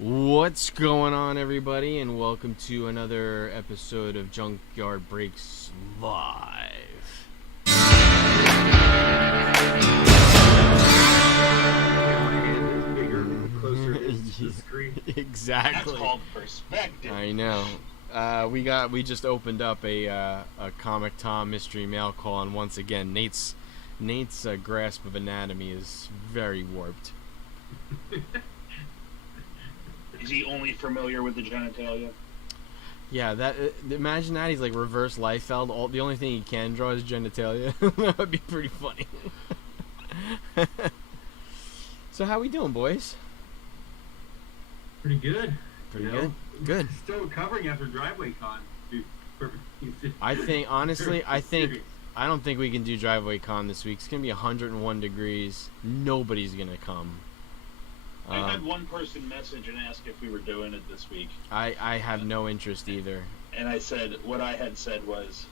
What's going on, everybody, and welcome to another episode of Junkyard Breaks Live. Bigger, closer to the screen. Exactly. That's called perspective. I know. We just opened up a Comic Tom mystery mail call, and once again, Nate's grasp of anatomy is very warped. Is he only familiar with the genitalia? Yeah, imagine that he's like reverse Liefeld. The only thing he can draw is genitalia. That would be pretty funny. So how we doing, boys? Pretty good. Pretty good. Good. Still recovering after driveway con. Dude, I think honestly, I don't think we can do driveway con this week. It's gonna be 101 degrees. Nobody's gonna come. I had one person message and ask if we were doing it this week. I have no interest either. And I said, what I had said was,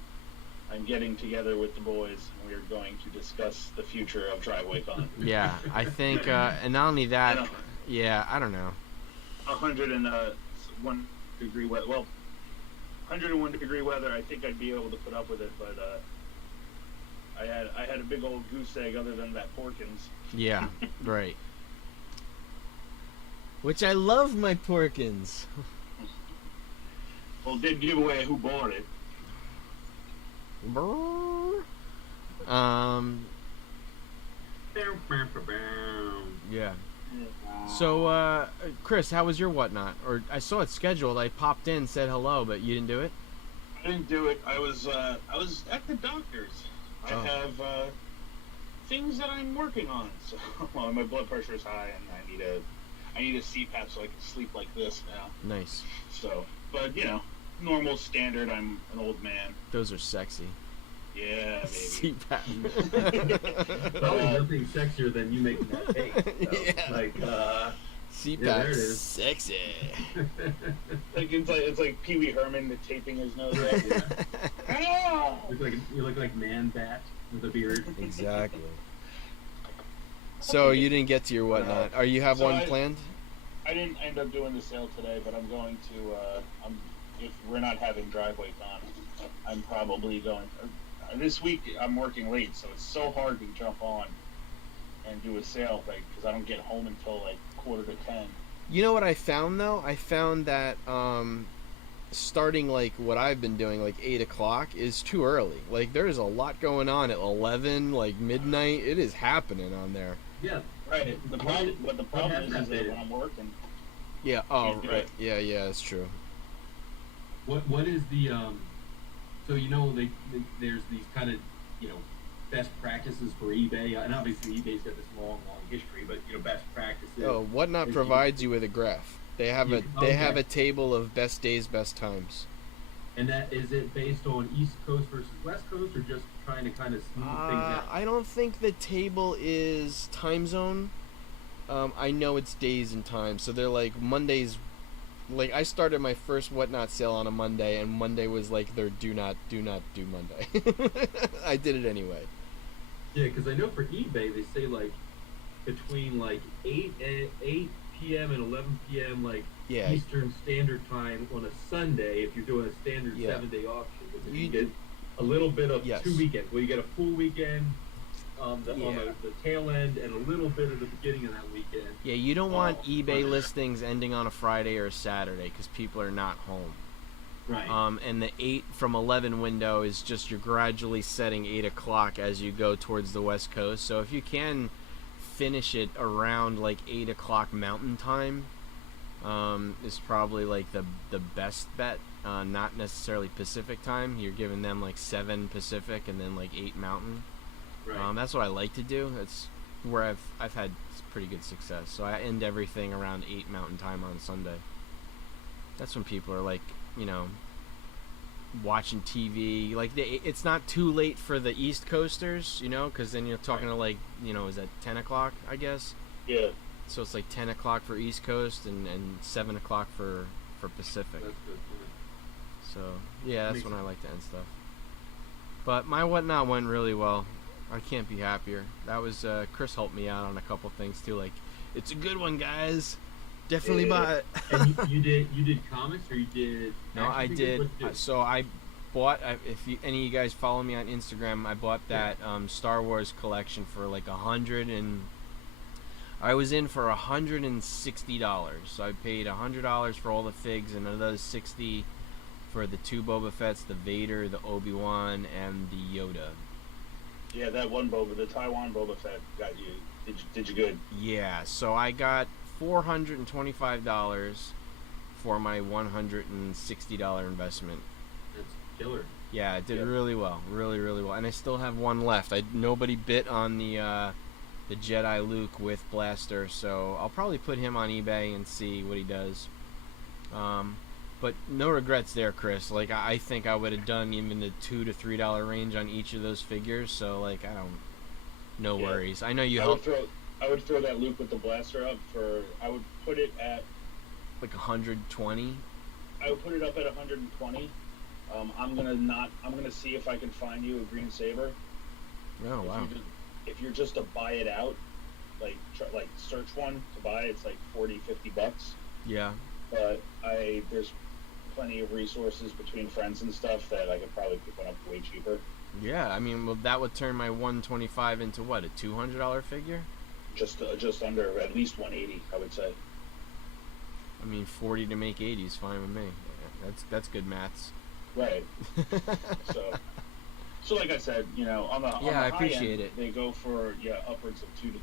I'm getting together with the boys and we are going to discuss the future of driveway con. Yeah, I think, and not only that, yeah, I don't know. 101 degree weather. Well, 101 degree weather. I think I'd be able to put up with it, but I had a big old goose egg other than that Porkins. Yeah, right. Which I love my Porkins. Well, did give away who bought it. Yeah. So, Chris, how was your whatnot? Or I saw it scheduled. I popped in, said hello, but you didn't do it. I didn't do it. I was at the doctor's. I have things that I'm working on. So well, my blood pressure is high, and I need a CPAP so I can sleep like this now. Nice. So, but normal standard. I'm an old man. Those are sexy. Yeah, baby. CPAP. Probably nothing sexier than you making that face. So, Yeah. Like, CPAP. yeah, there it is. Sexy. It's like Pee Wee Herman taping his nose. Ah! you look like Man Bat with a beard. Exactly. So you didn't get to your whatnot. Are you have So one planned? I didn't end up doing the sale today, but I'm going to. If we're not having driveway con, I'm probably going. This week I'm working late, so it's so hard to jump on and do a sale, like, because I don't get home until like 9:45. You know what I found though? I found that starting like what I've been doing, like 8 o'clock, is too early. Like there's a lot going on at 11, like midnight. It is happening on there. Yeah. Right. The problem is that when I'm working. Yeah. Oh, Can't do right. it. Yeah. That's true. What is the so there's these kind of best practices for eBay, and obviously eBay's got this long history, but best practices. Oh, Whatnot provides you with a graph. They have have a table of best days, best times. And that is it based on East Coast versus West Coast, or just trying to kind of smooth things out? I don't think the table is time zone. I know it's days and times, so they're like Mondays. Like I started my first Whatnot sale on a Monday, and Monday was like their do not do Monday. I did it anyway. Yeah, because I know for eBay they say like between like 8 p.m. and 11 p.m. like Eastern Standard Time on a Sunday, if you're doing a standard 7-day auction, you get a little bit of 2 weekends. Well, you get a full weekend on the tail end and a little bit at the beginning of that weekend. Yeah, you don't want eBay listings ending on a Friday or a Saturday because people are not home. Right. And the 8 from 11 window is just you're gradually setting 8 o'clock as you go towards the West Coast. So if you can finish it around like 8 o'clock Mountain Time, is probably like the best bet. Not necessarily Pacific Time. You're giving them like 7 Pacific and then like 8 Mountain. Right. That's what I like to do. That's where I've had pretty good success. So I end everything around 8 Mountain Time on Sunday. That's when people are like, watching TV. Like it's not too late for the East Coasters, because then you're talking to like, is that 10 o'clock? I guess. Yeah. So it's like 10 o'clock for East Coast and 7 o'clock for Pacific. That's good. So yeah, that's when I like to end stuff. But my Whatnot went really well. I can't be happier. That was Chris helped me out on a couple things too. Like, it's a good one, guys. Definitely buy it. And you did comics or you did? No, I did. So I bought. If any of you guys follow me on Instagram, I bought that Star Wars collection for like I was in for $160. So I paid $100 for all the figs and another $60 for the 2 Boba Fett's, the Vader, the Obi-Wan, and the Yoda. Yeah, that one the Taiwan Boba Fett got you. Did you good? Yeah, so I got $425 for my $160 investment. That's killer. Yeah, it did really well, really well, and I still have one left. Nobody bit on the Jedi Luke with blaster, so I'll probably put him on eBay and see what he does. But no regrets there, Chris. Like I think I would have done even the $2 to $3 range on each of those figures. So like no worries. I know you helped. I would throw that Luke with the blaster up for. I would put it at like 120. I would put it up at 120. I'm gonna see if I can find you a green saber. Oh wow. If you're just to buy it out, like search one to buy, it's like $40-50. Yeah. But there's plenty of resources between friends and stuff that I could probably pick one up way cheaper. Yeah, I mean, well, that would turn my 125 into what, a $200 figure? Just under at least 180, I would say. I mean, 40 to make 80 is fine with me. That's good maths. Right. So like I said, on the I appreciate end, it. They go for upwards of $200 to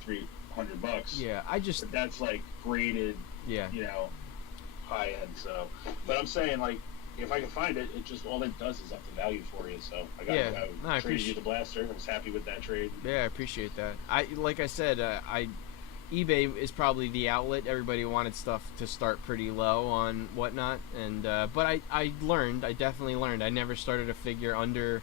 $300. Yeah, but that's like graded. Yeah. High end. So, but I'm saying like if I can find it, it just all it does is up the value for you. So I traded you the blaster. I was happy with that trade. Yeah, I appreciate that. Like I said, eBay is probably the outlet. Everybody wanted stuff to start pretty low on whatnot, and but I definitely learned. I never started a figure under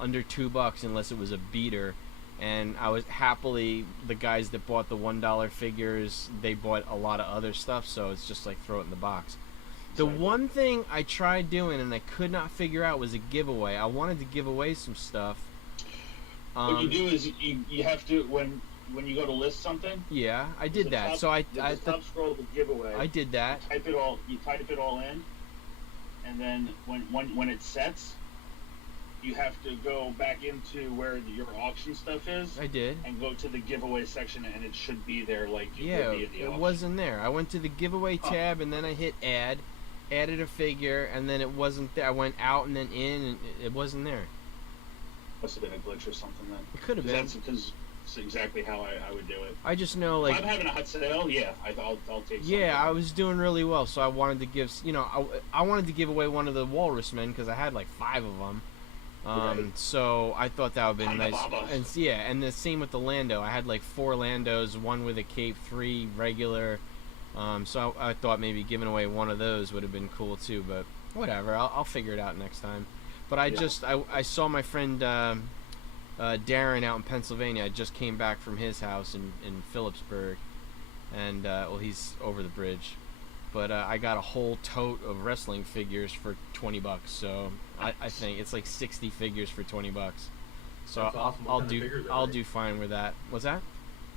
$2 unless it was a beater, and I was happily the guys that bought the $1 figures. They bought a lot of other stuff, so it's just like throw it in the box. The one thing I tried doing and I could not figure out was a giveaway. I wanted to give away some stuff. What you do is you have to when you go to list something. Yeah, I did that. So I top scroll the giveaway. I did that. You type it all in, and then when it sets, you have to go back into where your auction stuff is. I did. And go to the giveaway section, and it should be there like it would be in the it auction. Wasn't there. I went to the giveaway tab, and then I hit added a figure, and then it wasn't there. I went out and then in, and it wasn't there. Must have been a glitch or something then. It could have been. Because it's exactly how I would do it. I just know, like... If I'm having a hot sale, yeah, I'll take something. Yeah, I was doing really well, so I wanted to give... I wanted to give away one of the Walrus Men, because I had like 5 of them. Right. So I thought that would have been nice. And the same with the Lando. I had like 4 Landos, 1 with a cape, 3 regular. So I thought maybe giving away one of those would have been cool too, but whatever. I'll figure it out next time. But I saw my friend Darren out in Pennsylvania. I just came back from his house in Phillipsburg, and he's over the bridge. But I got a whole tote of wrestling figures for $20. So I think it's like 60 figures for $20. So that's awesome. I'll do fine with that. What's that?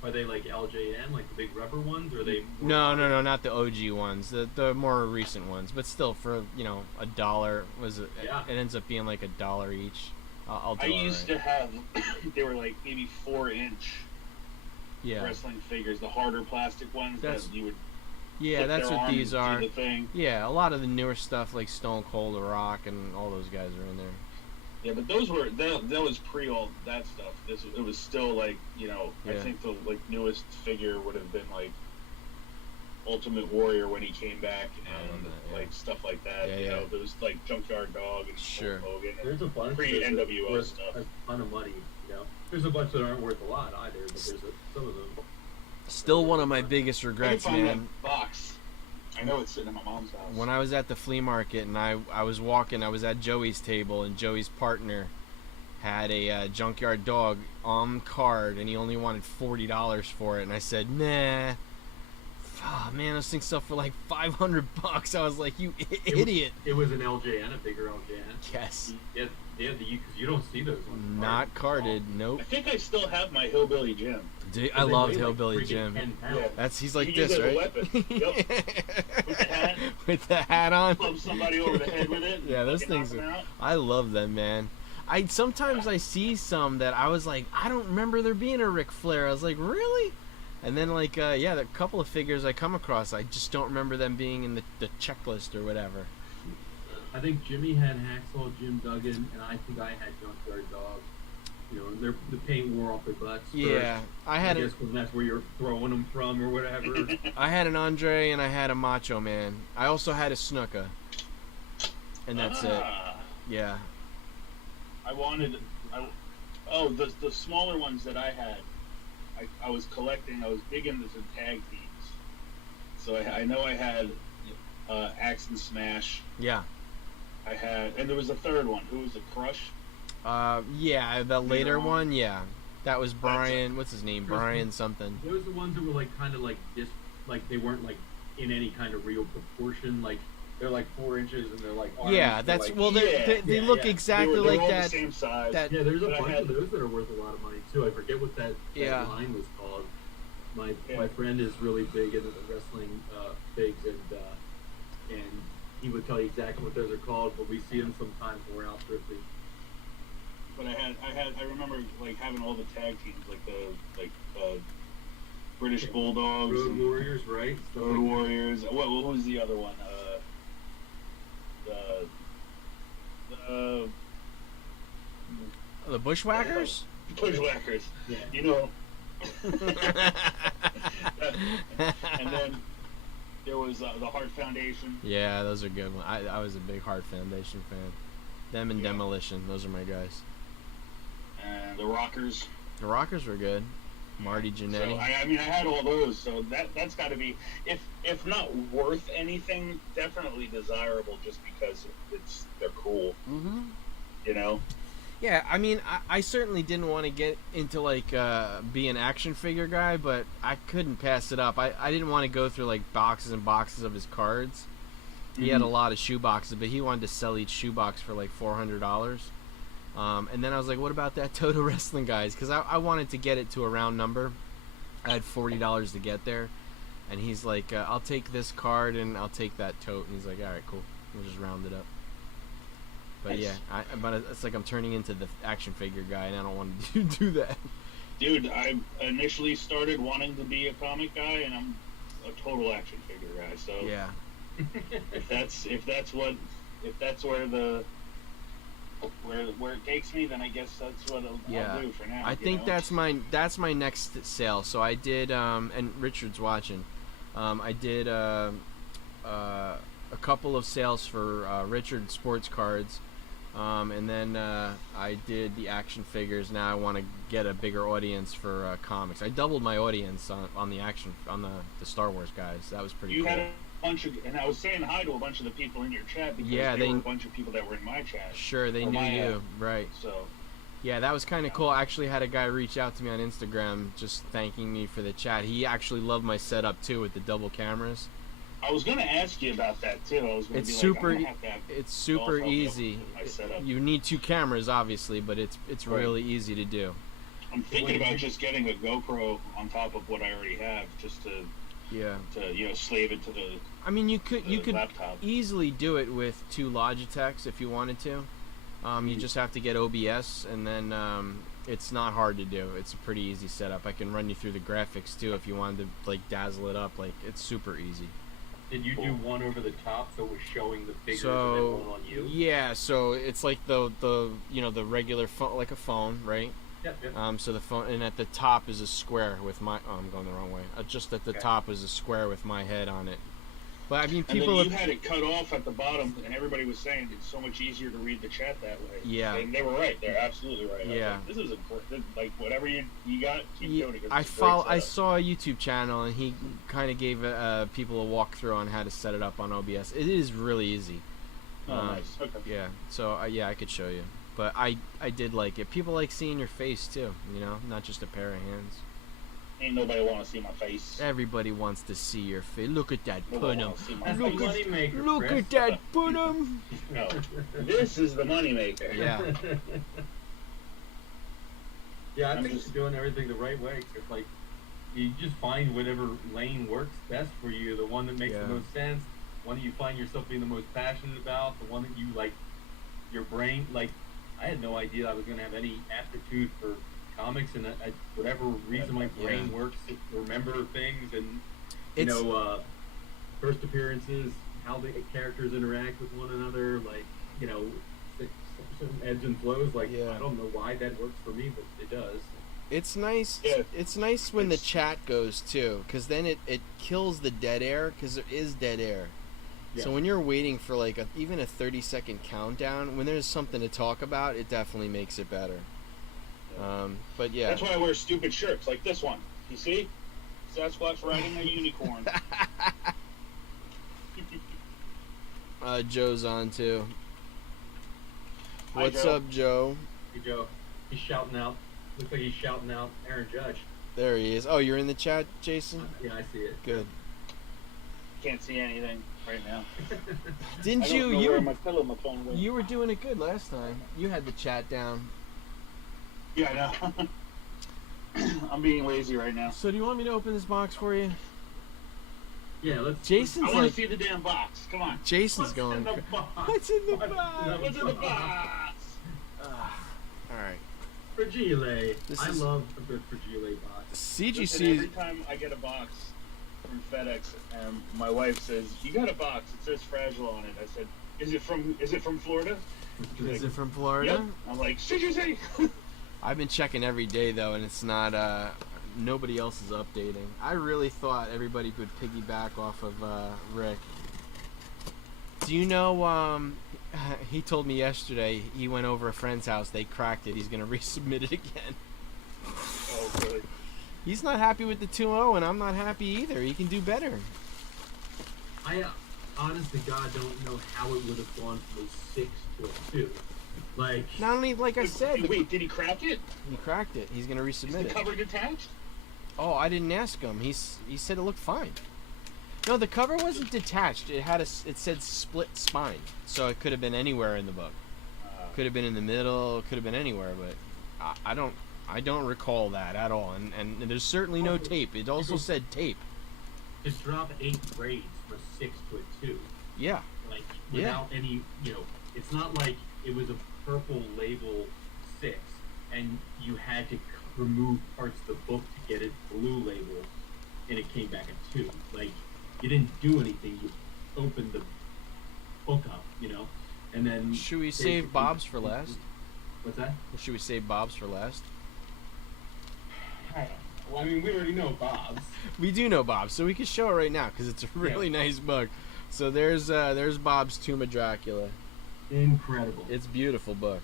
Are they like LJN, like the big rubber ones, or are they? No, not the OG ones. The more recent ones. But still, for $1 it ends up being like $1 each. I'll do. I used to have. They were like maybe 4-inch. Yeah. Wrestling figures, the harder plastic ones that you would. Yeah, that's what these are. The thing. Yeah, a lot of the newer stuff like Stone Cold, The Rock, and all those guys are in there. Yeah, but those were that was pre all that stuff. It was still like I think the newest figure would have been like Ultimate Warrior when he came back and stuff like that. Yeah, those like Junkyard Dog and sure. Hogan. There's a bunch pre NWO stuff. A ton of money. There's a bunch that aren't worth a lot either, but there's some of them. Still one of my biggest regrets, man. Box. I know it's sitting in my mom's house. When I was at the flea market and I was walking, I was at Joey's table, and Joey's partner had a Junkyard Dog on card, and he only wanted $40 for it, and I said, nah, Oh man, those things sell for like $500. I was like, you idiot. It was an LJN, a bigger LJN. Yes. Yeah, because you don't see those ones. Not carded. Nope. I think I still have my Hillbilly Jim. Dude, I loved Hillbilly Jim. Yeah. He's like you this, right? A weapon. Yep. With the hat. With the hat on. Club somebody over the head with it. Yeah, those things. I love them, man. Sometimes I see some that I was like, I don't remember there being a Ric Flair. I was like, really? And then like, yeah, the couple of figures I come across, I just don't remember them being in the checklist or whatever. I think Jimmy had Hacksaw Jim Duggan, and I think I had Junkyard Dog. You know, the paint wore off their butts. Yeah, first. I guess when that's where you're throwing them from or whatever. I had an Andre and I had a Macho Man. I also had a Snuka, and that's it. Yeah. The smaller ones that I had, I was collecting. I was big into the tag teams, so I know I had Axe and Smash. Yeah. I had, and there was a third one. Who was it? Crush. Yeah, the later one. Yeah, that was Brian. What's his name? Brian something. Those are the ones that were like kind of like this, like they weren't like in any kind of real proportion. Like they're like 4 inches and they're like arms. Yeah, that's like, well. They look exactly they were like all that. The same size. Yeah, there's a bunch of those that are worth a lot of money too. I forget what that line was called. My friend is really big into the wrestling figs, and he would tell you exactly what those are called. But we see them sometimes when we're out thrifting. But I remember like having all the tag teams, like the British Bulldogs, Road Warriors, right? Road Warriors. What was the other one? The Bushwhackers. Bushwhackers. Yeah. You know. And then there was the Heart Foundation. Yeah, those are good ones. I was a big Heart Foundation fan. Them and Demolition, those are my guys. And the Rockers. The Rockers were good. Marty Jannetty. So, I mean, I had all those, so that's got to be, if not worth anything, definitely desirable, just because they're cool. Mm-hmm. You know. Yeah, I mean, I certainly didn't want to get into like be an action figure guy, but I couldn't pass it up. I didn't want to go through like boxes and boxes of his cards. He had a lot of shoe boxes, but he wanted to sell each shoe box for like $400. And then I was like, what about that Toto Wrestling guys? Because I wanted to get it to a round number. I had $40 to get there. And he's like, I'll take this card and I'll take that tote. And he's like, all right, cool. We'll just round it up. But nice. Yeah, but it's like I'm turning into the action figure guy, and I don't want to do that. Dude, I initially started wanting to be a comic guy, and I'm a total action figure guy. So yeah, if that's where it takes me, then I guess that's what I'll do for now. I think that's my next sale. So I did, and Richard's watching. I did a couple of sales for Richard sports cards. And then I did the action figures. Now I want to get a bigger audience for comics. I doubled my audience on the action on the Star Wars guys. That was pretty cool. Had a bunch of, and I was saying hi to a bunch of the people in your chat because there were a bunch of people that were in my chat. Sure, they knew you, right? So yeah, that was kind of cool. I actually had a guy reach out to me on Instagram just thanking me for the chat. He actually loved my setup too with the double cameras. I was going to ask you about that too. I was going to be super, like, I'm gonna have to have it's super easy. You need 2 cameras, obviously, but it's really easy to do. I'm thinking about just getting a GoPro on top of what I already have, just to slave it to the. I mean, you could laptop. Easily do it with 2 Logitechs if you wanted to. You just have to get OBS, and then it's not hard to do. It's a pretty easy setup. I can run you through the graphics too if you wanted to like dazzle it up. Like it's super easy. Did you do one over the top so it was showing the figures and then one on you? Yeah, so it's like the regular phone, like a phone, right? Yep. So the phone, and at the top is a square with my. Oh, I'm going the wrong way. Just at the top is a square with my head on it. But I mean, people. And then you had it cut off at the bottom, and everybody was saying it's so much easier to read the chat that way. Yeah. And they were right. They're absolutely right. Yeah. Like, this is important. Like whatever you got, keep doing it. I saw a YouTube channel, and he kind of gave people a walkthrough on how to set it up on OBS. It is really easy. Oh, nice. Okay. Yeah. So I could show you. But I did like it. People like seeing your face too. You know, not just a pair of hands. Ain't nobody want to see my face. Everybody wants to see your face. Look at that Nobody punum. wants to see my That's the face. moneymaker, Look Chris. at that punum. No, this is the moneymaker. Yeah. Yeah, I think you're doing everything the right way. It's like you just find whatever lane works best for you, the one that makes the most sense, one that you find yourself being the most passionate about, the one that you like. Your brain, like, I had no idea I was going to have any aptitude for comics, and whatever reason my brain works to remember things, and first appearances, how the characters interact with one another, like, certain ebbs and flows. Like, I don't know why that works for me, but it does. It's nice. Yeah. It's nice when the chat goes too, because then it kills the dead air, because there is dead air. Yeah. So when you're waiting for like even a 30-second countdown, when there's something to talk about, it definitely makes it better. But yeah. That's why I wear stupid shirts like this one. You see? Sasquatch riding a unicorn. Joe's on too. Hi, What's Joe. up, Joe? Hey, Joe. He's shouting out. Looks like he's shouting out Aaron Judge. There he is. Oh, you're in the chat, Jason? Yeah, I see it. Good. Can't see anything right now. Didn't you? You were doing it good last time. You had the chat down. Yeah, I know. I'm being lazy right now. So do you want me to open this box for you? Yeah, let's. Jason's I want to see the damn box. Come on. Jason's What's going. in the box? What's in the box? What's in the box? All right. Fragile. I love a good Fragile box. CGC. Listen, every time I get a box from FedEx, and my wife says, "You got a box? It says Fragile on it." I said, "Is it from Florida?" Is it from Florida? Yep. I'm like, CGC. I've been checking every day though, and it's not. Nobody else is updating. I really thought everybody would piggyback off of Rick. Do you know? He told me yesterday he went over a friend's house. They cracked it. He's gonna resubmit it again. Oh, really? He's not happy with the 2.0, and I'm not happy either. He can do better. I, honest to God, don't know how it would have gone from a 6 to a 2. Like, not only, like I said. Wait, did he crack it? He cracked it. He's gonna resubmit it. Is the cover detached? Oh, I didn't ask him. He said it looked fine. No, the cover wasn't detached. It said split spine, so it could have been anywhere in the book. Could have been in the middle. Could have been anywhere, but I don't recall that at all. And there's certainly no tape. It also said tape. Just drop 8 grades from a 6 to a 2. Yeah. Like without any, it's not like it was a purple label 6, and you had to remove parts of the book to get it blue label, and it came back a 2. Like, you didn't do anything. You opened the book up, and then. Should we save Bob's for last? What's that? Should we save Bob's for last? Well, I mean, we already know Bob's. We do know Bob's, so we can show it right now because it's a really nice book. So there's Bob's Tomb of Dracula. Incredible. It's a beautiful book.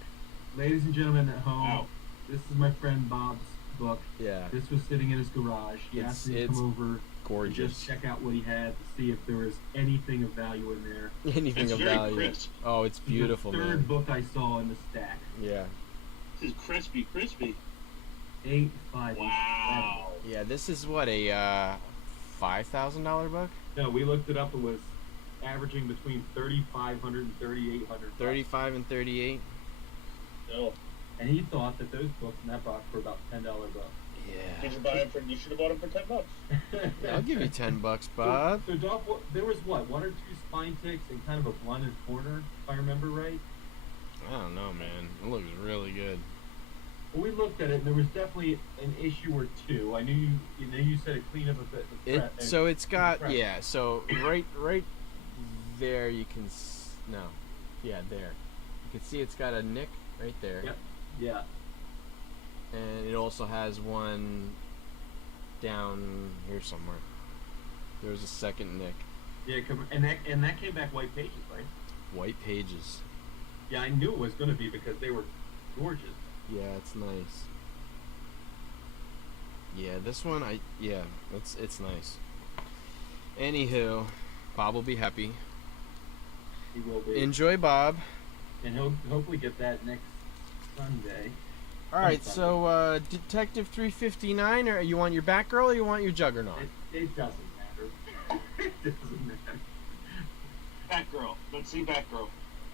Ladies and gentlemen at home, this is my friend Bob's book. Yeah. This was sitting in his garage. He asked me to come over. Gorgeous. And just check out what he had to see if there was anything of value in there. Anything of value. Crisp. Oh, it's beautiful, the third book I saw in the stack. Yeah. This is crispy. 8.5. Wow. Yeah, this is what, a $5,000 book? No, we looked it up. It was averaging between $3,500 and $3,800. 35 and 38. No. And he thought that those books in that box were about $10 books. Yeah. Did you buy them you should have bought them for $10. Yeah, I'll give you $10, Bob. So Doc, there was what, 1 or 2 spine ticks and kind of a blunted corner, if I remember right. I don't know, man. It looks really good. Well, we looked at it, and there was definitely an issue or 2. I knew you said it cleaned up a bit. So it's got So right there you can there. You can see it's got a nick right there. Yep. Yeah. And it also has one down here somewhere. There was a second nick. Yeah, and that came back white pages, right? White pages. Yeah, I knew it was going to be because they were gorgeous. Yeah, it's nice. Yeah, this one, it's nice. Anywho, Bob will be happy. He will be. Enjoy, Bob. And he'll hopefully get that next Sunday. All right, so Detective 359, or you want your Batgirl or you want your Juggernaut? It doesn't matter. It doesn't matter. Batgirl. Let's see Batgirl.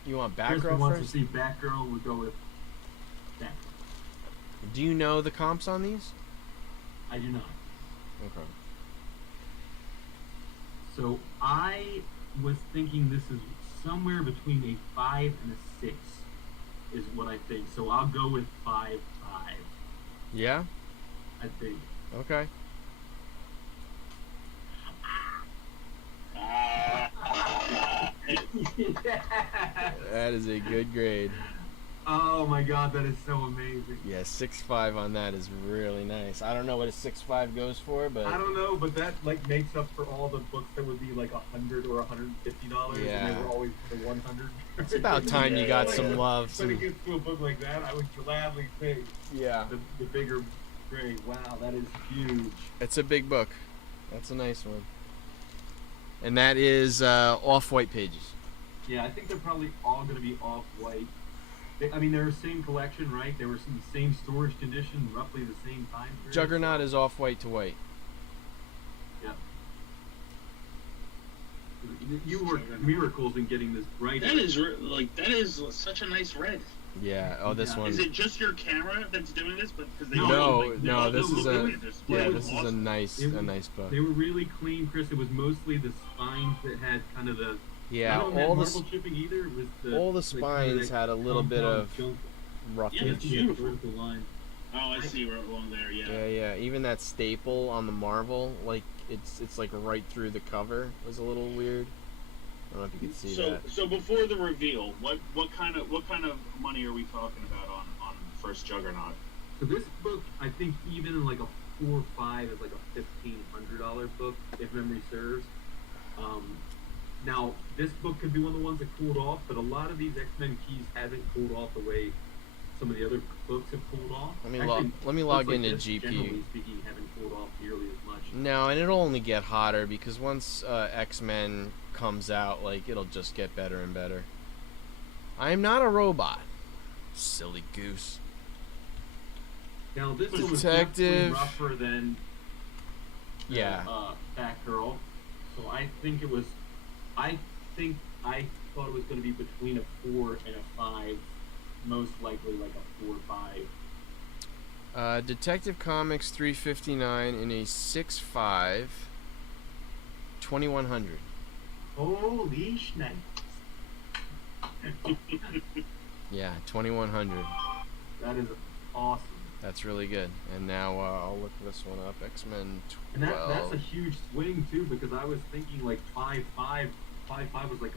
You want Chris Batgirl wants first? to see Batgirl. We'll go with Batgirl. Do you know the comps on these? I do not. Okay. So I was thinking this is somewhere between a 5 and a 6 is what I think. So I'll go with 5-5. Yeah? I think. Okay. Yeah. That is a good grade. Oh my god, that is so amazing. Yeah, 6.5 on that is really nice. I don't know what a 6.5 goes for, but I don't know, but that like makes up for all the books that would be like $100 or $150, Yeah. and they were always the 100. it's about time you got some love. When it Some, gets to a book like that, I would gladly pay yeah, the bigger grade. Wow, that is huge. it's a big book. That's a nice one. And that is off-white pages. Yeah, I think they're probably all going to be off-white. I mean, they're the same collection, right? They were in the same storage condition, roughly the same time period. Juggernaut is off-white to white. Yeah. You worked miracles in getting this right. That is such a nice red. Yeah. Oh, this Yeah. one. Is it just your camera that's doing this? But because they No, this is a yeah, this is a nice book. They were really clean, Chris. It was mostly the spines that had kind of the. Yeah, I don't have all marble the chipping either. It was all the spines had a little bit of roughage. Yeah, it's beautiful. vertical line. Oh, I see right along there. Yeah. Yeah. Even that staple on the Marvel, like it's like right through the cover, was a little weird. I don't know if you can see that. So before the reveal, what kind of money are we talking about on first Juggernaut? So this book, I think, even in like a 4 or 5 is like a $1,500 book, if memory serves. Now, this book could be one of the ones that cooled off, but a lot of these X-Men keys haven't cooled off the way some of the other books have cooled off. Let me Actually, log books like into this, GP. Generally speaking, haven't cooled off nearly as much. No, and it'll only get hotter because once X-Men comes out, like it'll just get better and better. I am not a robot, silly goose. Now, this one was Detective. definitely rougher than Yeah. Batgirl, so I think it was. I thought it was going to be between a 4 and a 5, most likely like a 4-5. Detective Comics 359 in a 6.5, 2100. Holy shnikes. Yeah, 2100. That is awesome. That's really good. And now I'll look this one up. X-Men 12. And that's a huge swing too, because I was thinking like 5.5 was like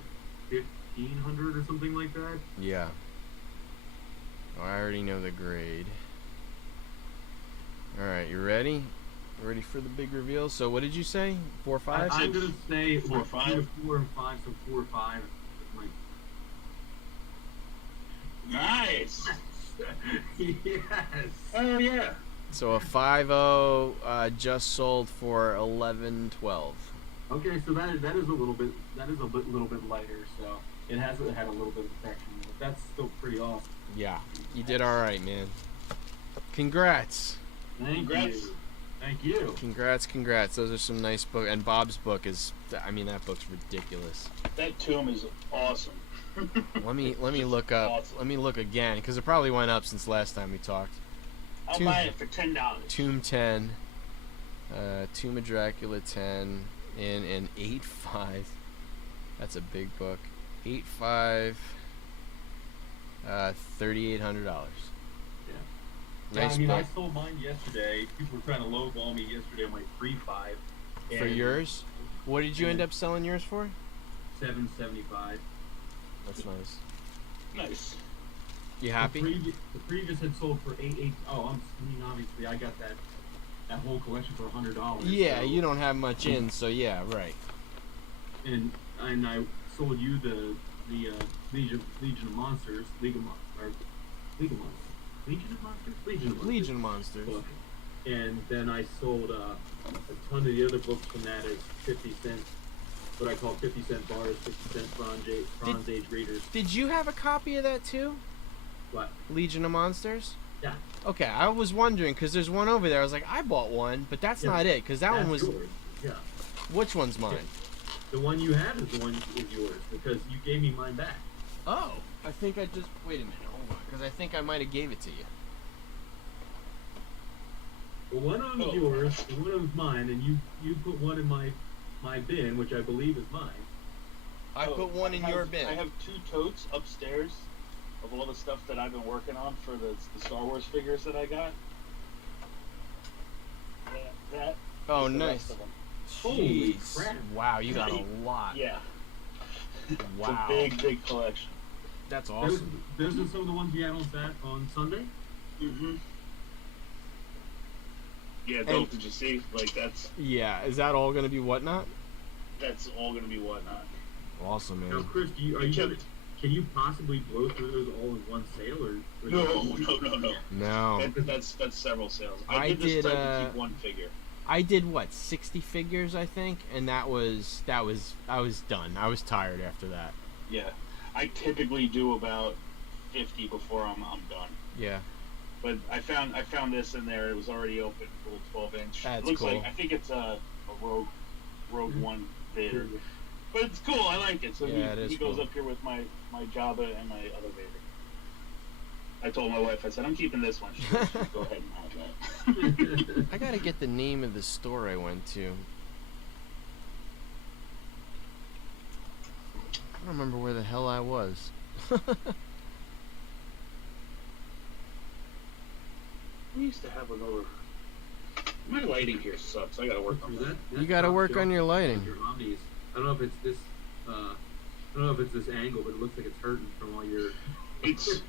1,500 or something like that. Yeah. Oh, I already know the grade. All right, you ready? Ready for the big reveal? So what did you say? 4 5? I'm gonna say 4 5. 4 and 5, so 4 5. Nice. Yes. Oh yeah. So a 5.0 just sold for 11.12. Okay, so that is a little bit lighter, so it has had a little bit of affection, but that's still pretty awesome. Yeah, you did all right, man. Congrats. Congrats. Thank you. Congrats. Those are some nice books. And Bob's book is, I mean, that book's ridiculous. That tomb is awesome. Let me look up. Awesome. Let me look again because it probably went up since last time we talked. I'll buy it for $10. Tomb 10, Tomb of Dracula 10 in an 8.5. That's a big book. 8.5. $3,800. Yeah, Nice I mean, book. I sold mine yesterday. People were trying to lowball me yesterday on my 3.5. For yours? What did you end up selling yours for? $7.75. That's nice. Nice. You happy? The previous had sold for $8. Oh, I mean, obviously, I got that whole collection for $100. Yeah, so, you don't have much in, so yeah, right. And I sold you the Legion of Monsters, Legion of Monsters. Monsters. And then I sold a ton of the other books from that as 50 cents. What I call 50-cent bars, 50-cent Bronze Age readers. Did you have a copy of that too? What? Legion of Monsters? Yeah. Okay, I was wondering because there's one over there. I was like, I bought one, but that's not it because that one was. Yours. Yeah. Which one's mine? The one you have is the one is yours because you gave me mine back. Oh, I think I just wait a minute, hold on, because I think I might have gave it to you. Well, one of them is yours, and one of them is mine, and you put one in my bin, which I believe is mine. I put one in your bin. I have 2 totes upstairs of all the stuff that I've been working on for the Star Wars figures that I got. That. Oh, nice. Holy Jeez. crap! Wow, you got a lot. Yeah. Wow. It's a big collection. That's awesome. Those are some of the ones you had on Sunday. Mm-hmm. Yeah, dope. Did you see? Like that's. Yeah, is that all gonna be whatnot? That's all gonna be whatnot. Awesome, man. Now, Chris, can you possibly blow through those all in one sale, or No. No. That's several sales. I did this did, time to keep one figure. I did what, 60 figures, I think, and I was done. I was tired after that. Yeah, I typically do about 50 before I'm done. Yeah. But I found this in there. It was already open, little 12-inch. That's Looks cool. like I think it's a Rogue One Vader, but it's cool. I like it. So yeah, he goes cool. up here with my Jabba and my other Vader. I told my wife, I said, I'm keeping this one. She said, go ahead and have that. I gotta get the name of the store I went to. I don't remember where the hell I was. We used to have another. My lighting here sucks. I gotta work on that. You gotta work on your lighting. Your omnis. I don't know if it's this. I don't know if it's this angle, but it looks like it's hurting from all your. It's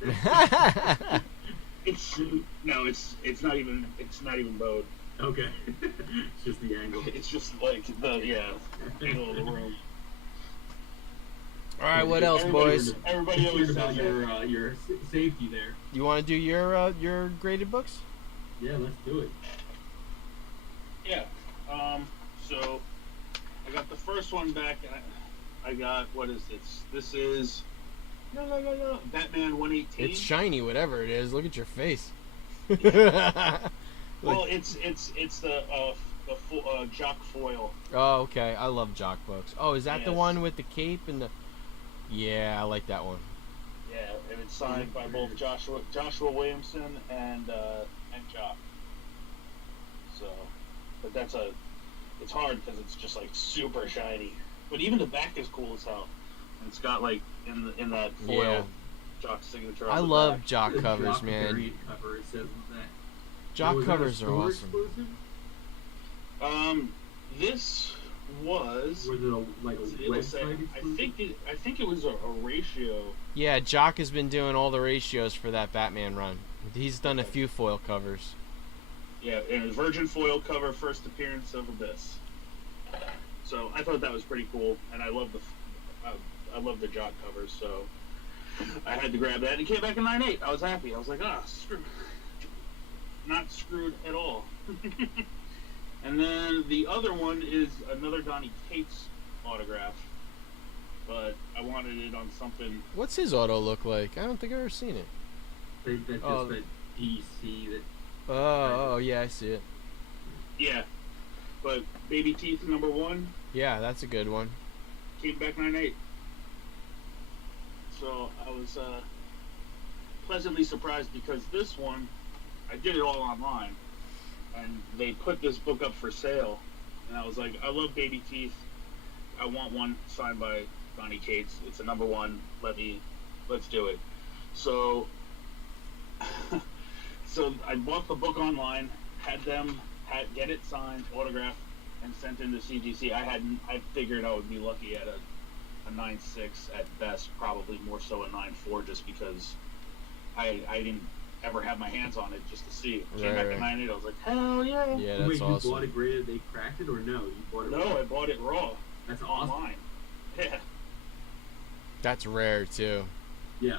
it's not even bowed. Okay, it's just the angle. It's just like the angle of the room. All right, what else, boys? Everybody always about says your safety there. You want to do your graded books? Yeah, let's do it. Yeah. So I got the first one back, and I got, what is this? This is Batman 118. It's shiny, whatever it is. Look at your face. Well, it's the Jock foil. Oh, okay. I love Jock books. Oh, is that the Yes. one with the cape and the? Yeah, I like that one. Yeah, and it's signed by both Joshua Williamson and Jock. So, but it's hard because it's just like super shiny. But even the back is cool as hell. And it's got like in that foil Yeah. Jock signature. I on the love back. Jock The covers, Jock man. variant cover, it says on that. Jock Was that a covers are store awesome. exclusive? This was. Was it like a It'll say, website exclusive? I think it was a ratio. Yeah, Jock has been doing all the ratios for that Batman run. He's done a few foil covers. Yeah, and a virgin foil cover, first appearance of Abyss. So I thought that was pretty cool, and I love the Jock covers, so I had to grab that. And it came back in 9.8. I was happy. I was like, not screwed at all. And then the other one is another Donny Cates autograph, but I wanted it on something. What's his auto look like? I don't think I've ever seen it. That DC that. Oh, yeah, I see it. Yeah, but Baby Teeth #1 Yeah, that's a good one. came back 9.8. So I was pleasantly surprised because this one, I did it all online, and they put this book up for sale, and I was like, I love Baby Teeth. I want one signed by Donny Cates. It's a #1. Let's do it. So, so I bought the book online, get it signed, autographed, and sent into CGC. I figured I would be lucky at a 9.6 at best, probably more so a 9.4, just because I didn't ever have my hands on it just to see it. Came back at 9.8. I was like, hell yeah! Yeah, that's Wait, awesome. you bought it graded? They cracked it, or no? You bought it? No, I bought it raw. That's awesome. Online. Yeah. That's rare too. Yeah.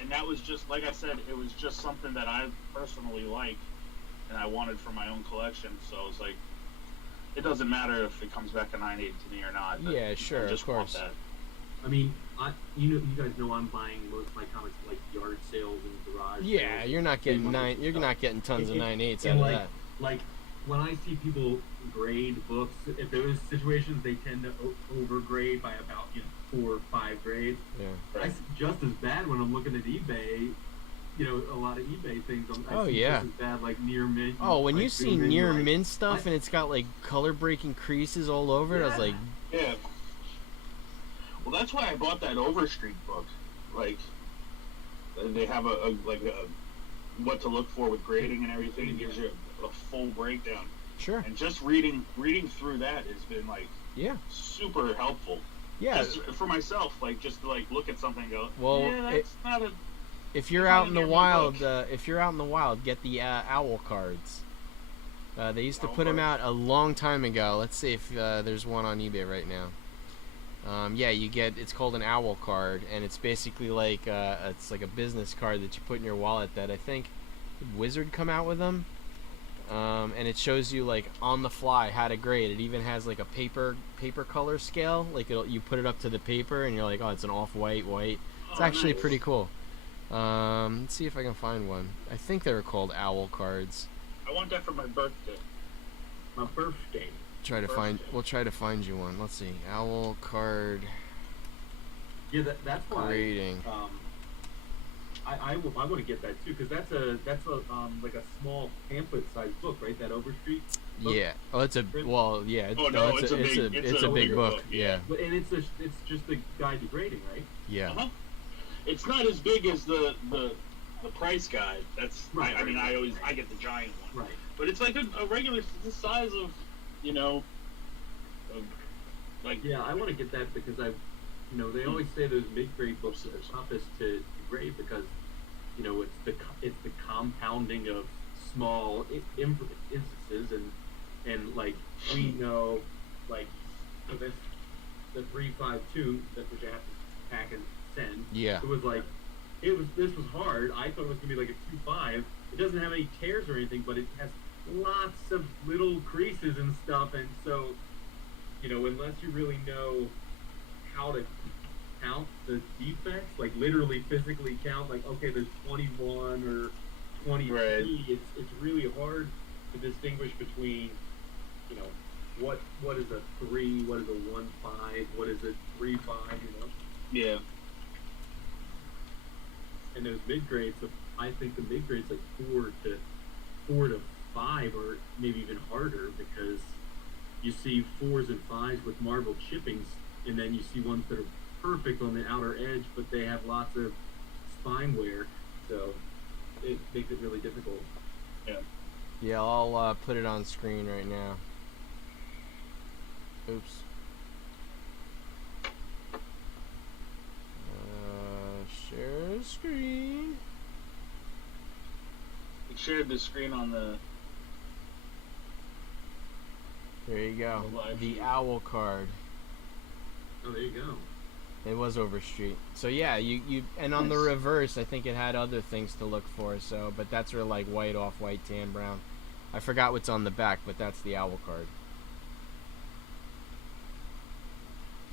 And that was just, like I said, it was just something that I personally like and I wanted for my own collection. So I was like, it doesn't matter if it comes back a 9.8 to me or not. Yeah, sure, I just of course. want that. I mean, you guys know I'm buying most of my comics from, like, yard sales and garage Yeah, sales. you're not getting tons of 9/8 out of that. Like when I see people grade books, if those situations, they tend to overgrade by about 4 or 5 grades. Yeah. I see just as bad when I'm looking at eBay. A lot of eBay things. I see yeah. just as bad, like near mint. When like, you see near mint stuff and it's got like color breaking creases all over it, I was like, yeah. Well, that's why I bought that Overstreet book. Like, they have a what to look for with grading and everything. It gives you a full breakdown. Sure. And just reading through that has been like super helpful. Yeah. Just for myself, like just to like look at something and go, that's not a. If you're out in the wild, get the owl cards. They used to put them out a long time ago. Let's see if there's one on eBay right now. It's called an owl card, and it's basically like it's like a business card that you put in your wallet. That I think Wizard come out with them, and it shows you like on the fly how to grade. It even has like a paper color scale. Like you put it up to the paper, and you're like, oh, it's an off-white, white. It's actually pretty cool. Let's see if I can find one. I think they were called owl cards. I want that for my birthday. My birthday. We'll try to find you one. Let's see. Owl card. Yeah, that's why. Grading. I want to get that too, because that's a like a small pamphlet sized book, right? That Overstreet book? Yeah. Oh, it's a big book. Yeah. And it's just a guide to grading, right? Yeah. Uh-huh. It's not as big as the price guide. That's right. I get the giant one. Right. But it's like a regular the size of, like. Yeah, I want to get that because they always say those mid-grade books are the toughest to grade because, it's the compounding of small instances and like we know, like for this the 352 which I have to pack and send. Yeah. It was like this was hard. I thought it was gonna be like a 2.5. It doesn't have any tears or anything, but it has lots of little creases and stuff, and so unless you really know how to count the defects, like literally physically count, like okay, there's 21 or 23. Right. It's really hard to distinguish between what is a 3, what is a 1.5, what is a 3.5, Yeah. And those mid grades, I think the mid grades like 4 to 5 or maybe even harder because you see 4s and 5s with marble chippings, and then you see ones that are perfect on the outer edge, but they have lots of spine wear, so it makes it really difficult. Yeah. Yeah, I'll put it on screen right now. Oops. Share screen. It shared the screen on the. There you go. The owl card. Oh, there you go. It was Overstreet. So yeah, you and on the reverse, I think it had other things to look for. So, but that's real like white, off-white, tan, brown. I forgot what's on the back, but that's the owl card.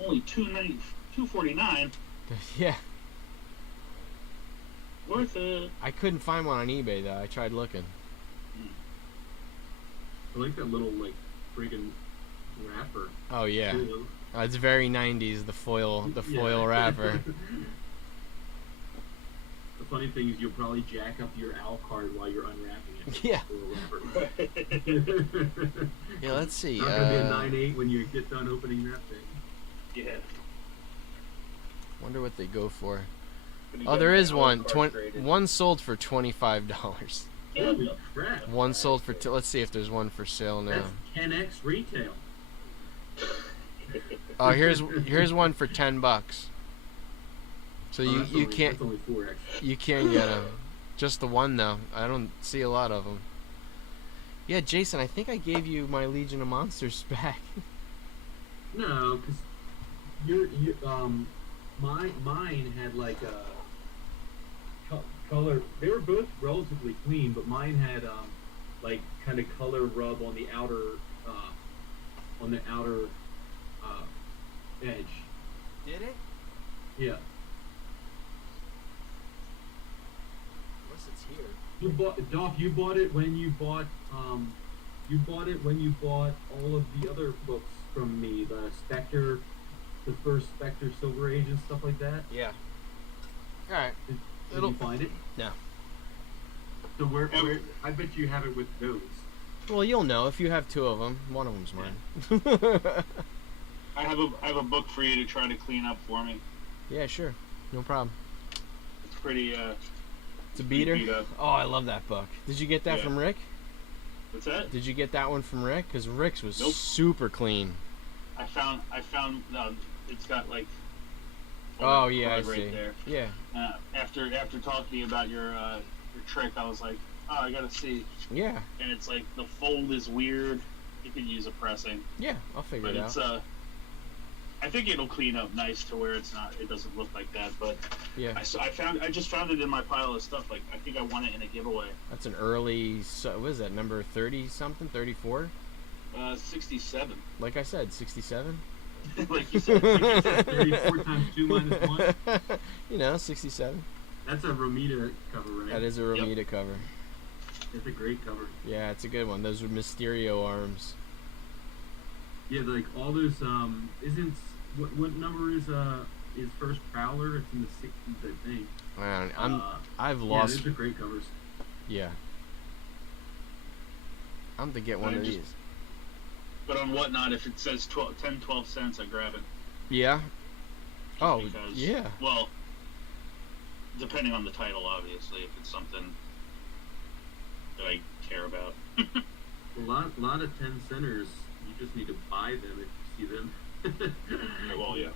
Only $249. Yeah. Worth it. I couldn't find one on eBay though. I tried looking. I like that little friggin' wrapper. Oh yeah. It's very 90s. The foil wrapper. The funny thing is, you'll probably jack up your owl card while you're unwrapping it. Yeah. Yeah. Let's see. Not gonna be a 9.8 when you get done opening that thing. Yeah. Wonder what they go for. Oh, there is one. One sold for $25. Holy crap! One sold for. Let's see if there's one for sale now. That's 10x retail. Oh, here's one for $10. So you can't. That's only 4x. You can get them. Just the one though. I don't see a lot of them. Yeah, Jason, I think I gave you my Legion of Monsters back. No, because mine had like a color. They were both relatively clean, but mine had like kind of color rub on the outer edge. Did it? Yeah. Unless it's here. You bought Doc. You bought it when you bought You bought it when you bought all of the other books from me, the Spectre, the first Spectre Silver Age and stuff like that. Yeah. All right. Did you find it? No. So where? I bet you have it with those. Well, you'll know if you have two of them. One of them's mine. I have a book for you to try to clean up for me. Yeah, sure. No problem. It's pretty. It's a beater. Beat up. Oh, I love that book. Did you get that from Rick? What's that? Did you get that one from Rick? Because Rick's was Nope. super clean. I found. It's got like. Oh yeah, I right see. there. Yeah. After talking to you about your trick, I was like, oh, I gotta see. Yeah. And it's like the fold is weird. You could use a pressing. Yeah, I'll figure it out. But I think it'll clean up nice to where it's not. It doesn't look like that. But yeah. I just found it in my pile of stuff. Like I think I won it in a giveaway. That's an early. What is that? Number 30 something? 34? 67. Like I said, 67. Like you said, 67. 34 times 2 minus 1. You know, 67. That's a Romita cover, right? That is a Romita cover. It's a great cover. Yeah, it's a good one. Those are Mysterio arms. Yeah, like all those. Isn't what number is First Prowler? It's in the 60s, I think. I've lost. Yeah, those are great covers. Yeah. I'm to get one of these. But on Whatnot, if it says 10, 12 cents, I grab it. Yeah. Oh, because, yeah. Well, depending on the title, obviously, if it's something that I care about. A lot of 10 centers, you just need to buy them if you see them. Well, yeah.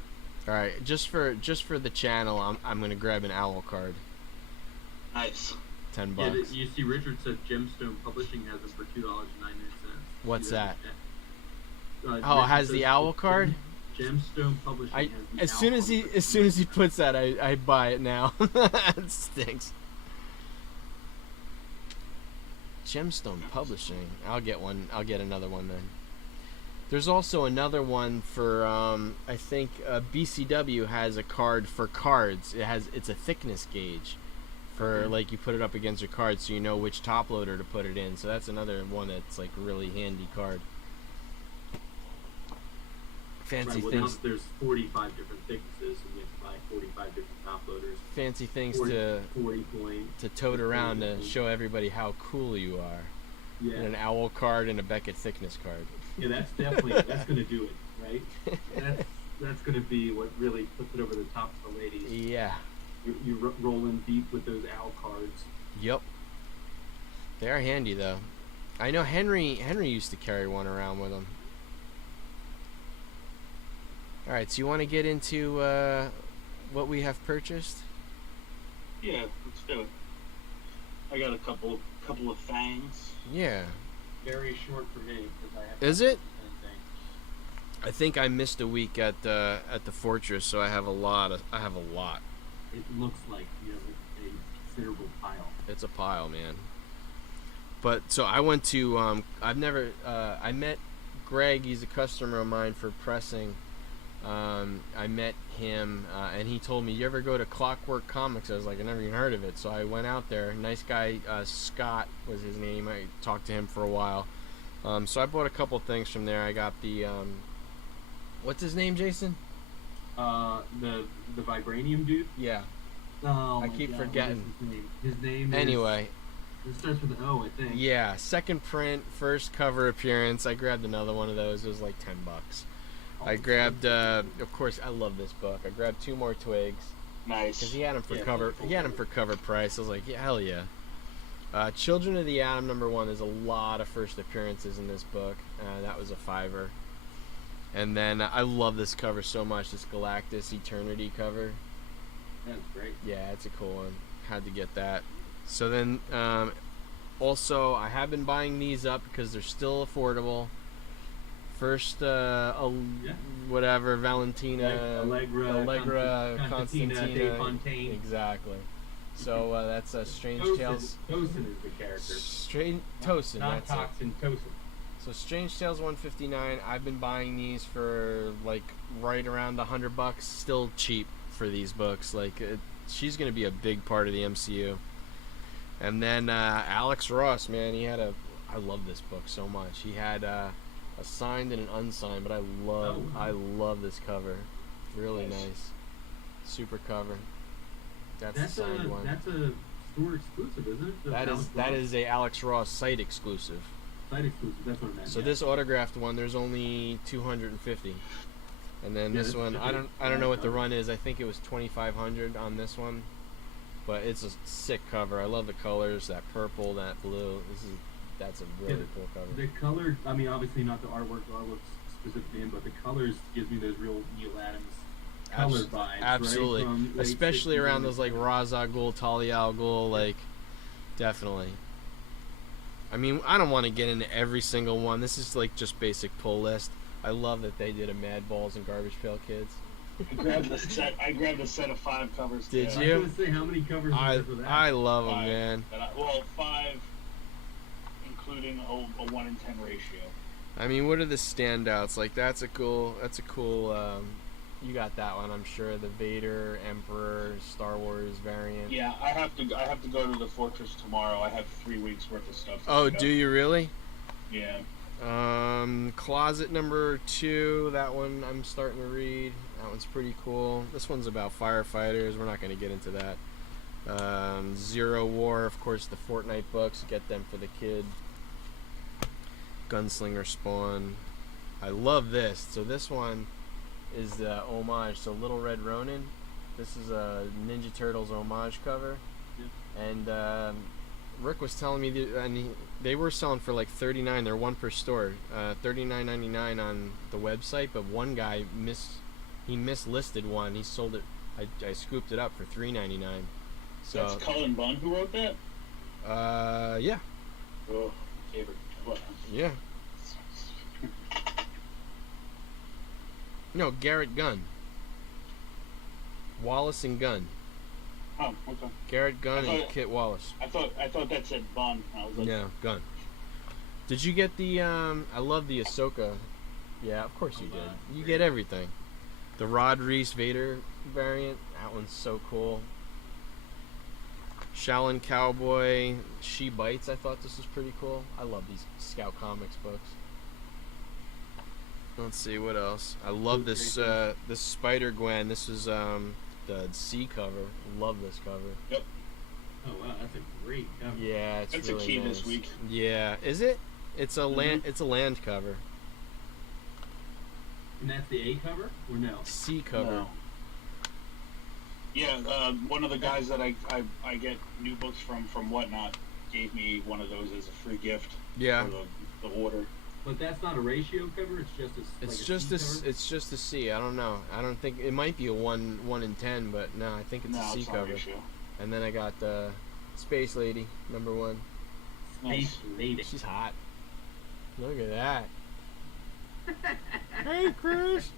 All right, just for the channel, I'm gonna grab an owl card. Nice. $10. Yeah, you see, Richard said Gemstone Publishing has them for $2.99. What's that? Oh, it has the owl card. Gemstone Publishing has the as owl soon card. as soon as he puts that, I buy it now. It stinks. Gemstone Publishing. I'll get one. I'll get another one then. There's also another one for I think BCW has a card for cards. It's a thickness gauge for like you put it up against your card so you know which top loader to put it in. So that's another one that's like a really handy card. Fancy things. There's 45 different thicknesses, and you have to buy 45 different top loaders. Fancy things 40 point, to tote around to show everybody how cool you are. Yeah. And an owl card and a Beckett thickness card. Yeah, that's definitely gonna do it, right? That's gonna be what really puts it over the top for the ladies. Yeah. You roll in deep with those owl cards. Yep. They are handy though. I know Henry used to carry one around with him. All right, so you want to get into what we have purchased? Yeah, let's do it. I got a couple of fangs. Yeah. Very short for me because I have. Is it? I think I missed a week at the Fortress, so I have a lot. It looks like you have a considerable pile. It's a pile, man. But so I went to. I met Greg. He's a customer of mine for pressing. I met him, and he told me, "You ever go to Clockwork Comics?" I was like, "I never even heard of it." So I went out there. Nice guy, Scott was his name. I talked to him for a while. So I bought a couple things from there. I got the, what's his name, Jason? The vibranium dude. Yeah. Oh, I keep forgetting. His name. Anyway. It starts with an O, I think. Yeah, second print, first cover appearance. I grabbed another one of those. It was like $10. I grabbed, of course, I love this book. I grabbed 2 more twigs. Nice. Because he had them for cover. He had them for cover price. I was like, yeah, hell yeah. Children of the Atom #1. There's a lot of first appearances in this book. That was a $5. And then I love this cover so much. This Galactus Eternity cover. That's great. Yeah, it's a cool one. Had to get that. So then, also, I have been buying these up because they're still affordable. First, whatever, Valentina, Allegra, Constantina, De Fontaine. Exactly. So that's Strange Tales. Tosin is the character. Tosin, not that's Toxin, it. Tosin. So Strange Tales 159. I've been buying these for like right around $100. Still cheap for these books. Like, she's going to be a big part of the MCU. And then Alex Ross, man, I love this book so much. He had a signed and an unsigned, but I love this cover. Really nice. Super cover. That's the signed one. That's a store exclusive, isn't it? That is a Alex Ross site exclusive. Site exclusive, that's what I meant. So this autographed one, there's only 250. And then this one, I don't know what the run is. I think it was 2,500 on this one. But it's a sick cover. I love the colors, that purple, that blue. That's a really cool cover. The color, I mean, obviously not the artwork specifically in, but the colors gives me those real Neil Adams color vibes. Absolutely. Right? Especially around those like Ra's al Ghul, Talia al Ghul, like, definitely. I mean, I don't want to get into every single one. This is like just basic pull list. I love that they did a Mad Balls and Garbage Pail Kids. I grabbed a set of 5 covers. Did you? I was going to say, how many covers are there for that? I love them, man. 5, including a 1 in 10 ratio. I mean, what are the standouts? Like, that's a cool. You got that one, I'm sure. The Vader, Emperor, Star Wars variant. Yeah, I have to go to the Fortress tomorrow. I have 3 weeks worth of stuff. Oh, do you really? Yeah. Closet number 2. That one I'm starting to read. That one's pretty cool. This one's about firefighters. We're not going to get into that. Zero War, of course, the Fortnite books. Get them for the kid. Gunslinger Spawn. I love this. So this one is the homage. So Little Red Ronin. This is a Ninja Turtles homage cover. Yeah. And Rick was telling me they were selling for like $39. They're one per store. $39.99 on the website, but one guy mislisted one. He sold it. I scooped it up for $3.99. So that's Cullen Bunn who wrote that? Yeah. Oh, favorite. Yeah. No, Garrett Gunn. Wallace and Gunn. Oh, okay. Garrett Gunn and Kit Wallace. I thought that said Bunn. I was like, yeah, Gunn. Did you get the I love the Ahsoka. Yeah, of course you did. You get everything. The Rod Reese Vader variant. That one's so cool. Shaolin Cowboy, She Bites. I thought this was pretty cool. I love these Scout Comics books. Let's see what else. I love this this Spider Gwen. This is the C cover. Love this cover. Yep. Oh wow, that's a great cover. Yeah, it's that's really a key nice. this week. Yeah, is it? It's a land. It's a land cover. And that's the A cover or no? C cover. No. Yeah, one of the guys that I get new books from Whatnot gave me one of those as a free gift. Yeah. For the order. But that's not a ratio cover. It's just a. It's just a C. I don't know. I don't think it might be a 1 in 10, but no, I think it's a C cover. And then I got the Space Lady #1. Space Lady. She's hot. Look at that. Hey, Chris.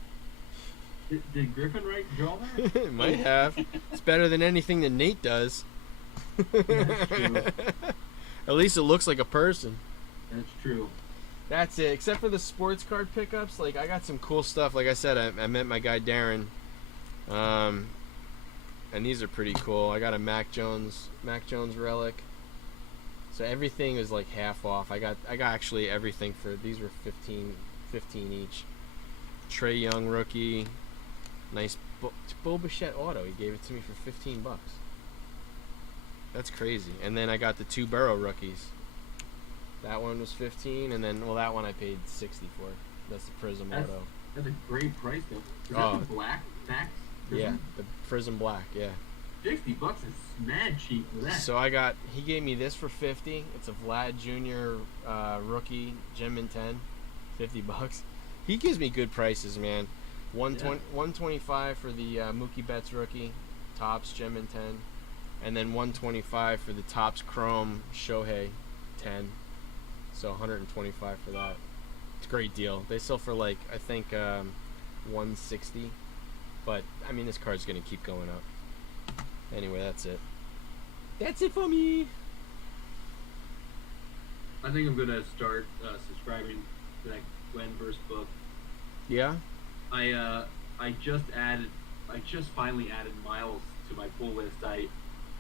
Did Griffin draw that? It might have. It's better than anything that Nate does. That's true. At least it looks like a person. That's true. That's it. Except for the sports card pickups, like I got some cool stuff. Like I said, I met my guy Darren, and these are pretty cool. I got a Mac Jones relic. So everything is like half off. I got actually everything for these were 15 each. Trey Young rookie, nice Boba Fett auto. He gave it to me for $15. That's crazy. And then I got the 2 Burrow rookies. That one was 15, and then that one I paid 60 for. That's the Prism auto. That's a great price though. Is that the black backs? Yeah, the Prism Black. Yeah. $60 is mad cheap for that. So he gave me this for 50. It's a Vlad Jr. Rookie Gem in 10, $50. He gives me good prices, man. 125 for the Mookie Betts rookie, Topps Gem in 10, and then 125 for the Topps Chrome Shohei 10. So 125 for that. It's a great deal. They sell for like I think 160, but I mean this card's gonna keep going up. Anyway, that's it. That's it for me. I think I'm gonna start subscribing to that Gwenverse book. Yeah. I just added I just finally added miles to my pull list. I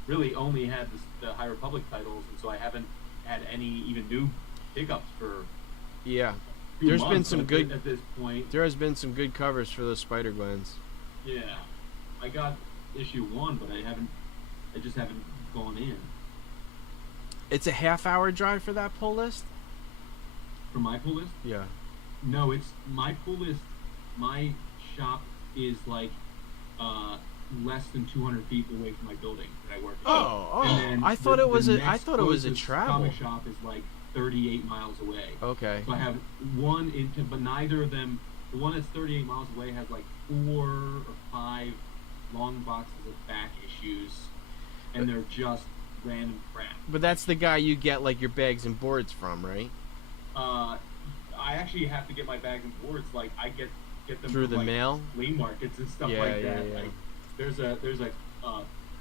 really only had the High Republic titles, and so I haven't had any even new pickups for Yeah. few There's been months some good at this point. There has been some good covers for those Spider Glens. Yeah, I got issue 1, but I just haven't gone in. It's a half-hour drive for that pull list? For my pull list? Yeah. No, it's my pull list. My shop is like less than 200 feet away from my building that I work at. And I thought it was the a next closest travel. comic shop is like 38 miles away. Okay. So I have one but neither of them. The one that's 38 miles away has like 4 or 5 long boxes of back issues, and they're just random crap. But that's the guy you get like your bags and boards from, right? I actually have to get my bags and boards. Like I get them Through from, the like, mail? flea markets and stuff Yeah, like yeah, that. yeah. Like there's a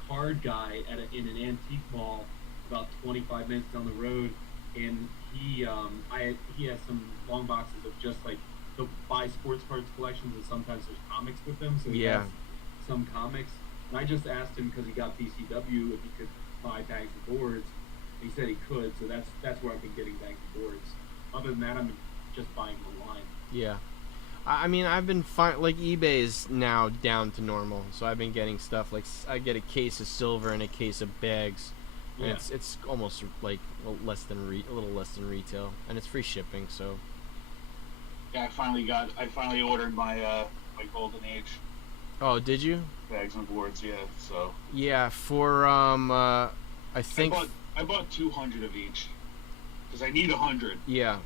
card guy in an antique mall about 25 minutes down the road, and he has some long boxes of just like he'll buy sports cards collections, and sometimes there's comics with them. So he has some comics. And I just asked him because he got BCW if he could buy bags and boards. He said he could, so that's where I've been getting bags and boards. Other than that, I'm just buying online. Yeah. I mean, I've been like eBay is now down to normal, so I've been getting stuff like I get a case of silver and a case of bags, and Yeah. it's almost like a little less than retail, and it's free shipping. So Yeah, I finally ordered my my Golden Age oh, did you? bags and boards. Yeah, so Yeah, for I think I bought 200 of each because I need 100. yeah.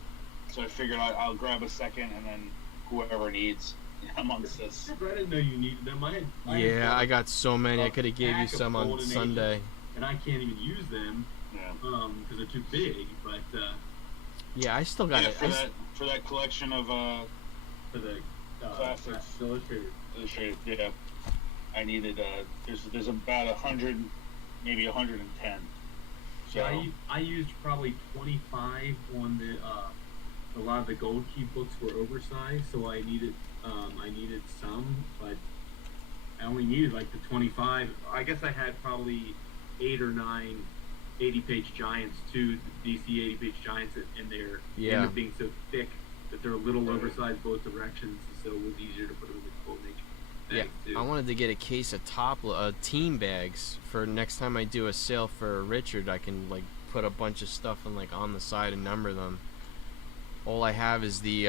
So I figured I'll grab a second, and then whoever needs amongst us. I didn't know you needed them. I got so many. I a could have gave you pack of some on Golden Sunday. Ages, and I can't even use them Yeah. because they're too big. But Yeah, I still got Yeah, it. for that collection of for the Classics. illustrated. illustrated, yeah, I needed there's about 100, maybe 110. So Yeah, I used probably 25 on the a lot of the Gold Key books were oversized, so I needed some, but I only needed like the 25. I guess I had probably 8 or 9 80-page giants too, the DC 80-page giants, and they're end up being so thick that they're a little oversized both directions, so it was easier to put them in the Golden Age bags too. I wanted to get a case of team bags for next time I do a sale for Richard. I can like put a bunch of stuff and like on the side and number them. All I have is the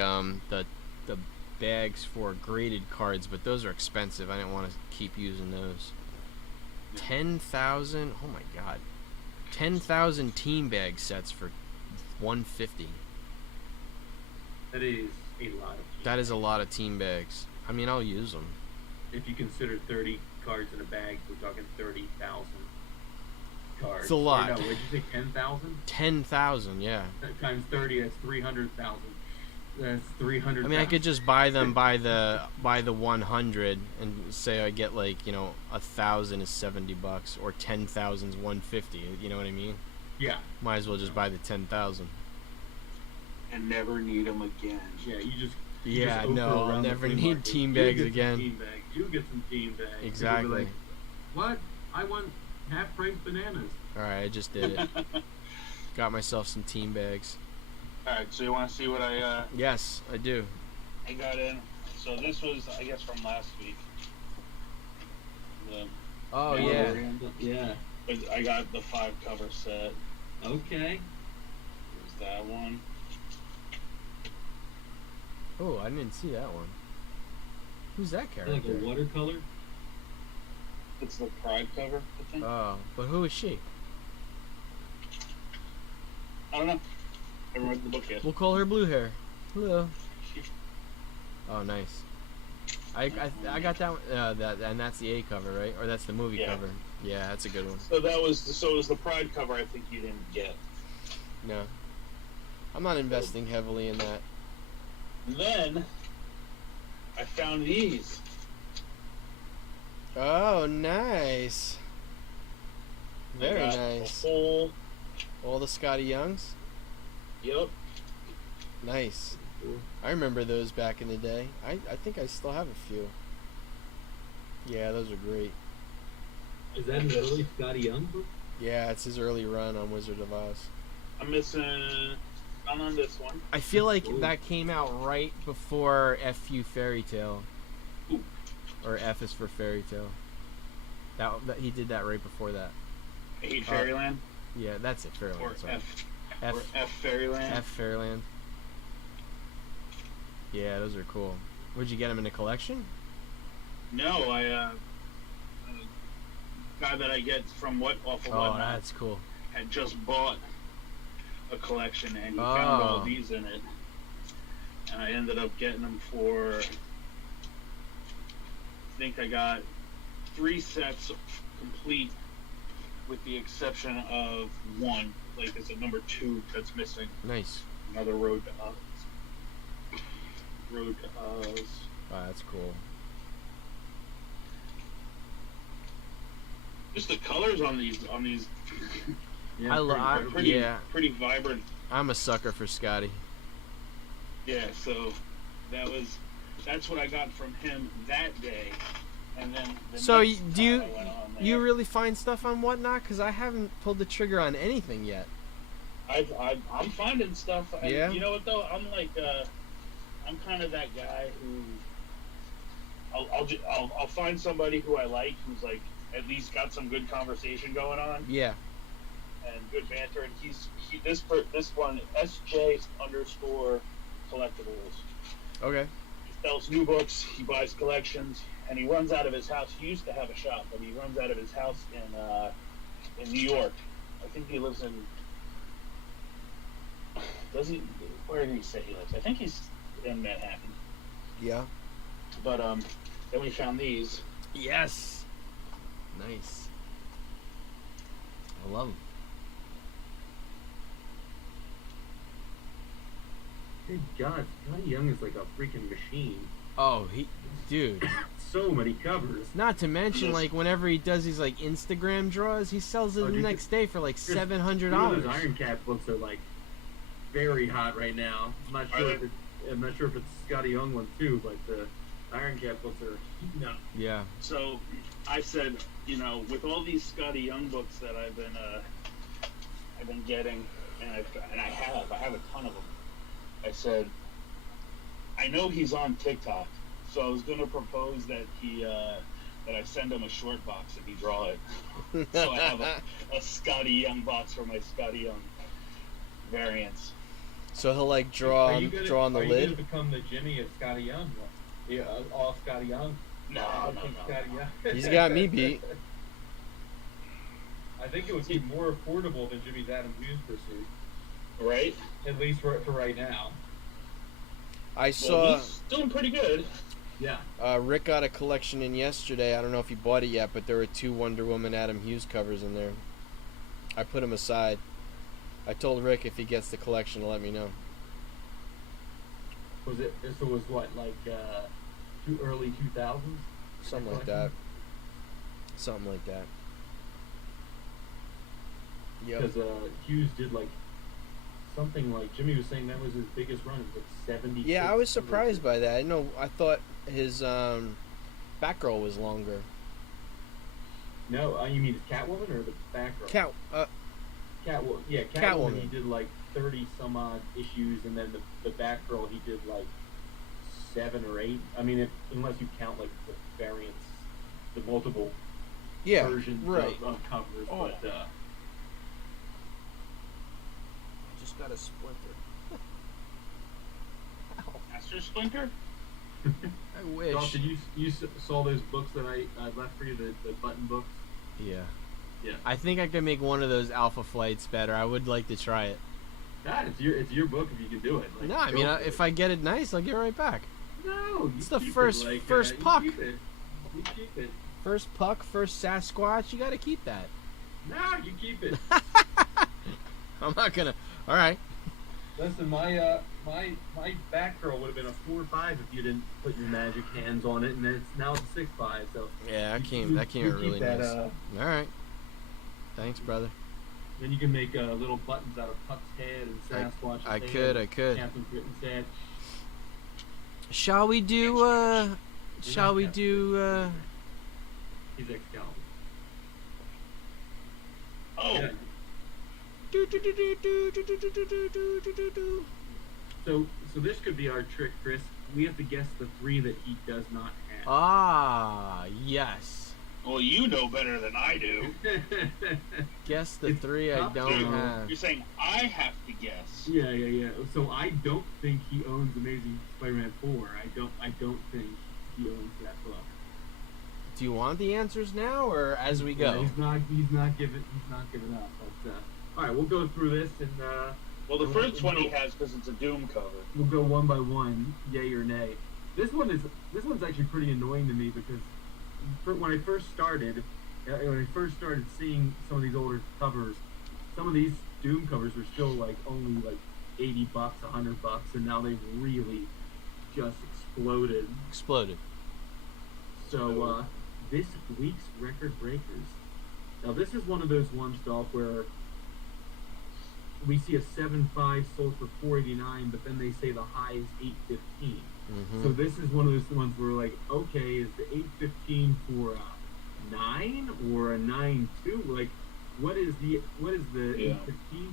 bags for graded cards, but those are expensive. I didn't want to keep using those. 10,000. Oh my god. 10,000 team bag sets for $150. That is a lot of. That is a lot of team bags. I mean, I'll use them. If you consider 30 cards in a bag, we're talking 30,000 cards. It's a lot. Or no, would you say 10,000? 10,000, yeah. Times 30, that's 300,000. That's 300. I mean, I could just buy them by the 100 and say I get like 1,000 is $70 or 10,000 is $150. You know what I mean? Yeah. Might as well just buy the 10,000. and never need them again. Yeah, you just. Yeah, just no, I'll never need team bags again. You get some team bags. Exactly. You'll be like, what? I want half price bananas. All right, I just did it. Got myself some team bags. All right, so you want to see what I Yes, I do. I got in? So this was, I guess, from last week. Oh Yeah. yeah. Yeah. I got the 5 cover set. Okay. There's that one. Oh, I didn't see that one. Who's that character? Like a watercolor. It's the Pride cover, I think. Oh, but who is she? I don't know. I haven't read the book yet. We'll call her Blue Hair. Hello. Oh, nice. I got that one. And that's the A cover, right? Or that's the movie cover. Yeah, that's a good one. So it was the Pride cover. I think you didn't get. No, I'm not investing heavily in that. Then I found these. Oh, nice. Very I got nice. A whole. All the Scotty Youngs. Yep. Nice. I remember those back in the day. I think I still have a few. Yeah, those are great. Is that an early Scotty Young book? Yeah, it's his early run on Wizard of Oz. I'm missing none on this one. I feel like that came out right before FU Fairy Tale. Ooh. Or F is for Fairy Tale. That he did that right before that. 8 Fairyland? Yeah, that's it, Fairyland. Or sorry. Or F Fairyland? F Fairyland. Yeah, those are cool. Would you get them in a collection? No, a guy that I get from off of Whatnot that's cool. had just bought a collection and he found all these in it. And I ended up getting them for, I think I got 3 sets complete with the exception of one. Like, it's a number 2 that's missing. Nice. Another Road to Oz. Road to Oz. Wow, that's cool. Just the colors on these. Yeah, pretty vibrant. I'm a sucker for Scotty. Yeah, so that's what I got from him that day, and then. So you really find stuff on Whatnot? Because I haven't pulled the trigger on anything yet. I'm finding stuff. Yeah. You know what though? I'm kind of that guy who I'll find somebody who I like who's like at least got some good conversation going on. Yeah. And good banter, and this one SJ _ collectibles. Okay. He sells new books. He buys collections, and he runs out of his house. He used to have a shop, but he runs out of his house in New York. I think he lives in. Where did he say he lives? I think he's in Manhattan. Yeah. But then we found these. Yes. Nice. I love them. Good God, Scotty Young is like a freaking machine. Oh, dude. So many covers. Not to mention, like, whenever he does these, like, Instagram draws, he sells it the next day for, like, $700. Those Iron Cat books are, like, very hot right now. I'm not sure if it's Scotty Young one, too, but the Iron Cat books are heating up. Yeah. So, I said, with all these Scotty Young books that I've been getting, and I have a ton of them. I said, I know he's on TikTok, so I was going to propose that that I send him a short box if he draw it. So I have a Scotty Young box for my Scotty Young variants. So he'll like draw on the lid. Are you going to become the Jimmy of Scotty Young? Yeah, all Scotty Young. No. Scotty Young. He's got me beat. I think it would be more affordable than Jimmy's Adam Hughes Pursuit. Right? At least for right now. I saw. He's doing pretty good. Yeah. Rick got a collection in yesterday. I don't know if he bought it yet, but there were 2 Wonder Woman Adam Hughes covers in there. I put them aside. I told Rick if he gets the collection to let me know. Was it? So it was what, like early 2000s? Something like that. Something like that. Yep. Because Hughes did like something like Jimmy was saying that was his biggest run. It was like 70. Yeah, I was surprised by that. I thought his Batgirl was longer. No, you mean Catwoman or the Batgirl? Catwoman. Yeah, Catwoman. He did like 30 some odd issues, and then the Batgirl he did like 7 or 8. I mean, unless you count like the variants, the multiple versions of covers, but. Got a splinter. Master Splinter? I wish. Dawson, you saw those books that I left for you, the button books? Yeah. Yeah. I think I could make one of those Alpha Flights better. I would like to try it. God, it's your book if you can do it. Like, no, I mean, if I get it nice, I'll get it right back. No, it's the first puck. You keep it. First puck, first Sasquatch. You got to keep that. No, you keep it. I'm not gonna. All right. Listen, my Batgirl would have been a 4 or 5 if you didn't put your magic hands on it, and now it's a 6-5. So yeah, that came really nice. All right. Thanks, brother. Then you can make little buttons out of Puck's head and Sasquatch's head. I could. Captain Britain's head. Shall we do He's Excalibur. Oh. Yeah. So this could be our trick, Chris. We have to guess the 3 that he does not have. Ah, yes. Well, you know better than I do. Guess the 3 I don't have. You're saying I have to guess. Yeah. So I don't think he owns Amazing Spider-Man 4. I don't think he owns that book. Do you want the answers now or as we go? Yeah, he's not giving up. But all right, we'll go through this and. Well, the first one he has because it's a Doom cover. We'll go one by one, yay or nay. This one's actually pretty annoying to me because when I first started seeing some of these older covers, some of these Doom covers were still like only like $80, $100, and now they've really just exploded. So this week's record breakers. Now this is one of those ones, Dolph, where we see a 7.5 sold for $4.89, but then they say the high is $8.15. Mm-hmm. So this is one of those ones where like, okay, is the $8.15 for a 9 or a 9.2? Like, what is the $8.15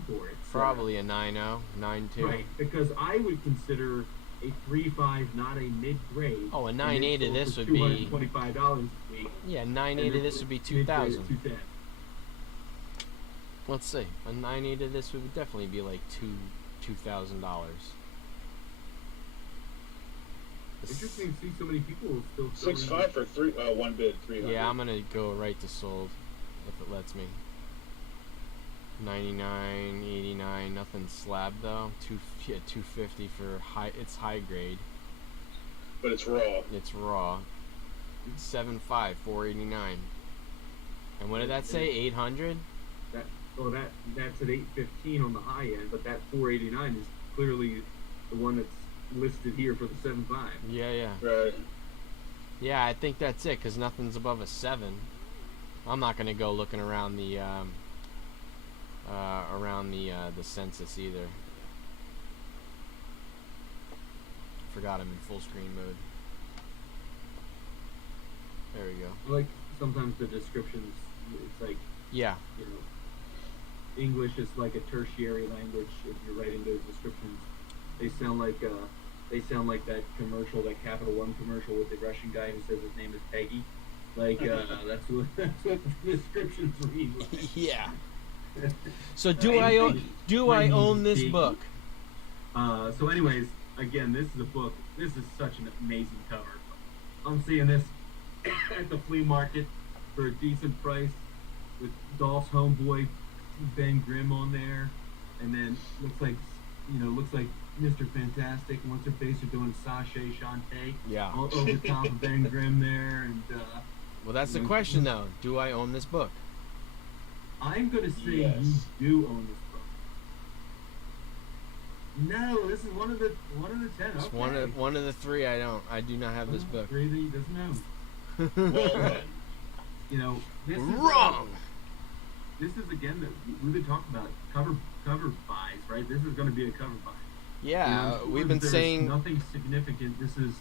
for? It's probably a 9.0, 9.2. Right, because I would consider a 3.5 not a mid-grade. Oh, a 9.8 of this would be $225 this week. Yeah, 9.8 of this would be $2,000. $210. Let's see. A 9.8 of this would definitely be like $2,000. Interesting to see so many people still. 6.5 for one bid, 300. Yeah, I'm gonna go right to sold if it lets me. 99, 89, nothing slab though. 250 for high. It's high grade. But it's raw. It's raw. 7.5, 489. And what did that say? 800. That's at 815 on the high end, but that 489 is clearly the one that's listed here for the 7.5. Yeah. Right. Yeah, I think that's it because nothing's above a 7. I'm not gonna go looking around the census either. Forgot I'm in full screen mode. There we go. Like sometimes the descriptions, it's like yeah. You know, English is like a tertiary language. If you're writing those descriptions, they sound like that commercial, that Capital One commercial with the Russian guy who says his name is Peggy. Like that's what the descriptions read like. Yeah. So do I own this book? So anyways, again, this is a book. This is such an amazing cover. I'm seeing this at the flea market for a decent price with Dolph's homeboy Ben Grimm on there, and then looks like Mr. Fantastic and what's her face are doing Sashay Shantae. Yeah. All over the top of Ben Grimm there, and well, that's the question though. Do I own this book? I'm gonna say yes. You do own this book. No, this is one of the 10. It's okay. one of the 3 I don't. I do not have this book. 3 that he doesn't own. Well done. You know, this Wrong. This is again that we've been talking about cover buys, right? This is going to be a cover buy. Yeah, you know, we've been saying nothing significant. This is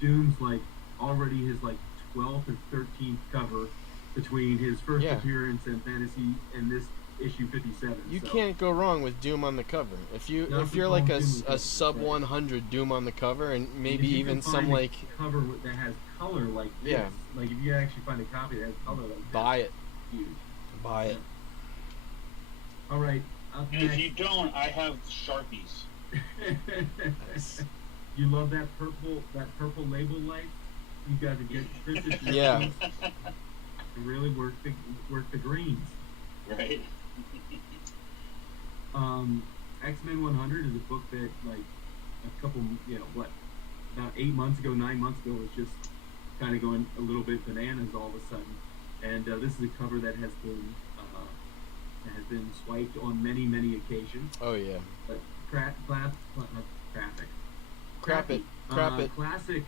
Doom's like already his like 12th or 13th cover between his first appearance in Fantasy and this issue 57. You can't go wrong with Doom on the cover. If you're like a sub 100 Doom on the cover, and maybe and even some like cover that has color like this. Yeah. Like if you actually find a copy that has color like this, buy it. Huge. Buy it. All right. And if you don't, I have Sharpies. Nice. You love that purple label light? You got to get Chris's Yeah. to really work the greens. Right. X-Men 100 is a book that like a couple, about 8 months ago, 9 months ago was just kind of going a little bit bananas all of a sudden. And this is a cover that has been swiped on many occasions. Oh yeah. But Crap it. Classic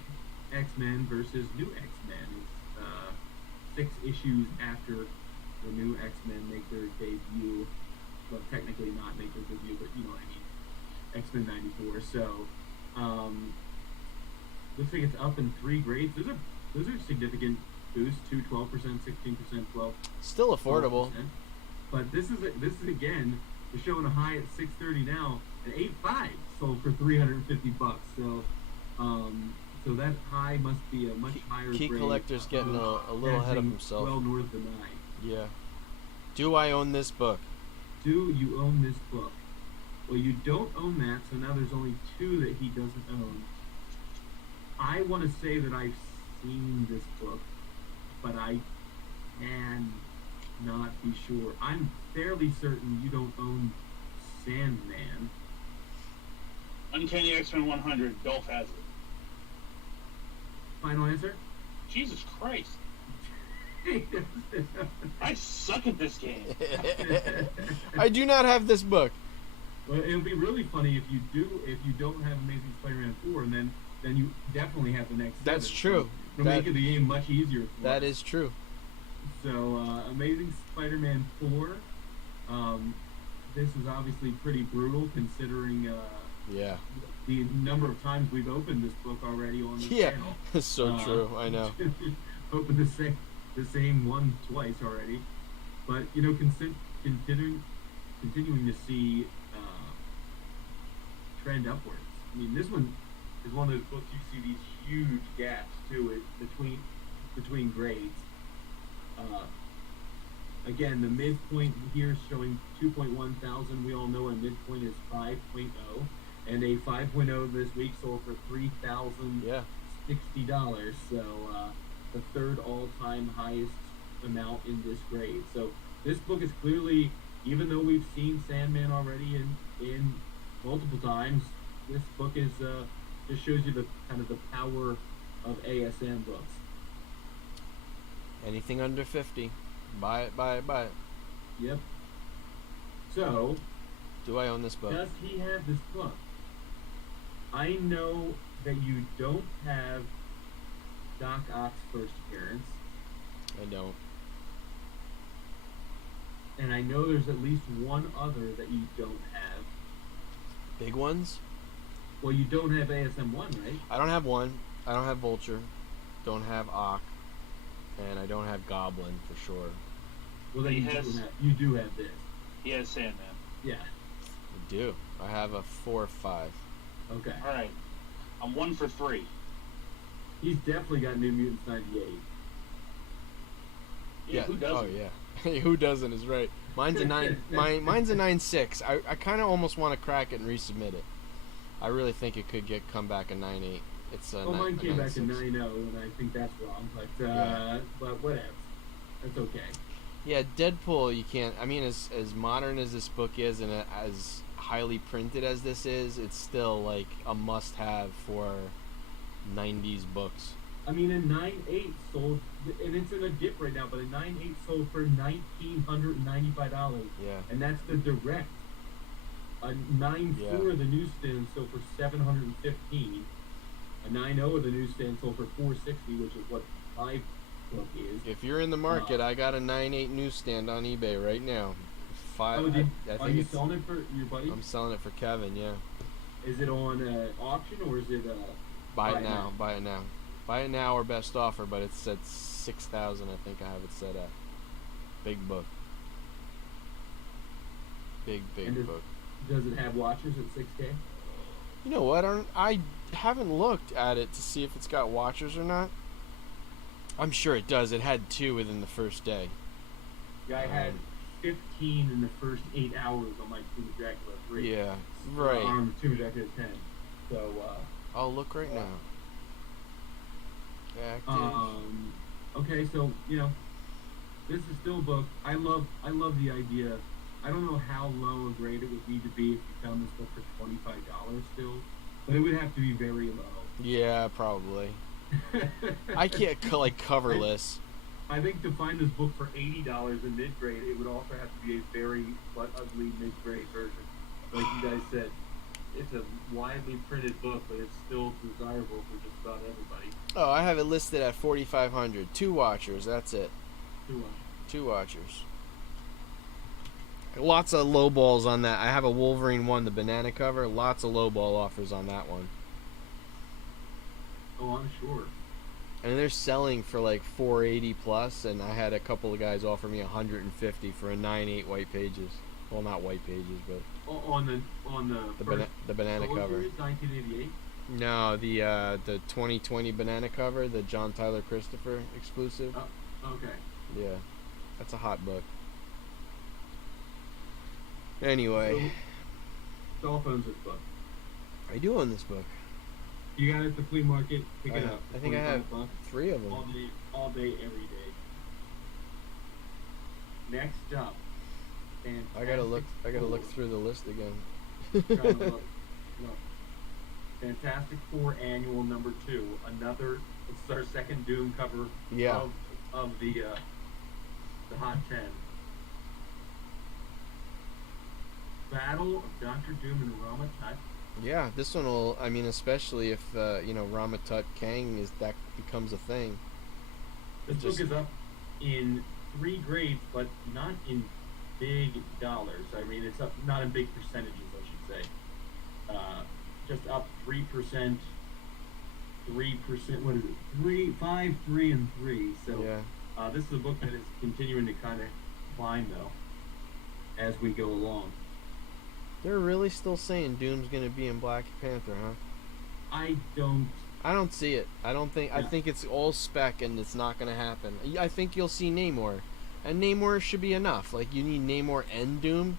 X-Men versus new X-Men is 6 issues after the new X-Men make their debut. Well, technically not make their debut, but you know what I mean. X-Men 94. So, looks like it's up in 3 grades. Those are significant boost, 12%, 16%, 12. Still affordable. 12%. But this is again, we're showing a high at 630 now, and 8.5 sold for $350. So that high must be a much higher Key grade. Collector's getting a little ahead of himself. Well north of 9. Yeah. Do I own this book? Do you own this book? Well, you don't own that, so now there's only 2 that he doesn't own. I want to say that I've seen this book, but I can not be sure. I'm fairly certain you don't own Sandman. Uncanny X-Men 100, Dolph has it. Final answer? Jesus Christ. I suck at this game. I do not have this book. Well, it would be really funny if you don't have Amazing Spider-Man 4, and then you definitely have the next. That's 7. true. It'll make the game much easier. That is true. So, Amazing Spider-Man 4. This is obviously pretty brutal, considering the number of times we've opened this book already on this channel. It's so true. I know. Opened the same one twice already, but continuing to see trend upwards. I mean, this one is one of those books you see these huge gaps to it between grades. Again, the midpoint here is showing 2.1 thousand. We all know a midpoint is 5.0, and a 5.0 this week sold for $3,060. So the third all-time highest amount in this grade. So this book is clearly, even though we've seen Sandman already in multiple times, this book is just shows you the kind of the power of ASM books. Anything under 50, buy it. Yep. So, do I own this book? Does he have this book? I know that you don't have Doc Ock's first appearance. I don't. And I know there's at least one other that you don't have. Big ones? Well, you don't have ASM 1, right? I don't have 1. I don't have Vulture. Don't have Ock. And I don't have Goblin for sure. Well, then you do have this. He has Sandman. Yeah. I do. I have a 4 or 5. Okay. All right. I'm 1 for 3. He's definitely got New Mutants 98. Yeah. Who doesn't? Oh yeah. Who doesn't is right. Mine's a 9. Mine's a 9.6. I kind of almost want to crack it and resubmit it. I really think it could come back a 9.8. It's a mine came back a 9.0, and I think that's wrong. But whatever. That's okay. Yeah, Deadpool. You can't. I mean, as modern as this book is, and as highly printed as this is, it's still like a must-have for 90s books. I mean, a 9.8 sold, and it's in a dip right now, but a 9.8 sold for $1,995. Yeah. And that's the direct. A 9.4 the newsstand sold for $715. A 9.0 the newsstand sold for $460, which is what my book is. If you're in the market, I got a 9.8 newsstand on eBay right now. Are you selling it for your buddy? I'm selling it for Kevin. Yeah. Is it on auction or is it buy it now? Buy it now. Buy it now or best offer, but it's at 6,000. I think I have it set at. Big book. Big book. Does it have watchers at 6K? You know what? I haven't looked at it to see if it's got watchers or not. I'm sure it does. It had 2 within the first day. Yeah, I had 15 in the first 8 hours on my Tomb of Dracula 3. Yeah, right. On Tomb of Dracula 10. So, I'll look right now. Active. Okay, so, this is still a book. I love the idea. I don't know how low a grade it would need to be if you found this book for $25 still, but it would have to be very low. Yeah, probably. I can't coverless. I think to find this book for $80 in mid-grade, it would also have to be a very ugly mid-grade version. Like you guys said, it's a widely printed book, but it's still desirable for just about everybody. Oh, I have it listed at 4,500. 2 watchers. That's it. 2 watchers. Lots of low balls on that. I have a Wolverine 1, the banana cover. Lots of low ball offers on that one. Oh, I'm sure. and they're selling for like 480 plus, and I had a couple of guys offer me 150 for a 9/8 white pages. Well, not white pages, but on the banana Solo cover. Series, 1988. No, the 2020 banana cover, the John Tyler Christopher exclusive. Oh, okay. Yeah, that's a hot book. Anyway, So, Dolph owns this book. I do own this book. You got it at the flea market. Pick it up. I think I have $25. 3 of them. All day, every day. Next up, I gotta look through the list again. Trying to look. Fantastic Four Annual number 2. It's our second Doom cover. Yeah. Of the Hot 10. Battle of Doctor Doom and Rama Tut. Yeah, this one will. I mean, especially if Rama Tut Kang becomes a thing. This book is up in 3 grades, but not in big dollars. I mean, it's up not in big percentages, I should say. Just up 3%. 3%. What is it? 5, 3, and 3. So yeah. This is a book that is continuing to kind of climb, though, as we go along. They're really still saying Doom's gonna be in Black Panther, huh? I don't see it. I think it's all spec and it's not gonna happen. I think you'll see Namor, and Namor should be enough. Like, you need Namor and Doom.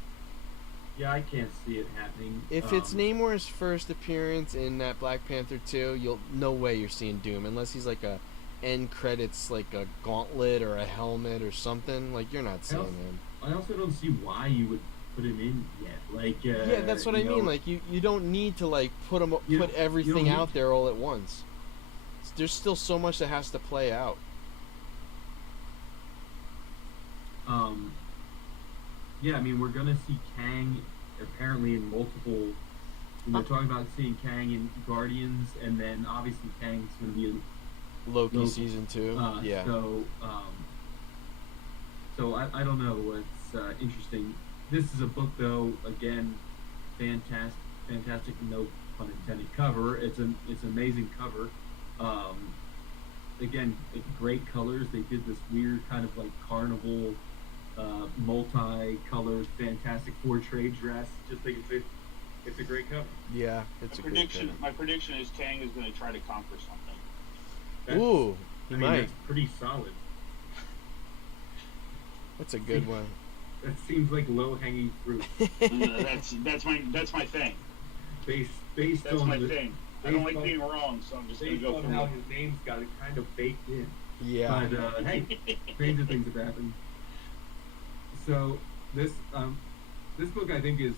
Yeah, I can't see it happening. If it's Namor's first appearance in that Black Panther 2, no way you're seeing Doom unless he's like a end credits, like a gauntlet or a helmet or something. Like, you're not seeing him. I also don't see why you would put him in yet. Like, yeah, that's what I mean. Like, you don't need to like put everything out there all at once. There's still so much that has to play out. Yeah, I mean, we're gonna see Kang apparently in multiple. They're talking about seeing Kang in Guardians, and then obviously Kang's gonna be in Loki season 2. Yeah. So I don't know what's interesting. This is a book, though. Again, fantastic. No pun intended. Cover. It's an amazing cover. Again, great colors. They did this weird kind of like carnival, multi-colored Fantastic Four trade dress. Just think it's a great cover. Yeah, it's great cover. My prediction is Kang is going to try to conquer something. Ooh, he might. That's pretty solid. That's a good one. That seems like low-hanging fruit. That's my thing. Based that's on my thing. I don't like being wrong, so I'm just going to go for how his name's got it kind of baked in. Yeah. But hey, stranger things have happened. So this book, I think, is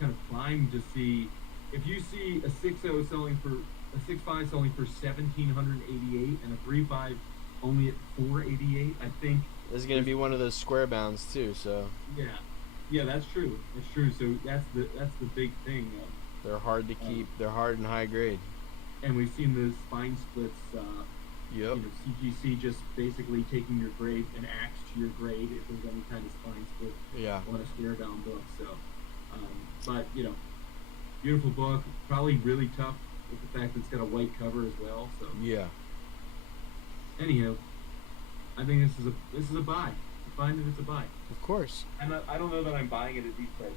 kind of primed to see if you see a 6.0 selling for a 6.5 selling for $1,788 and a 3.5 only at $488. I think this is gonna be one of those square bounds too. So yeah, that's true. So that's the big thing. They're hard to keep. They're hard and high grade. And we've seen the spine splits. Yep. CGC just basically taking your grade, an axe to your grade if there's any kind of spine split on a square bound book. So, but beautiful book. Probably really tough with the fact that it's got a white cover as well. So yeah. Anyhow, I think this is a buy. I find that it's a buy. Of course. I don't know that I'm buying it at these prices,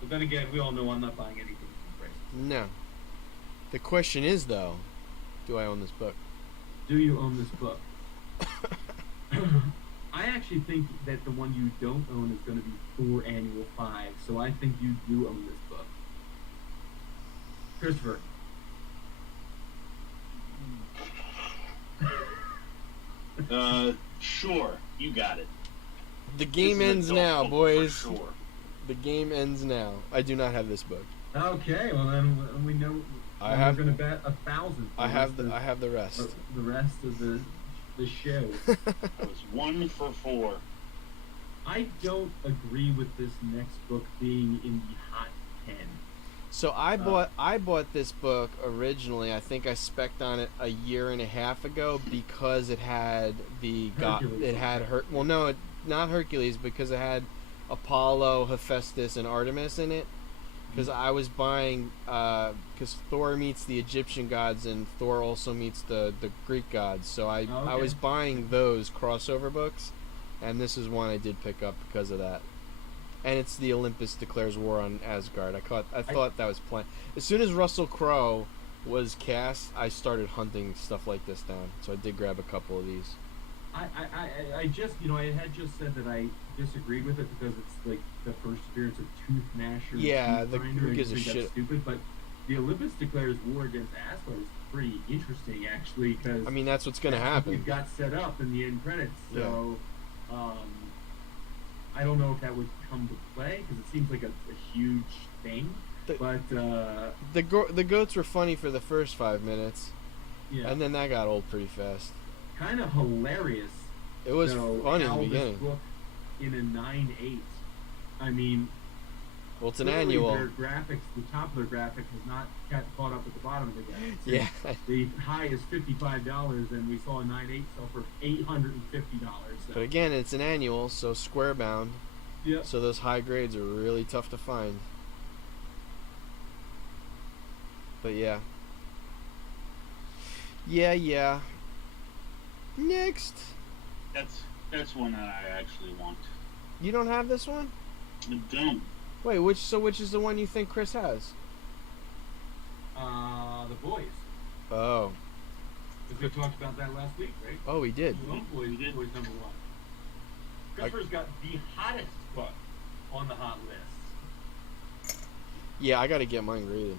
but then again, we all know I'm not buying anything at these prices. No. The question is, though, do I own this book? Do you own this book? I actually think that the one you don't own is going to be 4 Annual 5, so I think you do own this book. Christopher. Sure, you got it. The game ends now, boys. Sure. The game ends now. I do not have this book. Okay, well then we know. We're going to bet 1,000. I have the rest. The rest of the show. I was 1 for 4. I don't agree with this next book being in the hot 10. So I bought this book originally. I think I spec'd on it a year and a half ago because it had not Hercules, because it had Apollo, Hephaestus, and Artemis in it. because I was buying because Thor meets the Egyptian gods and Thor also meets the Greek gods. So I was buying those crossover books, and this is one I did pick up because of that. And it's the Olympus declares war on Asgard. I thought that was planned. As soon as Russell Crowe was cast, I started hunting stuff like this down. So I did grab a couple of these. I just, I had just said that I disagreed with it because it's like the first appearance of Tooth Gnasher. Yeah, who gives a shit? shit? Stupid, but the Olympus declares war against Asgard is pretty interesting, actually, because I mean that's what's going to happen. We've got set up in the end credits, so I don't know if that would come to play because it seems like a huge thing. The goats were funny for the first 5 minutes, and then that got old pretty fast. Kind of hilarious. It was funny in the beginning. This book in a 9.8. I mean, well, it's an annual. Their graphics, the top of their graphic has not caught up with the bottom of the graphic. So yeah. The high is $55, and we saw a 9.8 sell for $850. So. But again, it's an annual, so square bound. Yep. So those high grades are really tough to find. But yeah. Yeah. Next. That's one that I actually want. You don't have this one? I don't. Wait, which is the one you think Chris has? The Boys. Oh. Because we talked about that last week, right? Oh, we did. Boys number 1. Christopher's got the hottest book on the hot list. Yeah, I gotta get mine graded.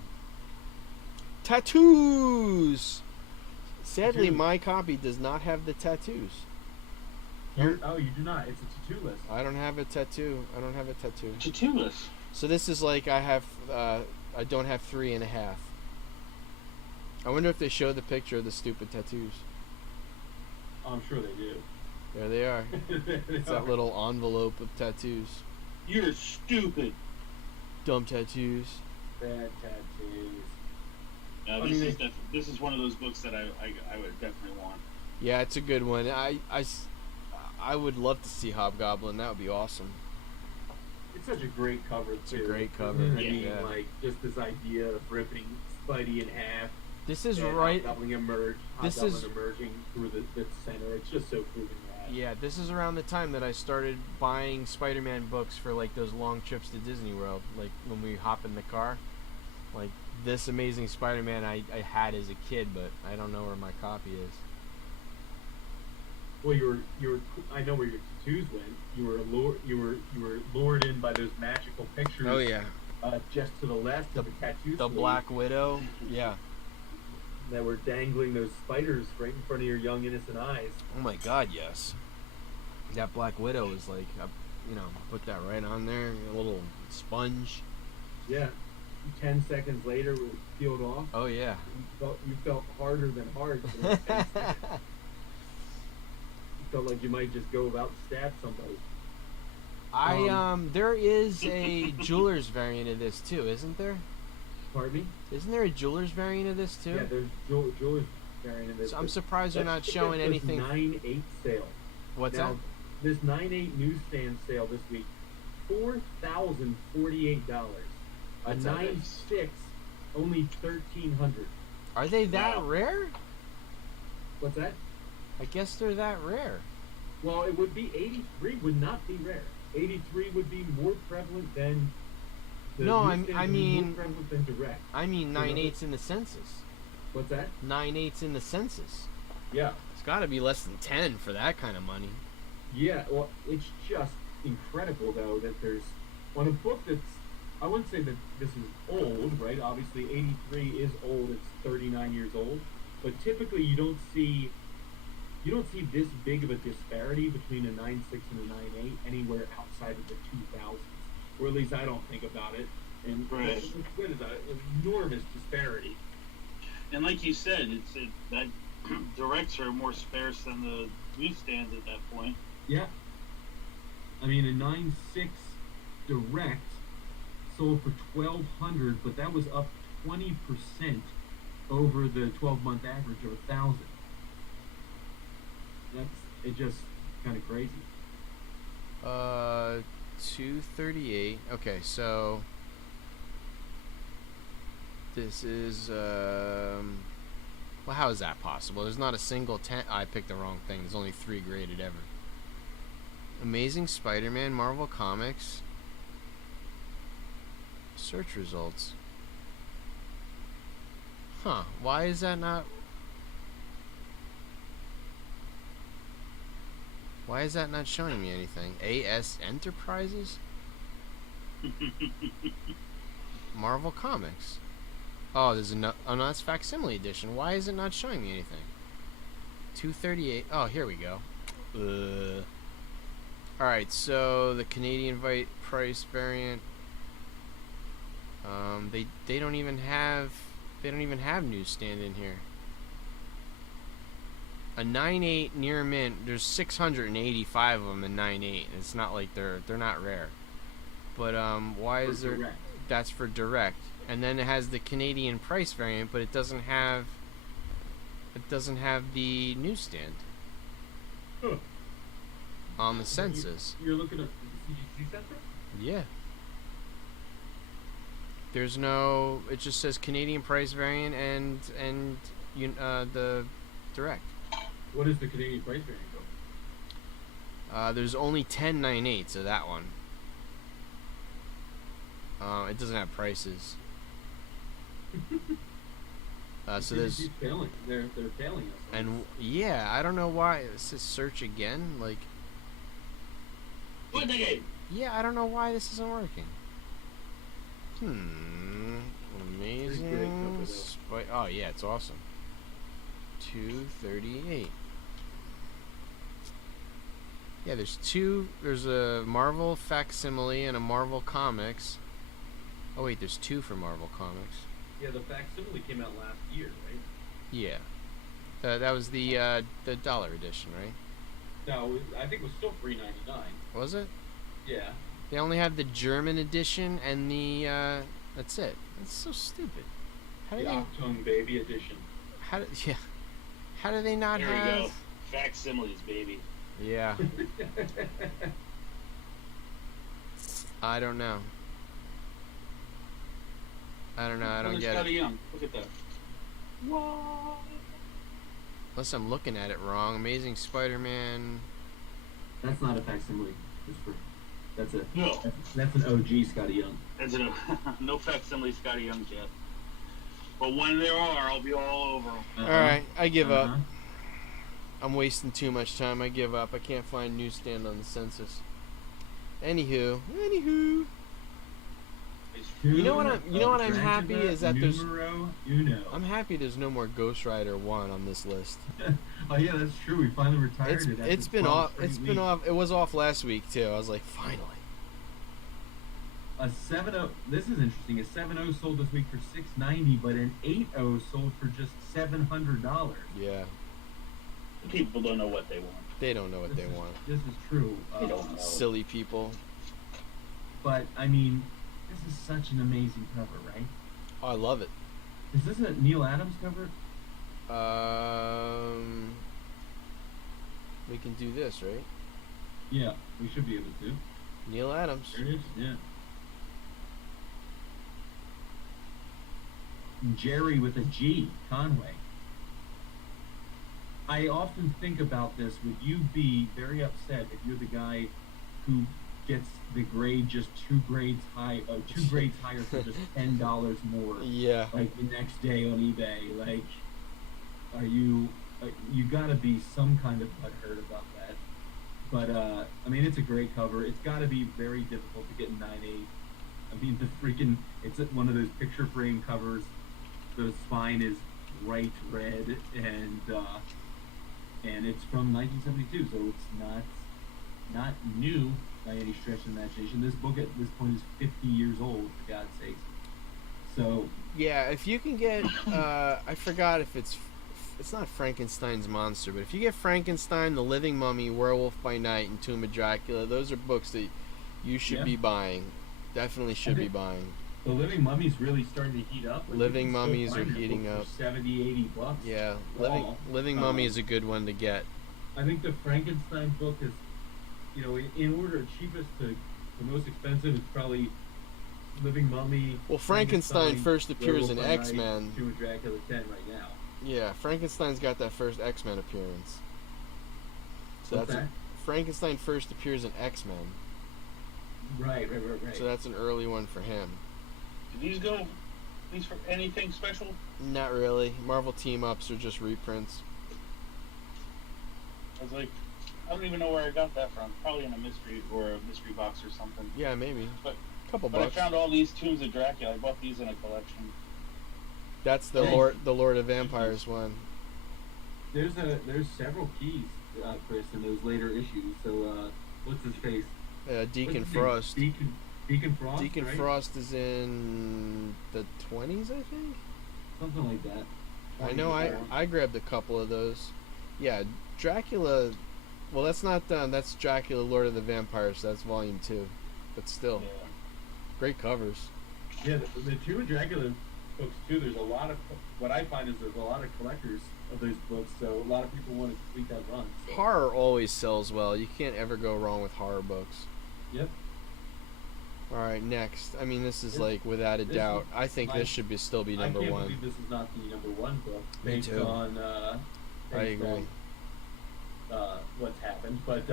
Tattoos! Sadly, my copy does not have the tattoos. You do not. It's a tattoo list. I don't have a tattoo. Tattoo list. So this is like I don't have 3.5. I wonder if they show the picture of the stupid tattoos. I'm sure they do. There they are. It's that little envelope of tattoos. You're stupid. Dumb tattoos. Bad tattoos. This is one of those books that I would definitely want. Yeah, it's a good one. I would love to see Hobgoblin. That would be awesome. It's such a great cover, too. It's a great cover. I mean, like, just this idea of ripping Spidey in half. This is right. Hobgoblin emerging through the center. It's just so proven rad. Yeah, this is around the time that I started buying Spider-Man books for, like, those long trips to Disney World. Like, when we hop in the car. Like, this Amazing Spider-Man I had as a kid, but I don't know where my copy is. Well, I know where your tattoos went. You were lured in by those magical pictures. Oh yeah. Just to the left of the tattoo. The Black Widow. Yeah. That were dangling those spiders right in front of your young innocent eyes. Oh my God, yes. That Black Widow is like, put that right on there. A little sponge. Yeah. 10 seconds later, it was peeled off. Oh yeah. You felt harder than hard. For those 10 seconds. Felt like you might just go about and stab somebody. There is a jeweler's variant of this too, isn't there? Pardon me? Isn't there a jeweler's variant of this too? Yeah, there's jeweler's variant of this. So I'm surprised they're not showing anything. 9.8 sale. What's that? This 9.8 newsstand sale this week, $4,048. A 9.6, only $1,300. Are they that rare? What's that? I guess they're that rare. Well, it would be 83 would not be rare. 83 would be more prevalent than. I mean more prevalent than direct. I mean 9/8 in the census. What's that? 9/8 in the census. Yeah. It's got to be less than 10 for that kind of money. Yeah. Well, it's just incredible though that there's on a book that's. I wouldn't say that this is old, right? Obviously, 83 is old. It's 39 years old. But typically, you don't see this big of a disparity between a 9.6 and a 9.8 anywhere outside of the 2000s, or at least I don't think about it. And right. What is that? Enormous disparity. And like you said, that directs are more sparse than the newsstands at that point. Yeah. I mean, a 9.6 direct sold for $1,200, but that was up 20% over the 12-month average of 1,000. It's just kind of crazy. 238. Okay, so This is, well, how is that possible? There's not a single 10. I picked the wrong thing. There's only 3 graded ever. Amazing Spider-Man, Marvel Comics. Search results. Huh. Why is that not... Why is that not showing me anything? AS Enterprises? Marvel Comics. Oh, there's no, oh no, that's facsimile edition. Why is it not showing me anything? 238. Oh, here we go. Alright, so the Canadian price variant. They don't even have newsstand in here. A 9.8 near mint. There's 685 of them in 9.8. It's not like they're not rare. But why is there? Direct. That's for direct. And then it has the Canadian price variant, but it doesn't have the newsstand on the census. You're looking at the CGC census? Yeah. There's no. It just says Canadian price variant and the direct. What is the Canadian price variant go? There's only 10 9.8s of that one. It doesn't have prices. So there's failing. They're failing us. And yeah, I don't know why it says search again. Like, yeah, I don't know why this isn't working. Amazing. Oh yeah, it's awesome. 238. Yeah, there's two. There's a Marvel facsimile and a Marvel Comics. Oh wait, there's 2 for Marvel Comics. Yeah, the facsimile came out last year, right? Yeah, that was the dollar edition, right? No, I think it was still $3.99. Was it? Yeah. They only have the German edition and the that's it. That's so stupid. How do The Octung Baby edition. How do they not There have? we go. Facsimiles, baby. Yeah. I don't know. I don't get it. Young. Look at that. What? Unless I'm looking at it wrong. Amazing Spider-Man. That's not a facsimile. That's a No. That's an OG Scotty Young. That's no facsimile Scotty Young yet. But when there are, I'll be all over them. Alright, I give up. I'm wasting too much time. I give up. I can't find newsstand on the census. Anywho. You know what I'm happy is that there's. I'm happy there's no more Ghost Rider 1 on this list. Oh yeah, that's true. We finally retired it. It's been off. It's been off. It was off last week too. I was like, finally. A 7.0. This is interesting. A 7.0 sold this week for $6.90, but an 8.0 sold for just $700. Yeah. People don't know what they want. They don't know what they want. This is true. They don't know. Silly people. But I mean, this is such an amazing cover, right? Oh, I love it. Is this a Neil Adams cover? We can do this, right? Yeah, we should be able to. Neil Adams. There it is. Yeah. Jerry with a G, Conway. I often think about this. Would you be very upset if you're the guy who gets the grade just 2 grades high, 2 grades higher for just $10 more? Yeah. Like the next day on eBay. Like, are you? You gotta be some kind of butthurt about that. But I mean, it's a great cover. It's got to be very difficult to get 9.8. I mean, it's one of those picture frame covers. The spine is bright red, and it's from 1972, so it's not new by any stretch of the imagination. This book at this point is 50 years old, for God's sakes. So yeah, if you can get, I forgot if it's not Frankenstein's Monster, but if you get Frankenstein, The Living Mummy, Werewolf by Night, and Tomb of Dracula, those are books that you should be buying. Definitely should be buying. The Living Mummy's really starting to heat up. Like, Living Mummies are heating up. For 70, 80 bucks. Yeah, Living Mummy is a good one to get. I think the Frankenstein book is, in order cheapest to the most expensive, it's probably Living Mummy. Well, Frankenstein first appears in Werewolf by X-Men. Night, doing Dracula 10 right now. Yeah, Frankenstein's got that first X-Men appearance. So What's that? Frankenstein first appears in X-Men. Right. So that's an early one for him. Do these go? These for anything special? Not really. Marvel team-ups are just reprints. I was like, I don't even know where I got that from. Probably in a mystery box or something. Yeah, maybe. But Couple But bucks. I found all these Tombs of Dracula. I bought these in a collection. That's the Lord of Vampires one. There's several keys, Chris, in those later issues. So what's his face? Deacon Frost. Deacon Frost. Deacon right? Frost is in the 20s, I think. Something like that. I know. I grabbed a couple of those. Yeah, Dracula. Well, that's not done. That's Dracula, Lord of the Vampires. That's volume 2. But still, Yeah. great covers. Yeah, the two Dracula books too. There's a lot of what I find is there's a lot of collectors of those books. So a lot of people want to complete that run. So. Horror always sells well. You can't ever go wrong with horror books. Yep. All right, next. I mean, this is like without a doubt. I think this should still be number I can't one. believe this is not the number one book Me based too. on I agree. What's happened. But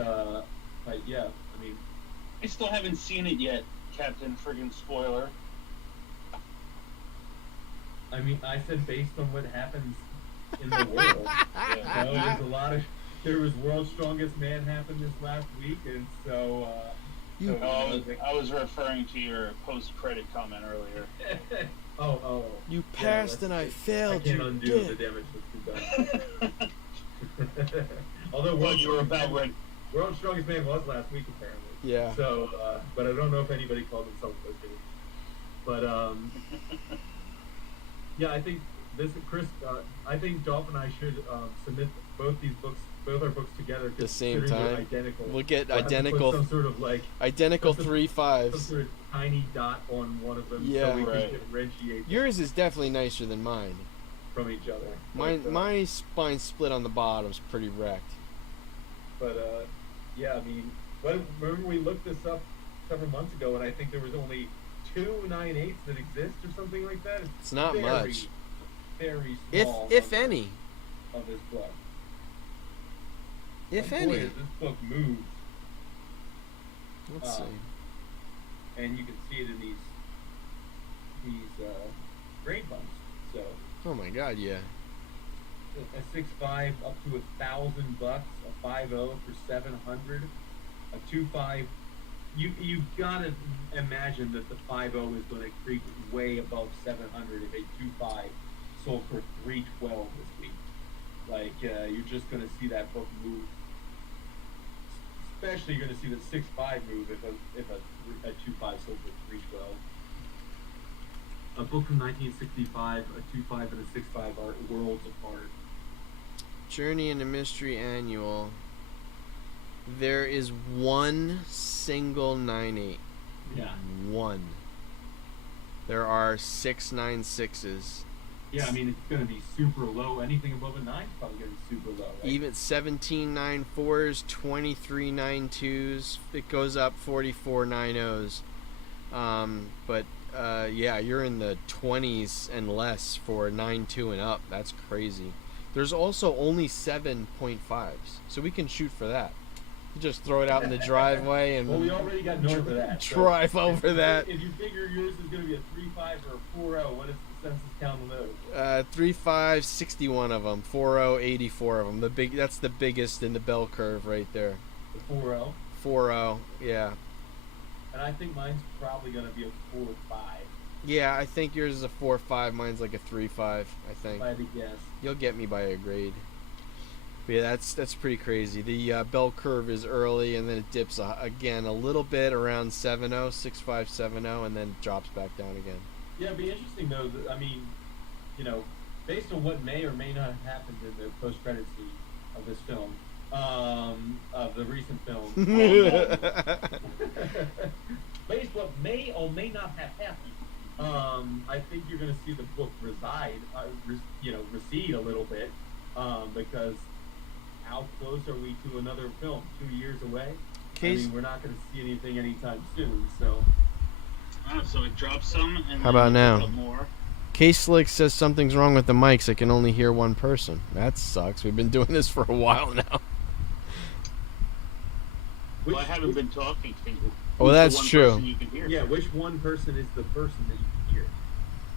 yeah, I mean, I still haven't seen it yet, Captain Friggin' Spoiler. I said based on what happens in the world. Yeah. There was World's Strongest Man happened this last week, and so. I was referring to your post-credit comment earlier. You passed and I failed. I can't undo the damage that's been done. Although World's Strongest Man was last week apparently. Yeah. So, but I don't know if anybody called themselves those. But yeah, I think Chris. I think Dolph and I should submit both our books together The same time. Identical. We'll get We'll have to identical. put some sort of identical some 3/5s. Some sort of tiny dot on one of them, Yeah. so we Right. can differentiate Yours is definitely nicer than mine. from each other. My spine split on the bottom's pretty wrecked. But yeah, I mean, remember we looked this up several months ago, and I think there was only 2 9/8 that exist or something like that. It's not very, much. Very If small. any. Of this book. If And any. boy, as this book moves, Let's see. and you can see it in these grade bumps. So Oh my god, yeah. a 6.5 up to $1,000, a 5.0 for 700, a 2.5. You gotta imagine that the 5.0 is going to creep way above 700 if a 2.5 sold for 312 this week. Like you're just going to see that book move. Especially you're going to see the 6.5 move if a 2.5 sold for 312. A book from 1965, a 2.5 and a 6.5 are worlds apart. Journey into Mystery Annual. There is one single 9/8. Yeah. One. There are 6 9/6s. Yeah, I mean, it's going to be super low. Anything above a 9 is probably going to be super low. Right? Even 17 9/4s, 23 9/2s. It goes up 44 9/0s. But yeah, you're in the 20s and less for 9/2 and up. That's crazy. There's also only 7.5s, so we can shoot for that. You just throw it out in the driveway and well, we already got north of that. drive over that. If you figure yours is going to be a 3.5 or a 4.0, what is the census count on those? 3.5, 61 of them. 4.0, 84 of them. That's the biggest in the bell curve right there. The 4.0. 4.0, yeah. And I think mine's probably going to be a 4.5. Yeah, I think yours is a 4.5. Mine's like a 3.5. I think. If I had to guess. You'll get me by a grade. But yeah, that's pretty crazy. The bell curve is early, and then it dips again a little bit around 7.0, 6.5, 7.0, and then drops back down again. Yeah, it'd be interesting though. I mean, you know, based on what may or may not have happened in the post-credit scene of this film, of the recent film, based what may or may not have happened, I think you're going to see the book recede a little bit, because how close are we to another film? 2 years away. I mean, we're not going to see anything anytime soon. So, So it drops some, and how about now? More. K-Slick says something's wrong with the mics. I can only hear one person. That sucks. We've been doing this for a while now. Well, I haven't been talking to you. Oh, that's true. You can hear? Yeah, which one person is the person that you can hear?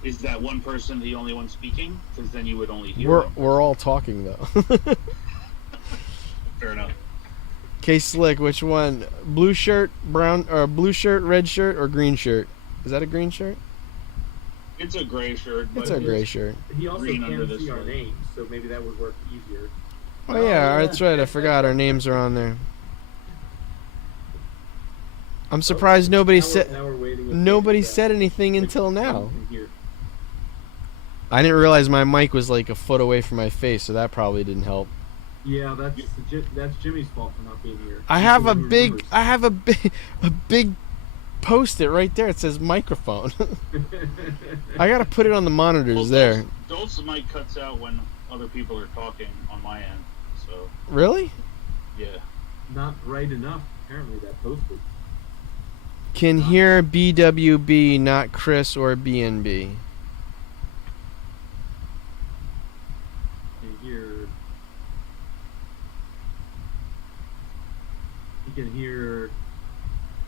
Is that one person the only one speaking? Because then you would only hear. We're all talking though. Fair enough. K-Slick, which one? Blue shirt, brown, or blue shirt, red shirt, or green shirt? Is that a green shirt? It's a gray shirt. But it's a gray shirt. He also green can't see our names, so maybe that would work easier. Oh yeah, that's right. I forgot our names are on there. I'm surprised nobody said anything until now. I didn't realize my mic was like a foot away from my face, so that probably didn't help. Yeah, that's Jimmy's fault for not being here. I have a big post-it right there. It says microphone. I gotta put it on the monitors there. Those mic cuts out when other people are talking on my end. So. Really? Yeah. Not bright enough. Apparently, that post-it. Can hear BWB, not Chris or BNB. You can hear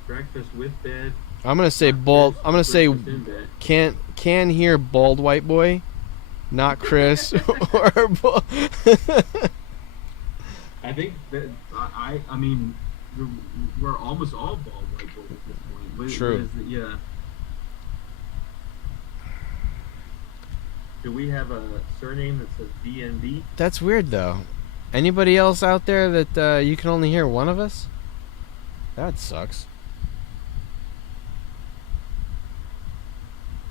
breakfast with bed. I'm gonna say bald. I'm gonna say can hear bald white boy, not Chris or. I think that I mean we're almost all bald white boys at this point. True. Yeah. Do we have a surname that says BNB? That's weird though. Anybody else out there that you can only hear one of us? That sucks.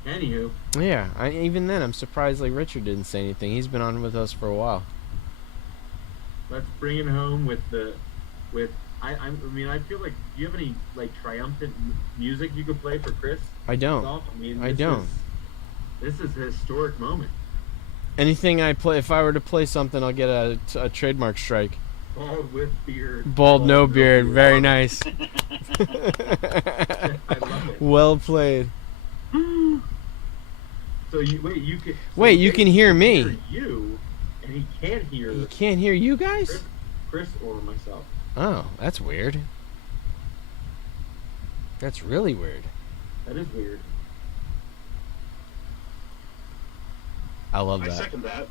Anywho. Yeah, even then, I'm surprised like Richard didn't say anything. He's been on with us for a while. Let's bring it home with I mean, I feel like, do you have any like triumphant music you could play for Chris? I don't. I don't. This is a historic moment. Anything I play, if I were to play something, I'll get a trademark strike. Bald with beard. Bald no beard. Very nice. I love it. Well played. So you can. Wait, you can hear me. Hear you, and he can't hear. He can't hear you guys. Chris or myself. Oh, that's weird. That's really weird. That is weird. I love that. I second that.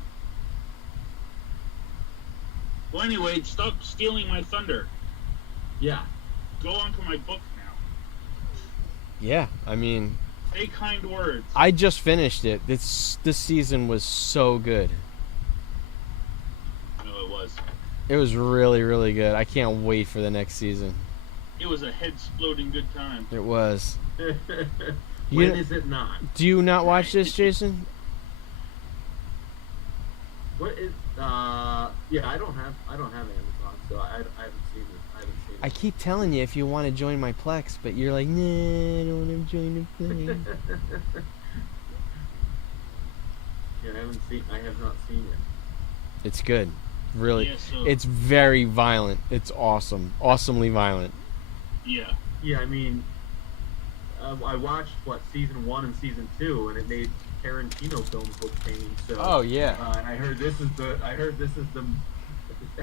Well, anyway, stop stealing my thunder. Yeah. Go on to my book now. Yeah, I mean... Say kind words. I just finished it. This season was so good. No, it was. It was really, really good. I can't wait for the next season. It was a head-exploding good time. It was. When is it not? Do you not watch this, Jason? What is yeah, I don't have Amazon, so I haven't seen it. I keep telling you if you want to join my Plex, but you're like, nah, I don't want to join the Plex. Yeah, I have not seen it. It's good. Really. Yeah, so, it's very violent. It's awesome. Awesomely violent. Yeah. Yeah, I mean, I watched season 1 and season 2, and it made Tarantino films look tame. So. Oh yeah. And I heard this is the.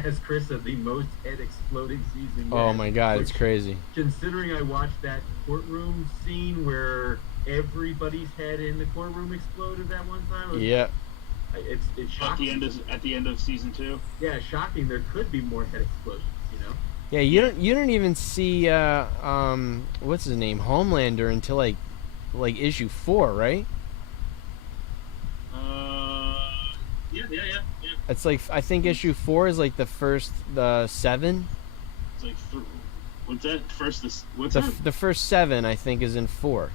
As Chris said, the most head-exploding season yet. Oh my God, it's crazy. Considering I watched that courtroom scene where everybody's head in the courtroom exploded that one time. Yeah. It's shocking. At the end of season 2. Yeah, shocking. There could be more head explosions. Yeah, you don't even see what's his name, Homelander, until like issue 4, right? Yeah. It's like I think issue 4 is like the first 7. It's like what's that? The first 7 I think is in 4.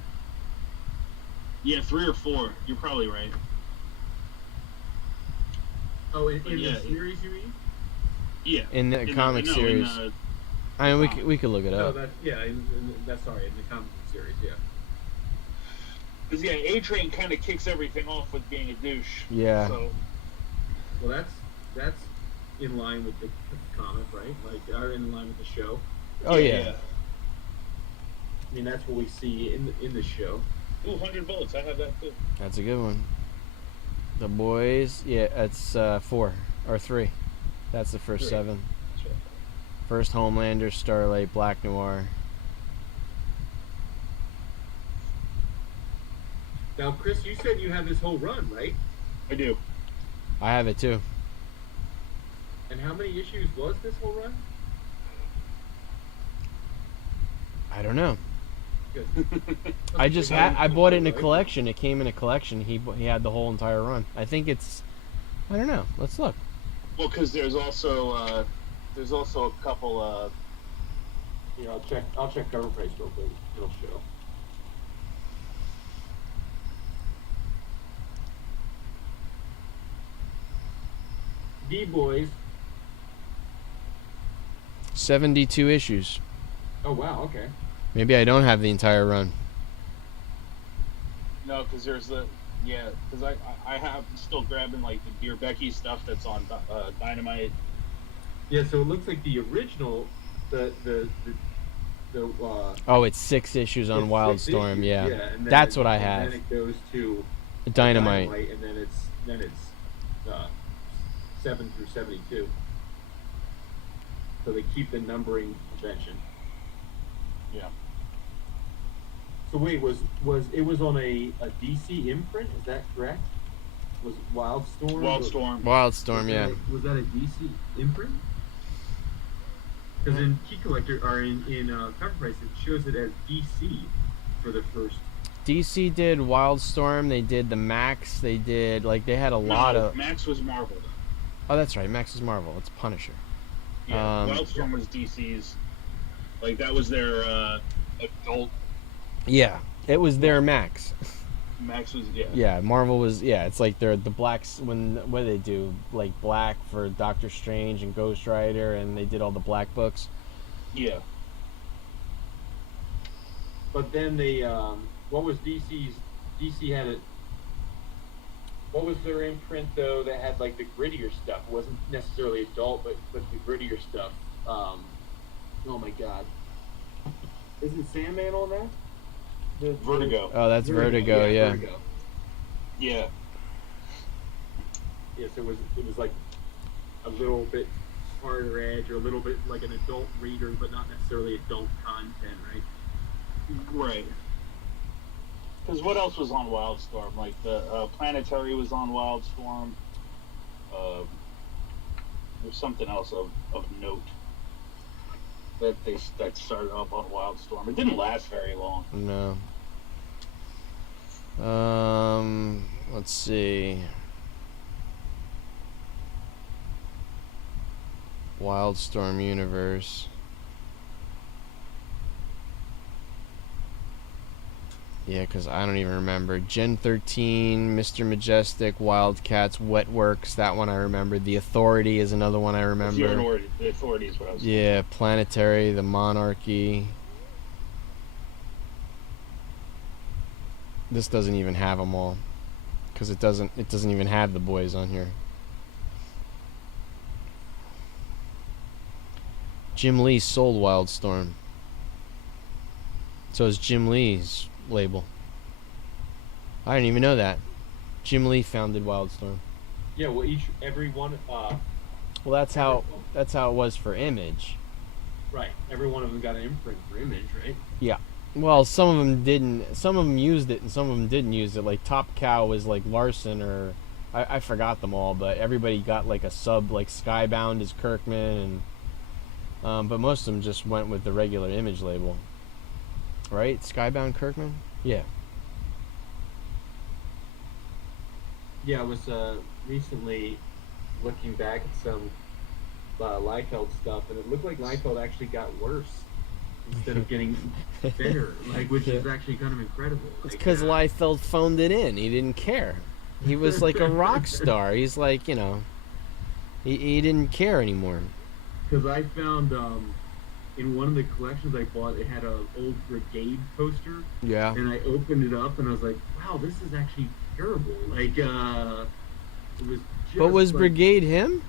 Yeah, 3 or 4. You're probably right. Oh, in the series you mean? Yeah. In the comic series. I mean, we could look it up. That's sorry, in the comic series, yeah. Because A-Train kind of kicks everything off with being a douche. Yeah. So. Well, that's in line with the comic, right? Like, are in line with the show. Oh yeah. I mean, that's what we see in the show. Ooh, 100 volts. I have that too. That's a good one. The Boys, yeah, it's 4 or 3. That's the first 7. Sure. First Homelander, Starlight, Black Noir. Now, Chris, you said you have this whole run, right? I do. I have it too. And how many issues was this whole run? I don't know. Good. I bought it in a collection. It came in a collection. He had the whole entire run. I think it's, I don't know. Let's look. Well, because there's also a couple. Yeah, I'll check cover price real quick. It'll show. D-Boys. 72 issues. Oh wow, okay. Maybe I don't have the entire run. No, because there's because I have still grabbing like the Dear Becky stuff that's on Dynamite. Yeah, so it looks like the original, Oh, it's 6 issues on Wildstorm. Issues, Yeah, and that's what I have. And then it goes to Dynamite, and then it's 7 through 72. So they keep the numbering convention. Yeah. So wait, was it was on a DC imprint? Is that correct? Was Wildstorm? Wildstorm, yeah. Was that a DC imprint? Because in Key Collector or in Cover Price, it shows it as DC for the first. DC did Wildstorm. They did the Max. They did they had a lot of. Max was Marvel. Oh, that's right. Max is Marvel. It's Punisher. Yeah, Wildstorm was DC's. Like that was their adult. Yeah, it was their Max. Max was Yeah, Marvel was It's like they're the blacks what do they do? Like black for Doctor Strange and Ghost Rider, and they did all the black books. Yeah. But then they what was DC's? DC had it. What was their imprint though that had like the grittier stuff? It wasn't necessarily adult, but the grittier stuff. Oh my God! Isn't Sandman on that? Vertigo. Oh, that's Vertigo. Yeah. Vertigo. Yeah. Yes, it was like a little bit harder edge, or a little bit like an adult reader, but not necessarily adult content, right? Right. Because what else was on Wildstorm? Like the Planetary was on Wildstorm. There's something else of note that started up on Wildstorm. It didn't last very long. No. Let's see. Wildstorm Universe. Yeah, because I don't even remember. Gen 13, Mr. Majestic, Wildcats, Wetworks, that one I remember. The Authority is another one I remember. The Authority is what I was saying. Yeah, Planetary, The Monarchy. This doesn't even have them all. Because it doesn't even have the boys on here. Jim Lee sold Wildstorm. So is Jim Lee's label. I didn't even know that. Jim Lee founded Wildstorm. Yeah, well, every one. Well, that's how it was for Image. Right. Every one of them got an imprint for Image, right? Yeah. Well, some of them didn't. Some of them used it, and some of them didn't use it. Like Top Cow was like Larson, or I forgot them all, but everybody got like a sub. Like Skybound is Kirkman, and but most of them just went with the regular Image label. Right? Skybound Kirkman? Yeah. Yeah, I was recently looking back at some Liefeld stuff, and it looked like Liefeld actually got worse instead of getting better, which is actually kind of incredible. It's because Liefeld phoned it in. He didn't care. He was like a rock star. He's like, he didn't care anymore. Because I found... in one of the collections I bought, it had an old Brigade poster. Yeah. And I opened it up, and I was like, wow, this is actually terrible. It was just... But was Brigade him?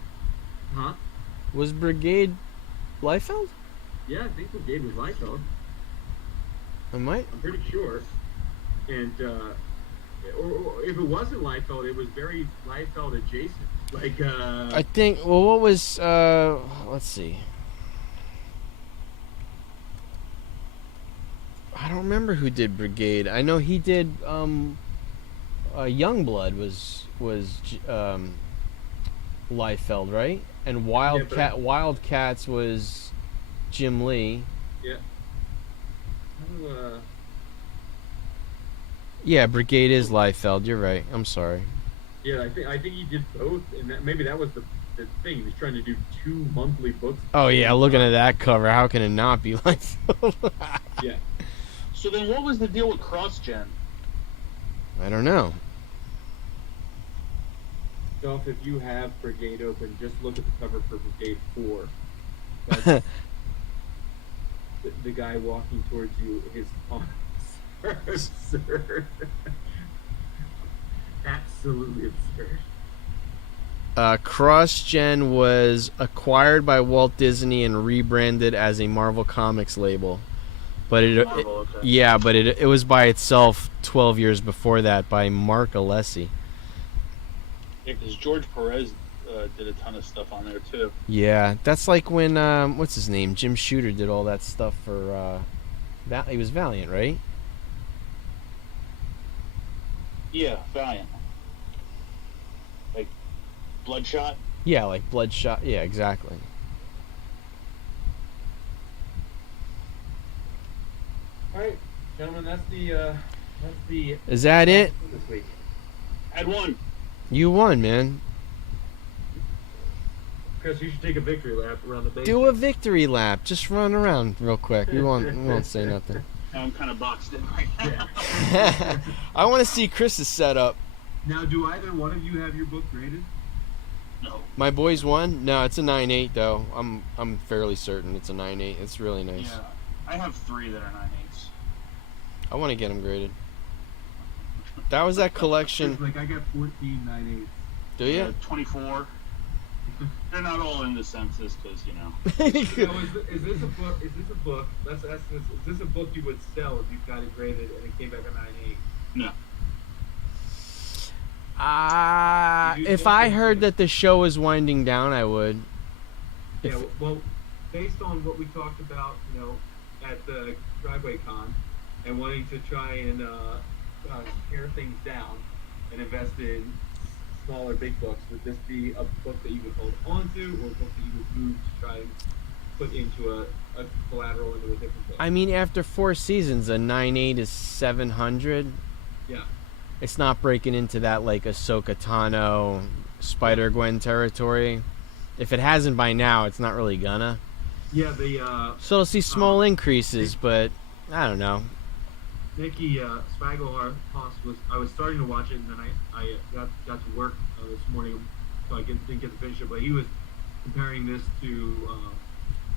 Huh? Was Brigade Liefeld? Yeah, I think Brigade was Liefeld. I might. I'm pretty sure. And or if it wasn't Liefeld, it was very Liefeld adjacent. Like I think. Well, what was? Let's see. I don't remember who did Brigade. I know he did. Youngblood was Liefeld, right? And Wildcats was Jim Lee. Yeah. Yeah, Brigade is Liefeld. You're right. I'm sorry. Yeah, I think he did both, and maybe that was the thing. He was trying to do 2 monthly books. Oh yeah, looking at that cover, how can it not be Liefeld? Yeah. So then, what was the deal with CrossGen? I don't know. So if you have Brigade open, just look at the cover for Brigade 4. That's the guy walking towards you is absurd. Absolutely absurd. CrossGen was acquired by Walt Disney and rebranded as a Marvel Comics label. But it was by itself 12 years before that by Mark Alessi. Yeah, because George Perez did a ton of stuff on there too. Yeah, that's like when what's his name? Jim Shooter did all that stuff for he was Valiant, right? Yeah, Valiant. Like Bloodshot? Yeah, like Bloodshot. Yeah, exactly. All right, gentlemen, that's the Is that it? this week. Had one. You won, man. Chris, you should take a victory lap around the base. Do a victory lap. Just run around real quick. We won't say nothing. I'm kind of boxed in right now. Yeah. I want to see Chris's setup. Now, do either one of you have your book graded? No. My boys won? No, it's a 9.8 though. I'm fairly certain it's a 9.8. It's really nice. Yeah, I have 3 that are 9.8s. I want to get them graded. That was that collection. Like I got 14 9/8. Do you? 24. They're not all in the census because So is this a book? Let's ask this: is this a book you would sell if you got it graded and it came back a 9/8? No. If I heard that the show was winding down, I would. Yeah. Well, based on what we talked about, at the Driveway Con, and wanting to try and pare things down and invest in smaller big books, would this be a book that you would hold on to, or a book that you would move to try and put into a collateral into a different book? I mean, after 4 seasons, a 9.8 is 700. Yeah. It's not breaking into that like Ahsoka Tano, Spider-Gwen territory. If it hasn't by now, it's not really gonna. Yeah, So it'll see small increases, but I don't know. Nikki Spagelhorst was. I was starting to watch it, and then I got to work this morning, so I didn't get to finish it. But he was comparing this to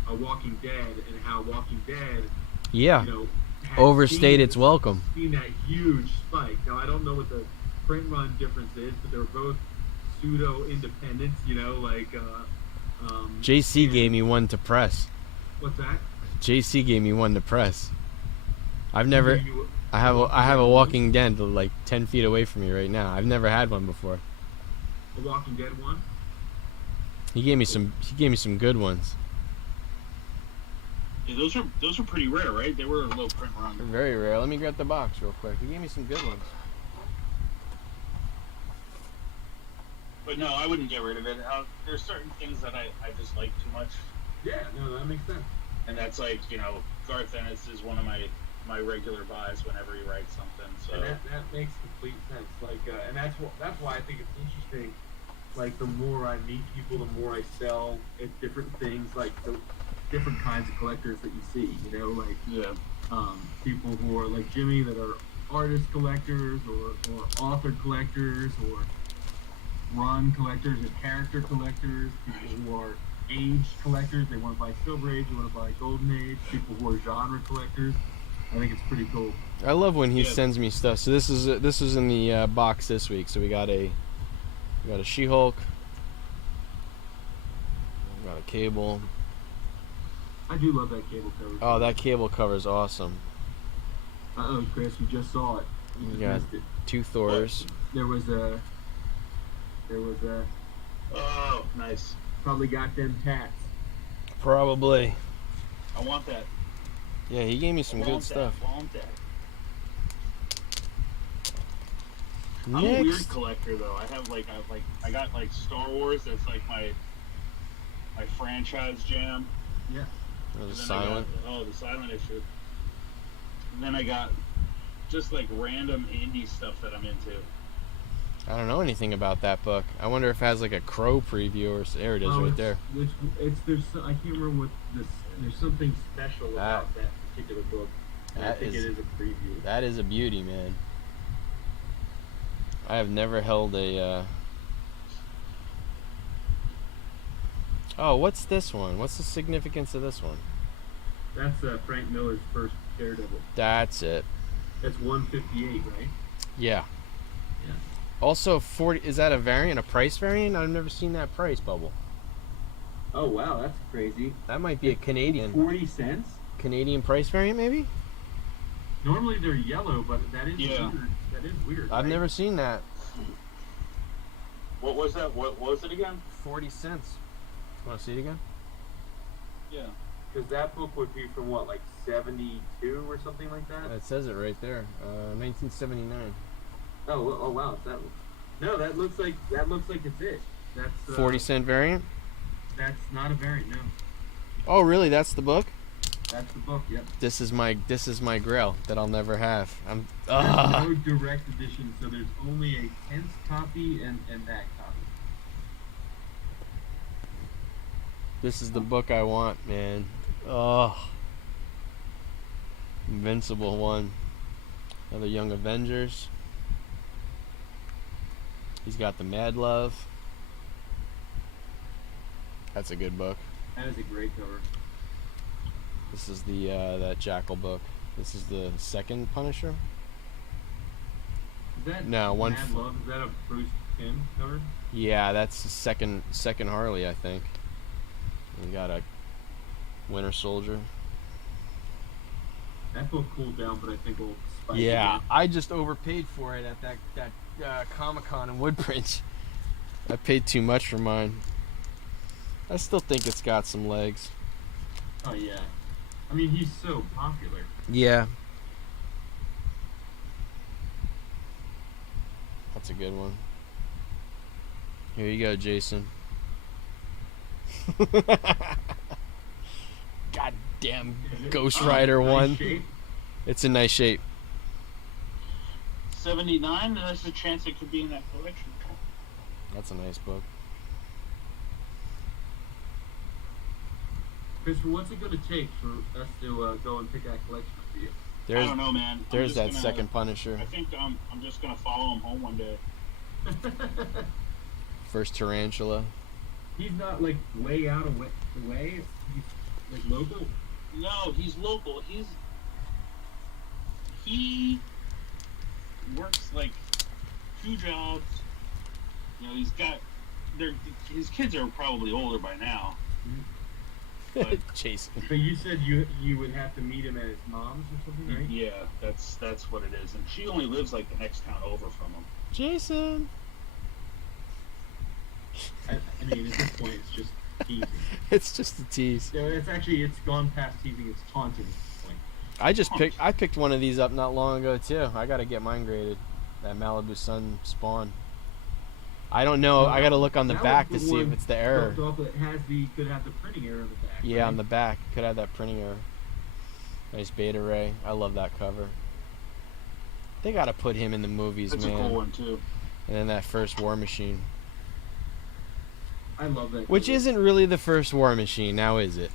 a Walking Dead, and how Walking Dead, Yeah. had Overstayed its welcome. Seen that huge spike. Now I don't know what the print run difference is, but they were both pseudo independents. JC gave me one to press. What's that? JC gave me one to press. I have a Walking Dead like 10 feet away from me right now. I've never had one before. The Walking Dead one. He gave me some good ones. Yeah, those are pretty rare, right? They were a low print run. Very rare. Let me grab the box real quick. He gave me some good ones. But no, I wouldn't get rid of it. There's certain things that I just like too much. Yeah, no, that makes sense. And that's like, Garth Ennis is one of my regular buys whenever he writes something. So and that makes complete sense. And that's why I think it's interesting. Like, the more I meet people, the more I sell at different things, like the different kinds of collectors that you see. People who are like Jimmy, that are artist collectors or author collectors or run collectors or character collectors. People who are age collectors, they want to buy Silver Age, they want to buy Golden Age. People who are genre collectors. I think it's pretty cool. I love when he sends me stuff. So this is in the box this week. So we got a She-Hulk, we got a Cable. I do love that Cable cover. Oh, that Cable cover is awesome. Uh-oh, Chris, we just saw it. You got two Thors. There was a... Oh, nice. Probably got them tats. Probably. I want that. Yeah, he gave me some good stuff. Want that. I'm a weird collector though. I got like Star Wars. That's like my franchise jam. Yeah. The silent. The silent issue. And then I got just like random indie stuff that I'm into. I don't know anything about that book. I wonder if it has like a Crow preview or there it is right there. I can't remember what this. There's something special about that particular book. I think it is a preview. That is a beauty, man. I have never held a. Oh, what's this one? What's the significance of this one? That's Frank Miller's first Daredevil. That's it. That's 158, right? Yeah. Yeah. Also, 40. Is that a variant? A price variant? I've never seen that price bubble. Oh wow, that's crazy. That might be a Canadian. 40 cents. Canadian price variant, maybe. Normally they're yellow, but that is weird. That is weird. I've never seen that. What was that? What was it again? 40 cents. Want to see it again? Yeah. Because that book would be from what, like 72 or something like that? It says it right there. 1979. Oh wow. No, that looks like it's it. That's 40-cent variant? That's not a variant, no. Oh, really? That's the book? That's the book, yep. This is my grail that I'll never have. There's no direct edition, so there's only a 10th copy and that copy. This is the book I want, man. Oh. Invincible 1. Another Young Avengers. He's got the Mad Love. That's a good book. That is a great cover. This is the that Jackal book. This is the second Punisher. Is that no one? Mad Love? Is that a Bruce Timm cover? Yeah, that's the second Harley, I think. We got a Winter Soldier. That book cooled down, but I think we'll spike Yeah, again. I just overpaid for it at that Comic-Con in Woodbridge. I paid too much for mine. I still think it's got some legs. Oh yeah. I mean, he's so popular. Yeah. That's a good one. Here you go, Jason. Goddamn Ghost Rider nice 1. Shape. It's in nice shape. 79. There's a chance it could be in that collection. That's a nice book. Christopher, what's it going to take for us to go and pick that collection up for you? I don't know, man. There's that second Punisher. I think I'm just gonna follow him home one day. First Tarantula. He's not like way out of the way. He's like local. No, he's local. He works like 2 jobs. You know, his kids are probably older by now. But, Jason. But you said you would have to meet him at his mom's or something, right? Yeah, that's what it is. And she only lives like the next town over from him. Jason. I mean, at this point, it's just teasing. It's just a tease. So it's gone past teasing. It's taunting at this point. I picked one of these up not long ago too. I got to get mine graded. That Malibu Sun Spawn. I don't know. I got to look on the back to see if it's the error. It could have the printing error on the back. Yeah, right? on the back. Could have that printing error. Nice Beta Ray. I love that cover. They got to put him in the movies, That's man. a cool one too. And then that first War Machine. I love that. Which cover. isn't really the first War Machine, now is it?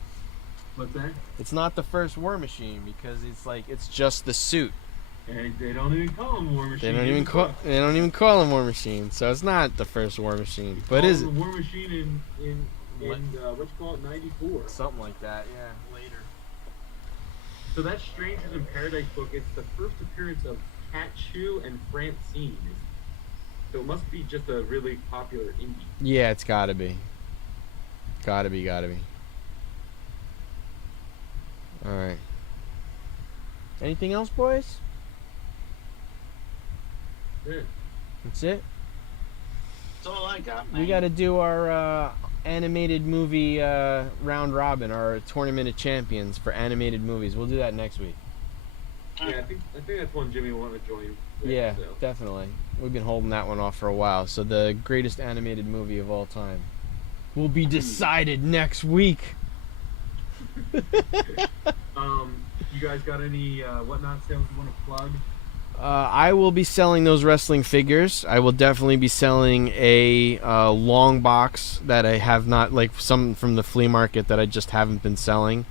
What's that? It's not the first War Machine because it's just the suit. And they don't even call him War Machine. They don't even call him War Machine, so it's not the first War Machine. But is it? War Machine in what you call it, 94. Something like that, yeah. Later. So that Strangers in Paradise book, it's the first appearance of Cat Chu and Francine. So it must be just a really popular indie. Yeah, it's gotta be. Gotta be. Alright. Anything else, boys? That's it. That's all I got, man. We got to do our animated movie round robin, our tournament of champions for animated movies. We'll do that next week. Yeah, I think that's one Jimmy will want to join. Yeah, definitely. We've been holding that one off for a while. So the greatest animated movie of all time will be decided next week. You guys got any whatnot sales you want to plug? I will be selling those wrestling figures. I will definitely be selling a long box that I have not, like some from the flea market that I just haven't been selling.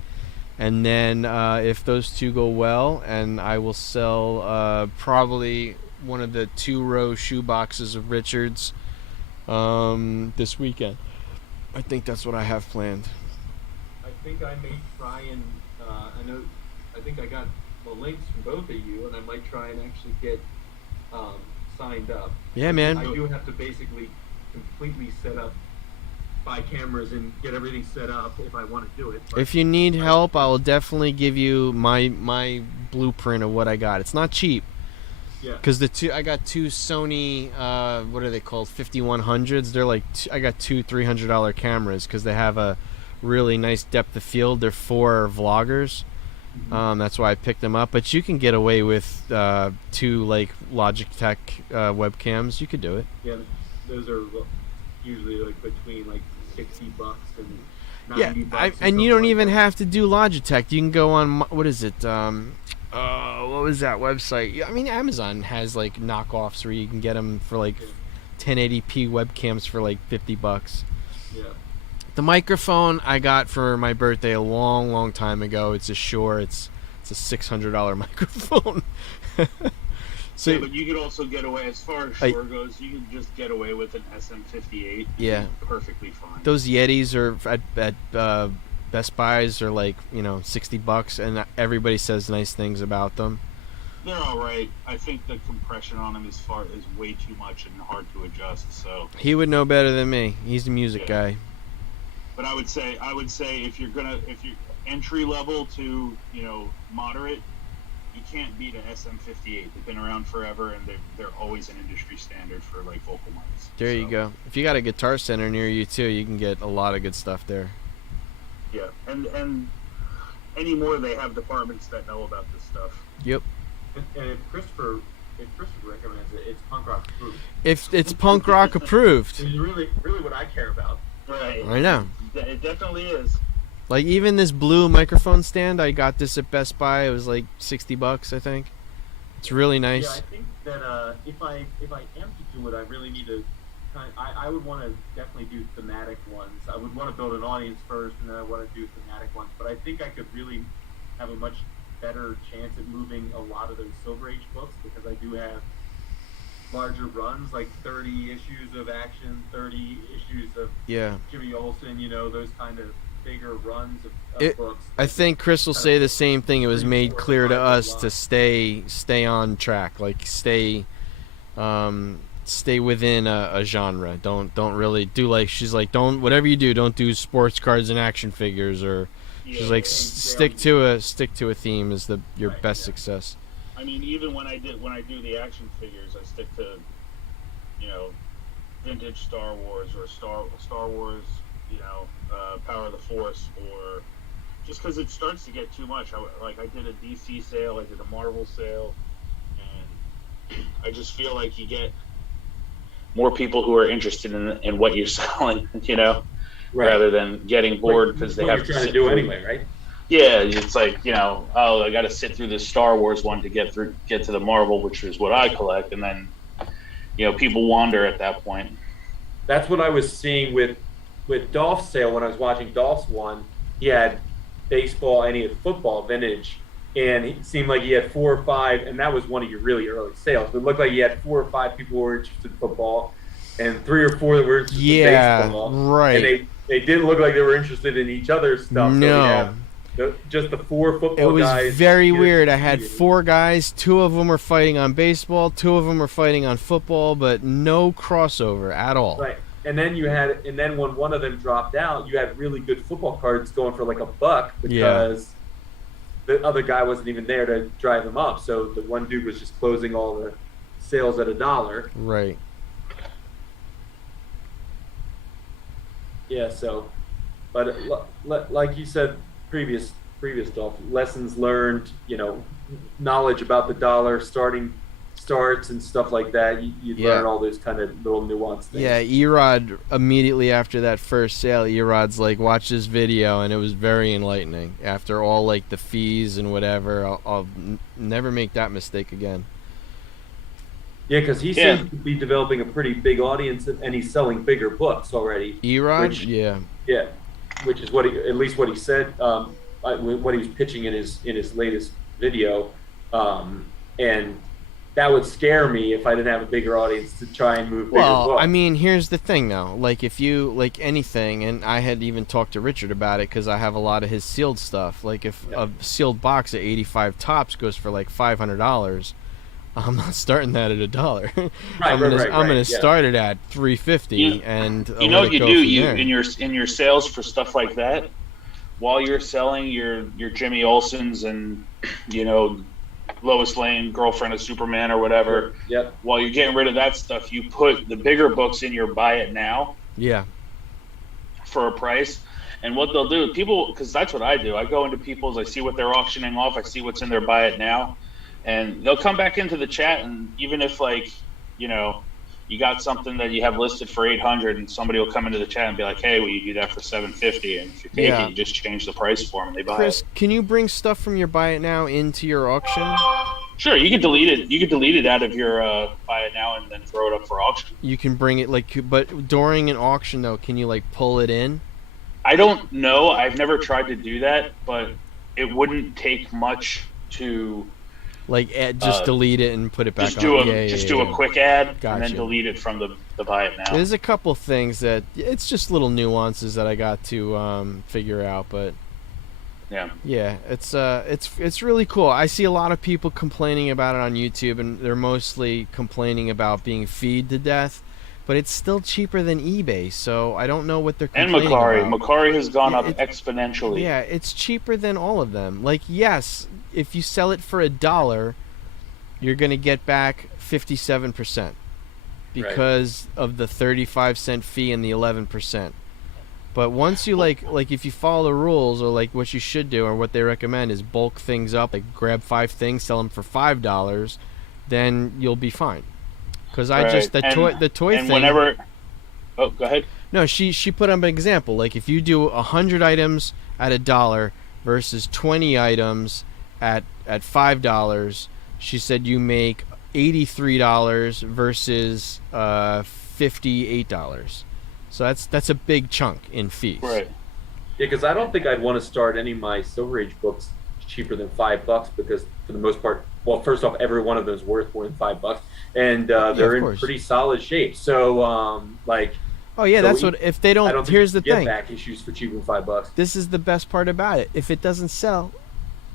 And then if those two go well, and I will sell probably one of the 2-row shoe boxes of Richards this weekend. I think that's what I have planned. I think I may try and I think I got the links from both of you, and I might try and actually get signed up. Yeah, man. I do have to basically completely set up, buy cameras and get everything set up if I want to do it. But if you need help, I will definitely give you my blueprint of what I got. It's not cheap. Yeah. Because I got two Sony, what are they called, 5100s. They're like I got two $300 cameras because they have a really nice depth of field. They're for vloggers. That's why I picked them up. But you can get away with two like Logitech webcams. You could do it. Yeah, those are usually like between like $60 and $90. And you don't even have to do Logitech. You can go on what is it? What was that website? I mean, Amazon has like knockoffs where you can get them for like 1080p webcams for like $50. Yeah. The microphone I got for my birthday a long time ago. It's a Shure. It's a $600 microphone. So, yeah, but you could also get away, as far as Shure goes, you can just get away with an SM58. Yeah. Perfectly fine. Those Yetis are at Best Buys are like, $60, and everybody says nice things about them. They're all right. I think the compression on them is way too much and hard to adjust. So he would know better than me. He's the music guy. But I would say if you're entry level to moderate, you can't beat an SM58. They've been around forever, and they're always an industry standard for like vocal mics. There you go. If you got a Guitar Center near you too, you can get a lot of good stuff there. Yeah, and anymore they have departments that know about this stuff. Yep. And if Christopher recommends it, it's punk rock approved. If it's punk rock approved. It's really what I care about. Right. I know. It definitely is. Like even this blue microphone stand, I got this at Best Buy. It was like $60, I think. It's really nice. Yeah, I think that if I am to do it, I really need to. I would want to definitely do thematic ones. I would want to build an audience first, and then I want to do thematic ones. But I think I could really have a much better chance at moving a lot of those Silver Age books because I do have larger runs, like 30 issues of Action, 30 issues of Jimmy Olsen. Those kind of bigger runs of books. I think Chris will say the same thing. It was made clear to us to stay on track, like stay within a genre. Don't really do like she's like don't whatever you do, don't do sports cards and action figures or she's like stick to a theme is your best success. I mean, even when I do the action figures, I stick to vintage Star Wars or Star Wars, Power of the Force, or just because it starts to get too much. I did a DC sale, I did a Marvel sale, and I just feel like you get more people who are interested in what you're selling, rather than getting bored because they have to trying to do anyway, right? Yeah, it's like I got to sit through this Star Wars one to get to the Marvel, which is what I collect, and then people wander at that point. That's what I was seeing with Dolph's sale when I was watching Dolph's one. He had baseball and he had football vintage, and it seemed like he had 4 or 5, and that was one of your really early sales. But it looked like he had 4 or 5 people who were interested in football, and 3 or 4 that were interested in baseball. Right. And they didn't look like they were interested in each other's stuff. No. So just the 4 football guys. It was guys very weird. I had 4 guys. 2 of them were fighting on baseball. 2 of them were fighting on football, but no crossover at all. Right. And then when one of them dropped out, you had really good football cards going for like $1 because the other guy wasn't even there to drive them up. So the one dude was just closing all the sales at $1. Right. Yeah. So, but like you said, previous Dolph, lessons learned. Knowledge about the dollar, starts and stuff like that. You learn all those kind of little nuanced things. Yeah, Erod, immediately after that first sale, Erod's like, watch this video, and it was very enlightening. After all, like, the fees and whatever, I'll never make that mistake again. Yeah, because he seems to be developing a pretty big audience, and he's selling bigger books already. Erod? Yeah, which is what at least what he said, what he was pitching in his latest video, and that would scare me if I didn't have a bigger audience to try and move bigger books. I mean, here's the thing, though. Like, if you, like anything, and I had even talked to Richard about it because I have a lot of his sealed stuff. Like, if a sealed box at 85 tops goes for, like, $500, I'm not starting that at $1. I'm gonna start it at $350, and you know what you do in your sales for stuff like that, while you're selling your Jimmy Olsen's and Lois Lane, Girlfriend of Superman or whatever. Yep. While you're getting rid of that stuff, you put the bigger books in your buy it now. Yeah. For a price. And what they'll do, people, because that's what I do. I go into people's, I see what they're auctioning off, I see what's in their buy it now, and they'll come back into the chat, and even if you got something that you have listed for 800, and somebody will come into the chat and be like, "Hey, will you do that for 750?" And if you take it, you just change the price for them, and they buy Chris, it. Can you bring stuff from your buy it now into your auction? Sure, you can delete it. You can delete it out of your buy it now and then throw it up for auction. You can bring it but during an auction though, can you pull it in? I don't know. I've never tried to do that, but it wouldn't take much to. Just delete it and put it back on. Do a quick ad Gotcha. And then delete it from the buy it now. There's a couple things that it's just little nuances that I got to figure out, but yeah, it's really cool. I see a lot of people complaining about it on YouTube, and they're mostly complaining about being feed to death. But it's still cheaper than eBay, so I don't know what they're complaining about. And Macari has gone up exponentially. Yeah, it's cheaper than all of them. Yes, if you sell it for $1, you're going to get back 57% because of the 35-cent fee and the 11%. But once you if you follow the rules, or what you should do, or what they recommend is bulk things up, grab 5 things, sell them for $5, then you'll be fine. Because the toy thing. Whenever, go ahead. No, she put up an example. If you do 100 items at $1 versus 20 items at $5, she said you make $83 versus $58. So that's a big chunk in fees. Right. Yeah, because I don't think I'd want to start any of my Silver Age books cheaper than $5 because for the most part, well, first off, every one of them is worth more than $5, and they're in pretty solid shape. So, oh yeah, that's what. If they don't, I don't here's the think thing. Get back issues for cheaper than $5. This is the best part about it. If it doesn't sell,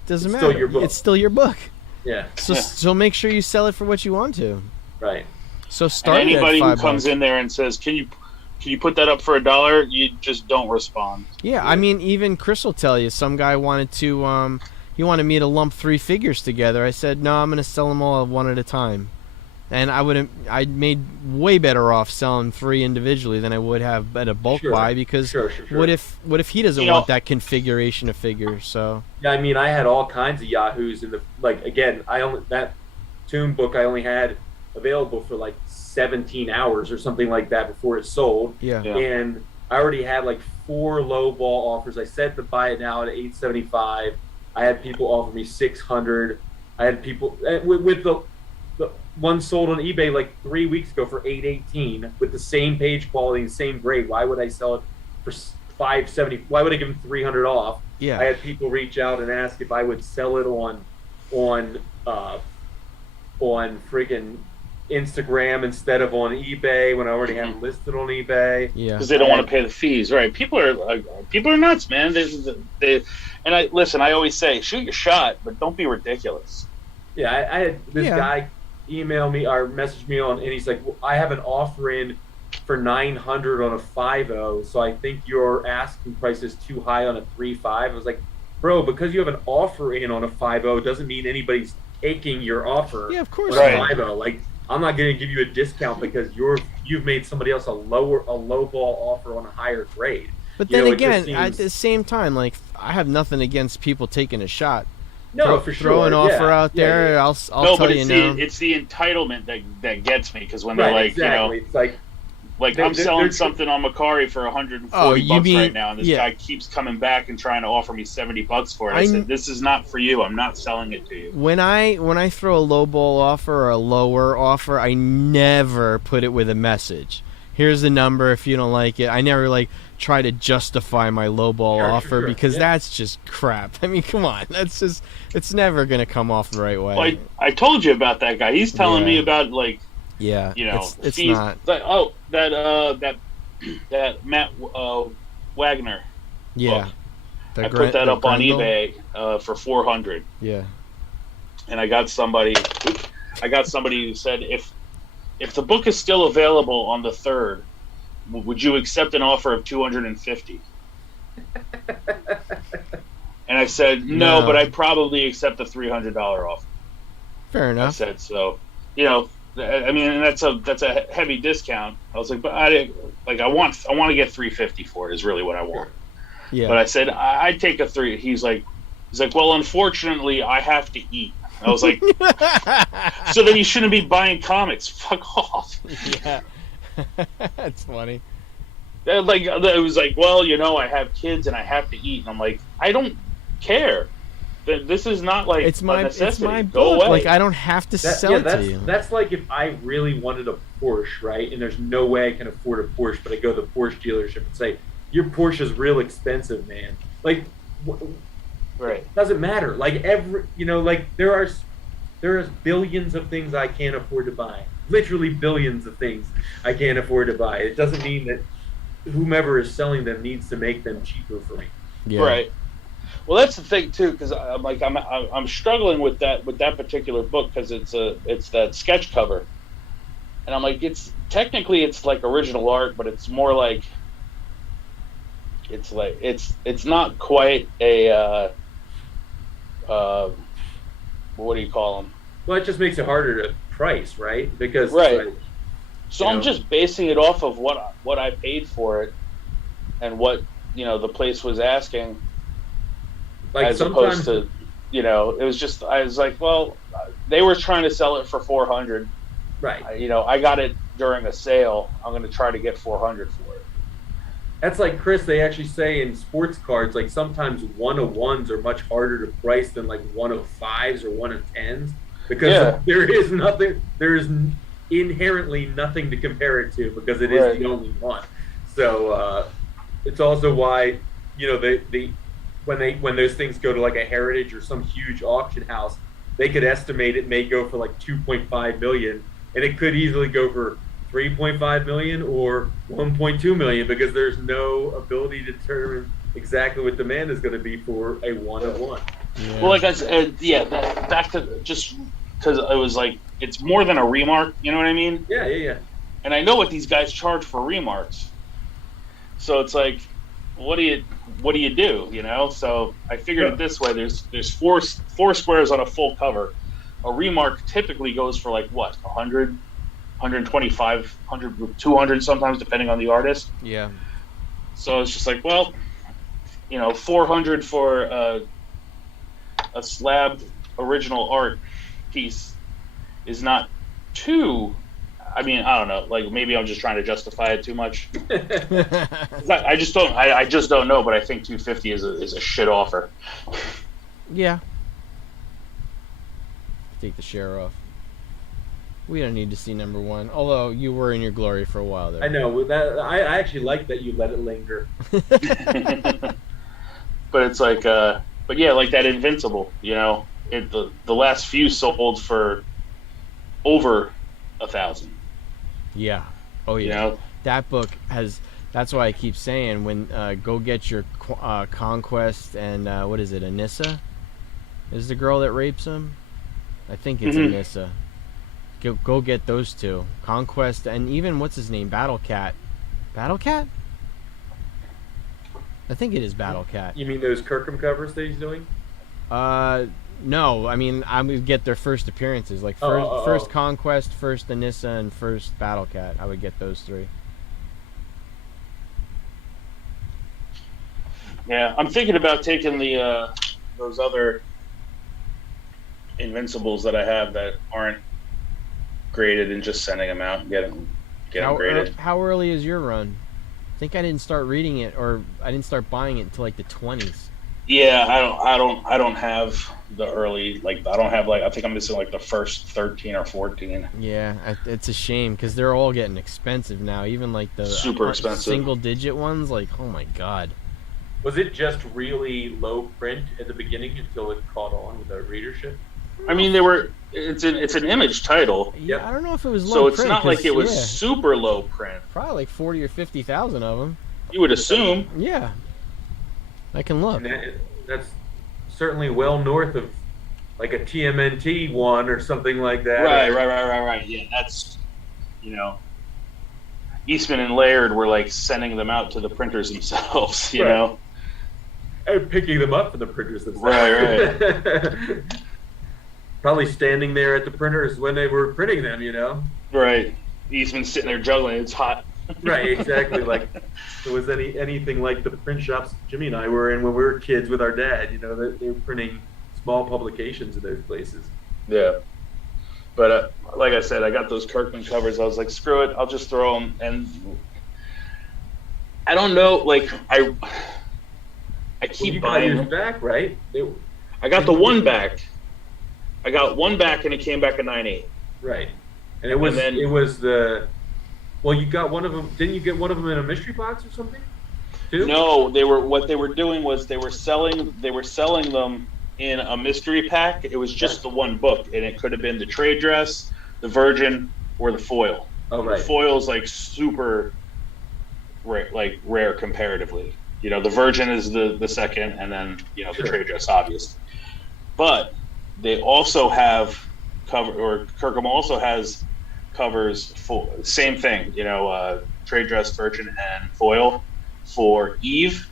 doesn't matter. Still your book. It's still your book. Yeah. So make sure you sell it for what you want to. Right. So start. And anybody at $5. Who comes in there and says, "Can you put that up for $1?" You just don't respond. Yeah, I mean, even Chris will tell you. Some guy wanted to. He wanted me to lump 3 figures together. I said, no, I'm going to sell them all one at a time. And I'd made way better off selling 3 individually than I would have at a bulk buy, because what if he doesn't want that configuration of figures? So yeah, I mean, I had all kinds of Yahoos in the again. That Tomb book I only had available for 17 hours or something like that before it sold. Yeah. And I already had 4 low ball offers. I said to buy it now at $875. I had people offer me $600. I had people with the one sold on eBay 3 weeks ago for $818 with the same page quality and same grade. Why would I sell it for $570? Why would I give them $300 off? Yeah. I had people reach out and ask if I would sell it on freaking Instagram instead of on eBay when I already have it listed on eBay. Yeah. Because they don't want to pay the fees, right? People are nuts, man. And I always say, shoot your shot, but don't be ridiculous. Yeah, I had this guy email me or message me and he's like, well, I have an offer in for $900 on a 5.0, so I think your asking price is too high on a 3.5. I was like, bro, because you have an offer in on a 5.0 doesn't mean anybody's taking your offer. Yeah, of course. On a 5.0. I'm not going to give you a discount because you've made somebody else a low ball offer on a higher grade. But then again, at the same time, like, I have nothing against people taking a shot. No, for sure. Throw an offer out there. Yeah. I'll tell you now. It's the entitlement that gets me, because when they're like, exactly. It's like I'm selling something on Macari for $140 right now, and this guy keeps coming back and trying to offer me $70 for it. I said, this is not for you. I'm not selling it to you. When I throw a low ball offer or a lower offer, I never put it with a message. Here's the number if you don't like it. I never try to justify my low ball offer because that's just crap. I mean, come on. That's just, it's never going to come off the right way. Well, I told you about that guy. He's telling me about it's fees. not. That Matt Wagner. Yeah. Book. I put that up on eBay for $400. Yeah. And I got somebody who said, if the book is still available on the 3rd, would you accept an offer of $250? And I said, no, but I'd probably accept a $300 offer. Fair enough. I said, so, I mean, and that's a heavy discount. I was like, but I want to get $350 for it is really what I want. Yeah. But I said, I'd take a $3. He's like, well, unfortunately, I have to eat. I was like, so then you shouldn't be buying comics. Fuck off. Yeah. That's funny. It was like, well, I have kids and I have to eat. And I'm like, I don't care. This is not like it's my necessity. It's my Go book. away. I don't have to sell it to you. That's like if I really wanted a Porsche, right? And there's no way I can afford a Porsche, but I go to the Porsche dealership and say, your Porsche is real expensive, man. Right. It doesn't matter. There are billions of things I can't afford to buy. Literally billions of things I can't afford to buy. It doesn't mean that whomever is selling them needs to make them cheaper for me. Yeah. Right. Well, that's the thing too, because I'm struggling with that particular book because it's that sketch cover, and I'm like, it's like original art, but it's more like it's not quite a what do you call them? Well, it just makes it harder to price, right? Because so I'm just basing it off of what I paid for it, and what the place was asking. As opposed to, it was just, I was like, well, they were trying to sell it for $400. Right. I got it during a sale. I'm going to try to get $400 for it. That's like, Chris, they actually say in sports cards, like sometimes 1/1s are much harder to price than like 1/5s or 1/10s because there is inherently nothing to compare it to because it is the only one. So it's also why, when those things go to like a Heritage or some huge auction house, they could estimate it may go for like 2.5 million, and it could easily go for 3.5 million or 1.2 million because there's no ability to determine exactly what demand is going to be for a 1/1. Yeah. Well, like I said, back to just because it was like it's more than a remark. You know what I mean? Yeah. And I know what these guys charge for remarks, so it's like, what do you do? So I figured it this way: there's four squares on a full cover. A remark typically goes for like what, 100, 125, 100, 200 sometimes, depending on the artist. Yeah. So it's just like, well, 400 for a slabbed original art piece is not too. I mean, I don't know. Like maybe I'm just trying to justify it too much. I just don't know. But I think 250 is a shit offer. Yeah. Take the share off. We don't need to see number 1. Although you were in your glory for a while there. I know that. I actually like that you let it linger. But it's like, but yeah, like that Invincible. The last few sold for over 1,000. Yeah. Oh yeah. That book has. That's why I keep saying when go get your Conquest and what is it? Anissa is the girl that rapes him. I think it's Anissa. Go get those two. Conquest and even what's his name? Battlecat. Battlecat? I think it is Battlecat. You mean those Kirkham covers that he's doing? No, I mean I would get their first appearances, like first Conquest, first Anissa, and first Battle Cat. I would get those 3. Yeah, I'm thinking about taking the those other Invincibles that I have that aren't graded and just sending them out and get them graded. How early is your run? I think I didn't start reading it, or I didn't start buying it until like the 20s. Yeah, I don't have the early, like I don't have, like, I think I'm missing like the first 13 or 14. Yeah, it's a shame because they're all getting expensive now. Even like the super expensive single digit ones, like, oh my god. Was it just really low print at the beginning until it caught on with the readership? I mean, it's an image title. Yeah, I don't know if it was low so print. So it's not like it was super low print. Probably like 40 or 50,000 of them. You would assume. Yeah. I can look. And that's certainly well north of like a TMNT one or something like that. Right. Yeah, that's, Eastman and Laird were like sending them out to the printers themselves, you know? And picking them up for the printers themselves. Right. Probably standing there at the printers when they were printing them, Right. Eastman's sitting there juggling. It's hot. Right, exactly. Like, if it was anything like the print shops Jimmy and I were in when we were kids with our dad, they were printing small publications in those places. Yeah. But like I said, I got those Kirkman covers. I was like, screw it, I'll just throw them. And I don't know, like, I keep buying them back, right? I got the one back. I got one back, and it came back a 9.8. Right, and it was well, you got one of them. Didn't you get one of them in a mystery box or something? Too? No, what they were doing was they were selling them in a mystery pack. It was just the one book, and it could have been the trade dress, the Virgin, or the foil. Oh, right. The foil is like super rare comparatively. The Virgin is the second, and then the trade dress, obvious. But they also have Kirkham also has covers for same thing, trade dress, Virgin, and foil for Eve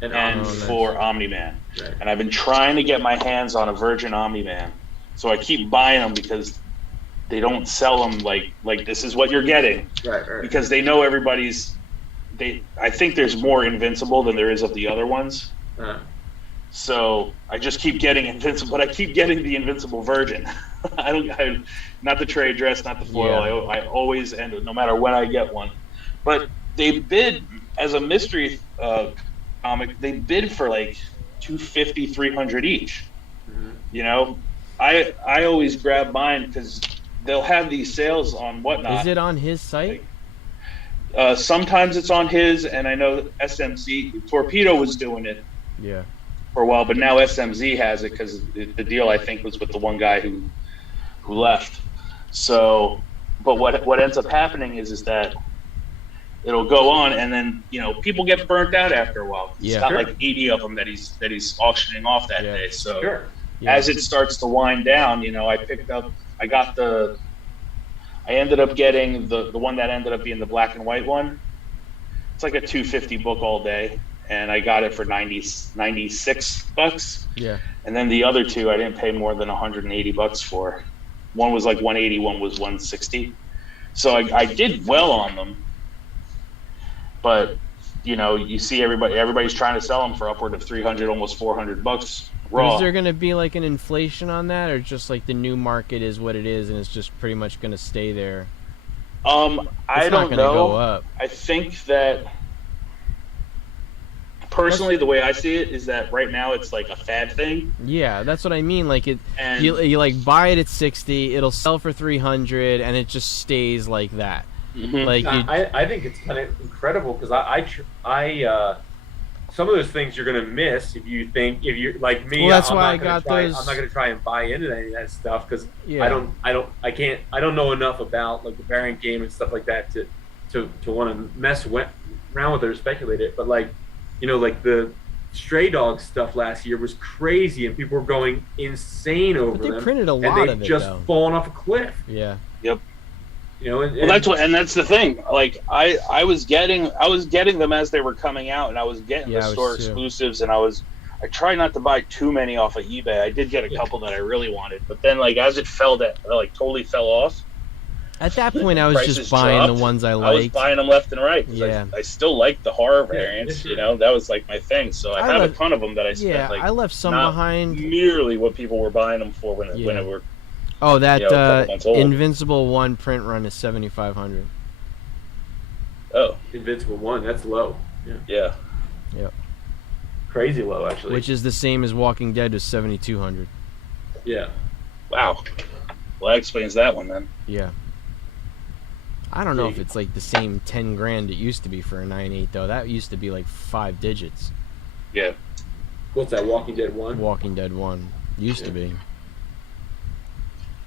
and for Omni-Man. Right. And I've been trying to get my hands on a Virgin Omni-Man, so I keep buying them because they don't sell them like this is what you're getting. Right. Because they know I think there's more Invincible than there is of the other ones. So I just keep getting Invincible, but I keep getting the Invincible Virgin. Not the trade dress, not the foil. Yeah. I always end, no matter when I get one. But they bid as a mystery comic. They bid for like $250, $300 each. Mm-hmm. I always grab mine because they'll have these sales on Whatnot. Is it on his site? Sometimes it's on his, and I know SMC Torpedo was doing it. Yeah. For a while, but now SMZ has it because the deal, I think, was with the one guy who left. So, but what ends up happening is that it'll go on, and then people get burnt out after a while. It's got like 80 of them that he's auctioning off that day. So as it starts to wind down, I ended up getting the one that ended up being the black and white one. It's like a $250 book all day. And I got it for $96. Yeah. And then the other two I didn't pay more than $180 for. One was like $180, one was $160. So I did well on them. But you see everybody's trying to sell them for upward of $300, almost $400 raw. Is there going to be like an inflation on that, or just like the new market is what it is and it's just pretty much going to stay there? I don't know. Go up. I think that personally, the way I see it is that right now it's like a fad thing. Yeah, that's what I mean. Like you like buy it at 60, it'll sell for 300, and it just stays like that. Mm-hmm. Like I think it's kind of incredible because I some of those things you're gonna miss if you're like me. Well, that's why I'm not gonna try and buy into any of that stuff because I don't know enough about like the variant game and stuff like that to want to mess around with it or speculate it. But like. Like the Stray Dogs stuff last year was crazy, and people were going insane over them. They printed a lot of it, just fallen off a cliff. Yeah. Yep. That's the thing. Like I was getting them as they were coming out, and I was getting the store exclusives, and I was I try not to buy too many off of eBay. I did get a couple that I really wanted, but then like as it totally fell off. At that point, I was just buying the ones I liked. I was buying them left and right. Yeah. I still like the horror variants. You know, that was like my thing. So I have a ton of them that I spent. Yeah, I left some behind. Nearly what people were buying them for when it were. Oh, that Invincible 1 print run is $7,500. Oh, Invincible 1, that's low. Yeah. Yep. Crazy low, actually. Which is the same as Walking Dead was $7,200. Yeah. Wow. Well, that explains that one then. Yeah. I don't know if it's like the same 10 grand it used to be for a 9.8 though. That used to be like 5 digits. Yeah. What's that? Walking Dead 1? Walking Dead 1 used to be.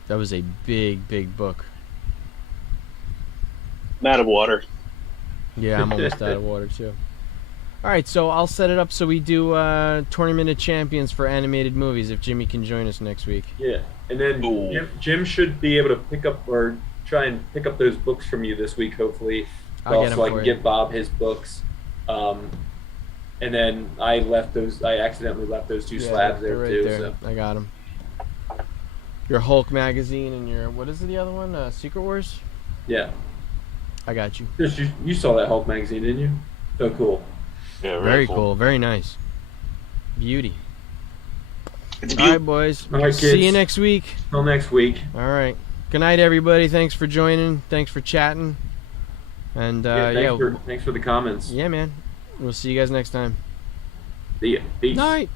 That was a big, big book. I'm out of water. Yeah, I'm almost out of water too. All right, so I'll set it up so we do Tournament of Champions for animated movies if Jimmy can join us next week. Yeah, and then Jim should be able to pick up or try and pick up those books from you this week, hopefully. So I can get Bob his books. And then I accidentally left those two slabs there too. There. So I got them. Your Hulk magazine and your, what is the other one? Secret Wars? Yeah. I got you. You saw that Hulk magazine, didn't you? So cool. Yeah, very cool. Very nice. Beauty. It's all right, boys. All right, kids. See you next week. Till next week. All right. Good night, everybody. Thanks for joining. Thanks for chatting. And thanks for the comments. Yeah, man. We'll see you guys next time. See ya. Peace. Night.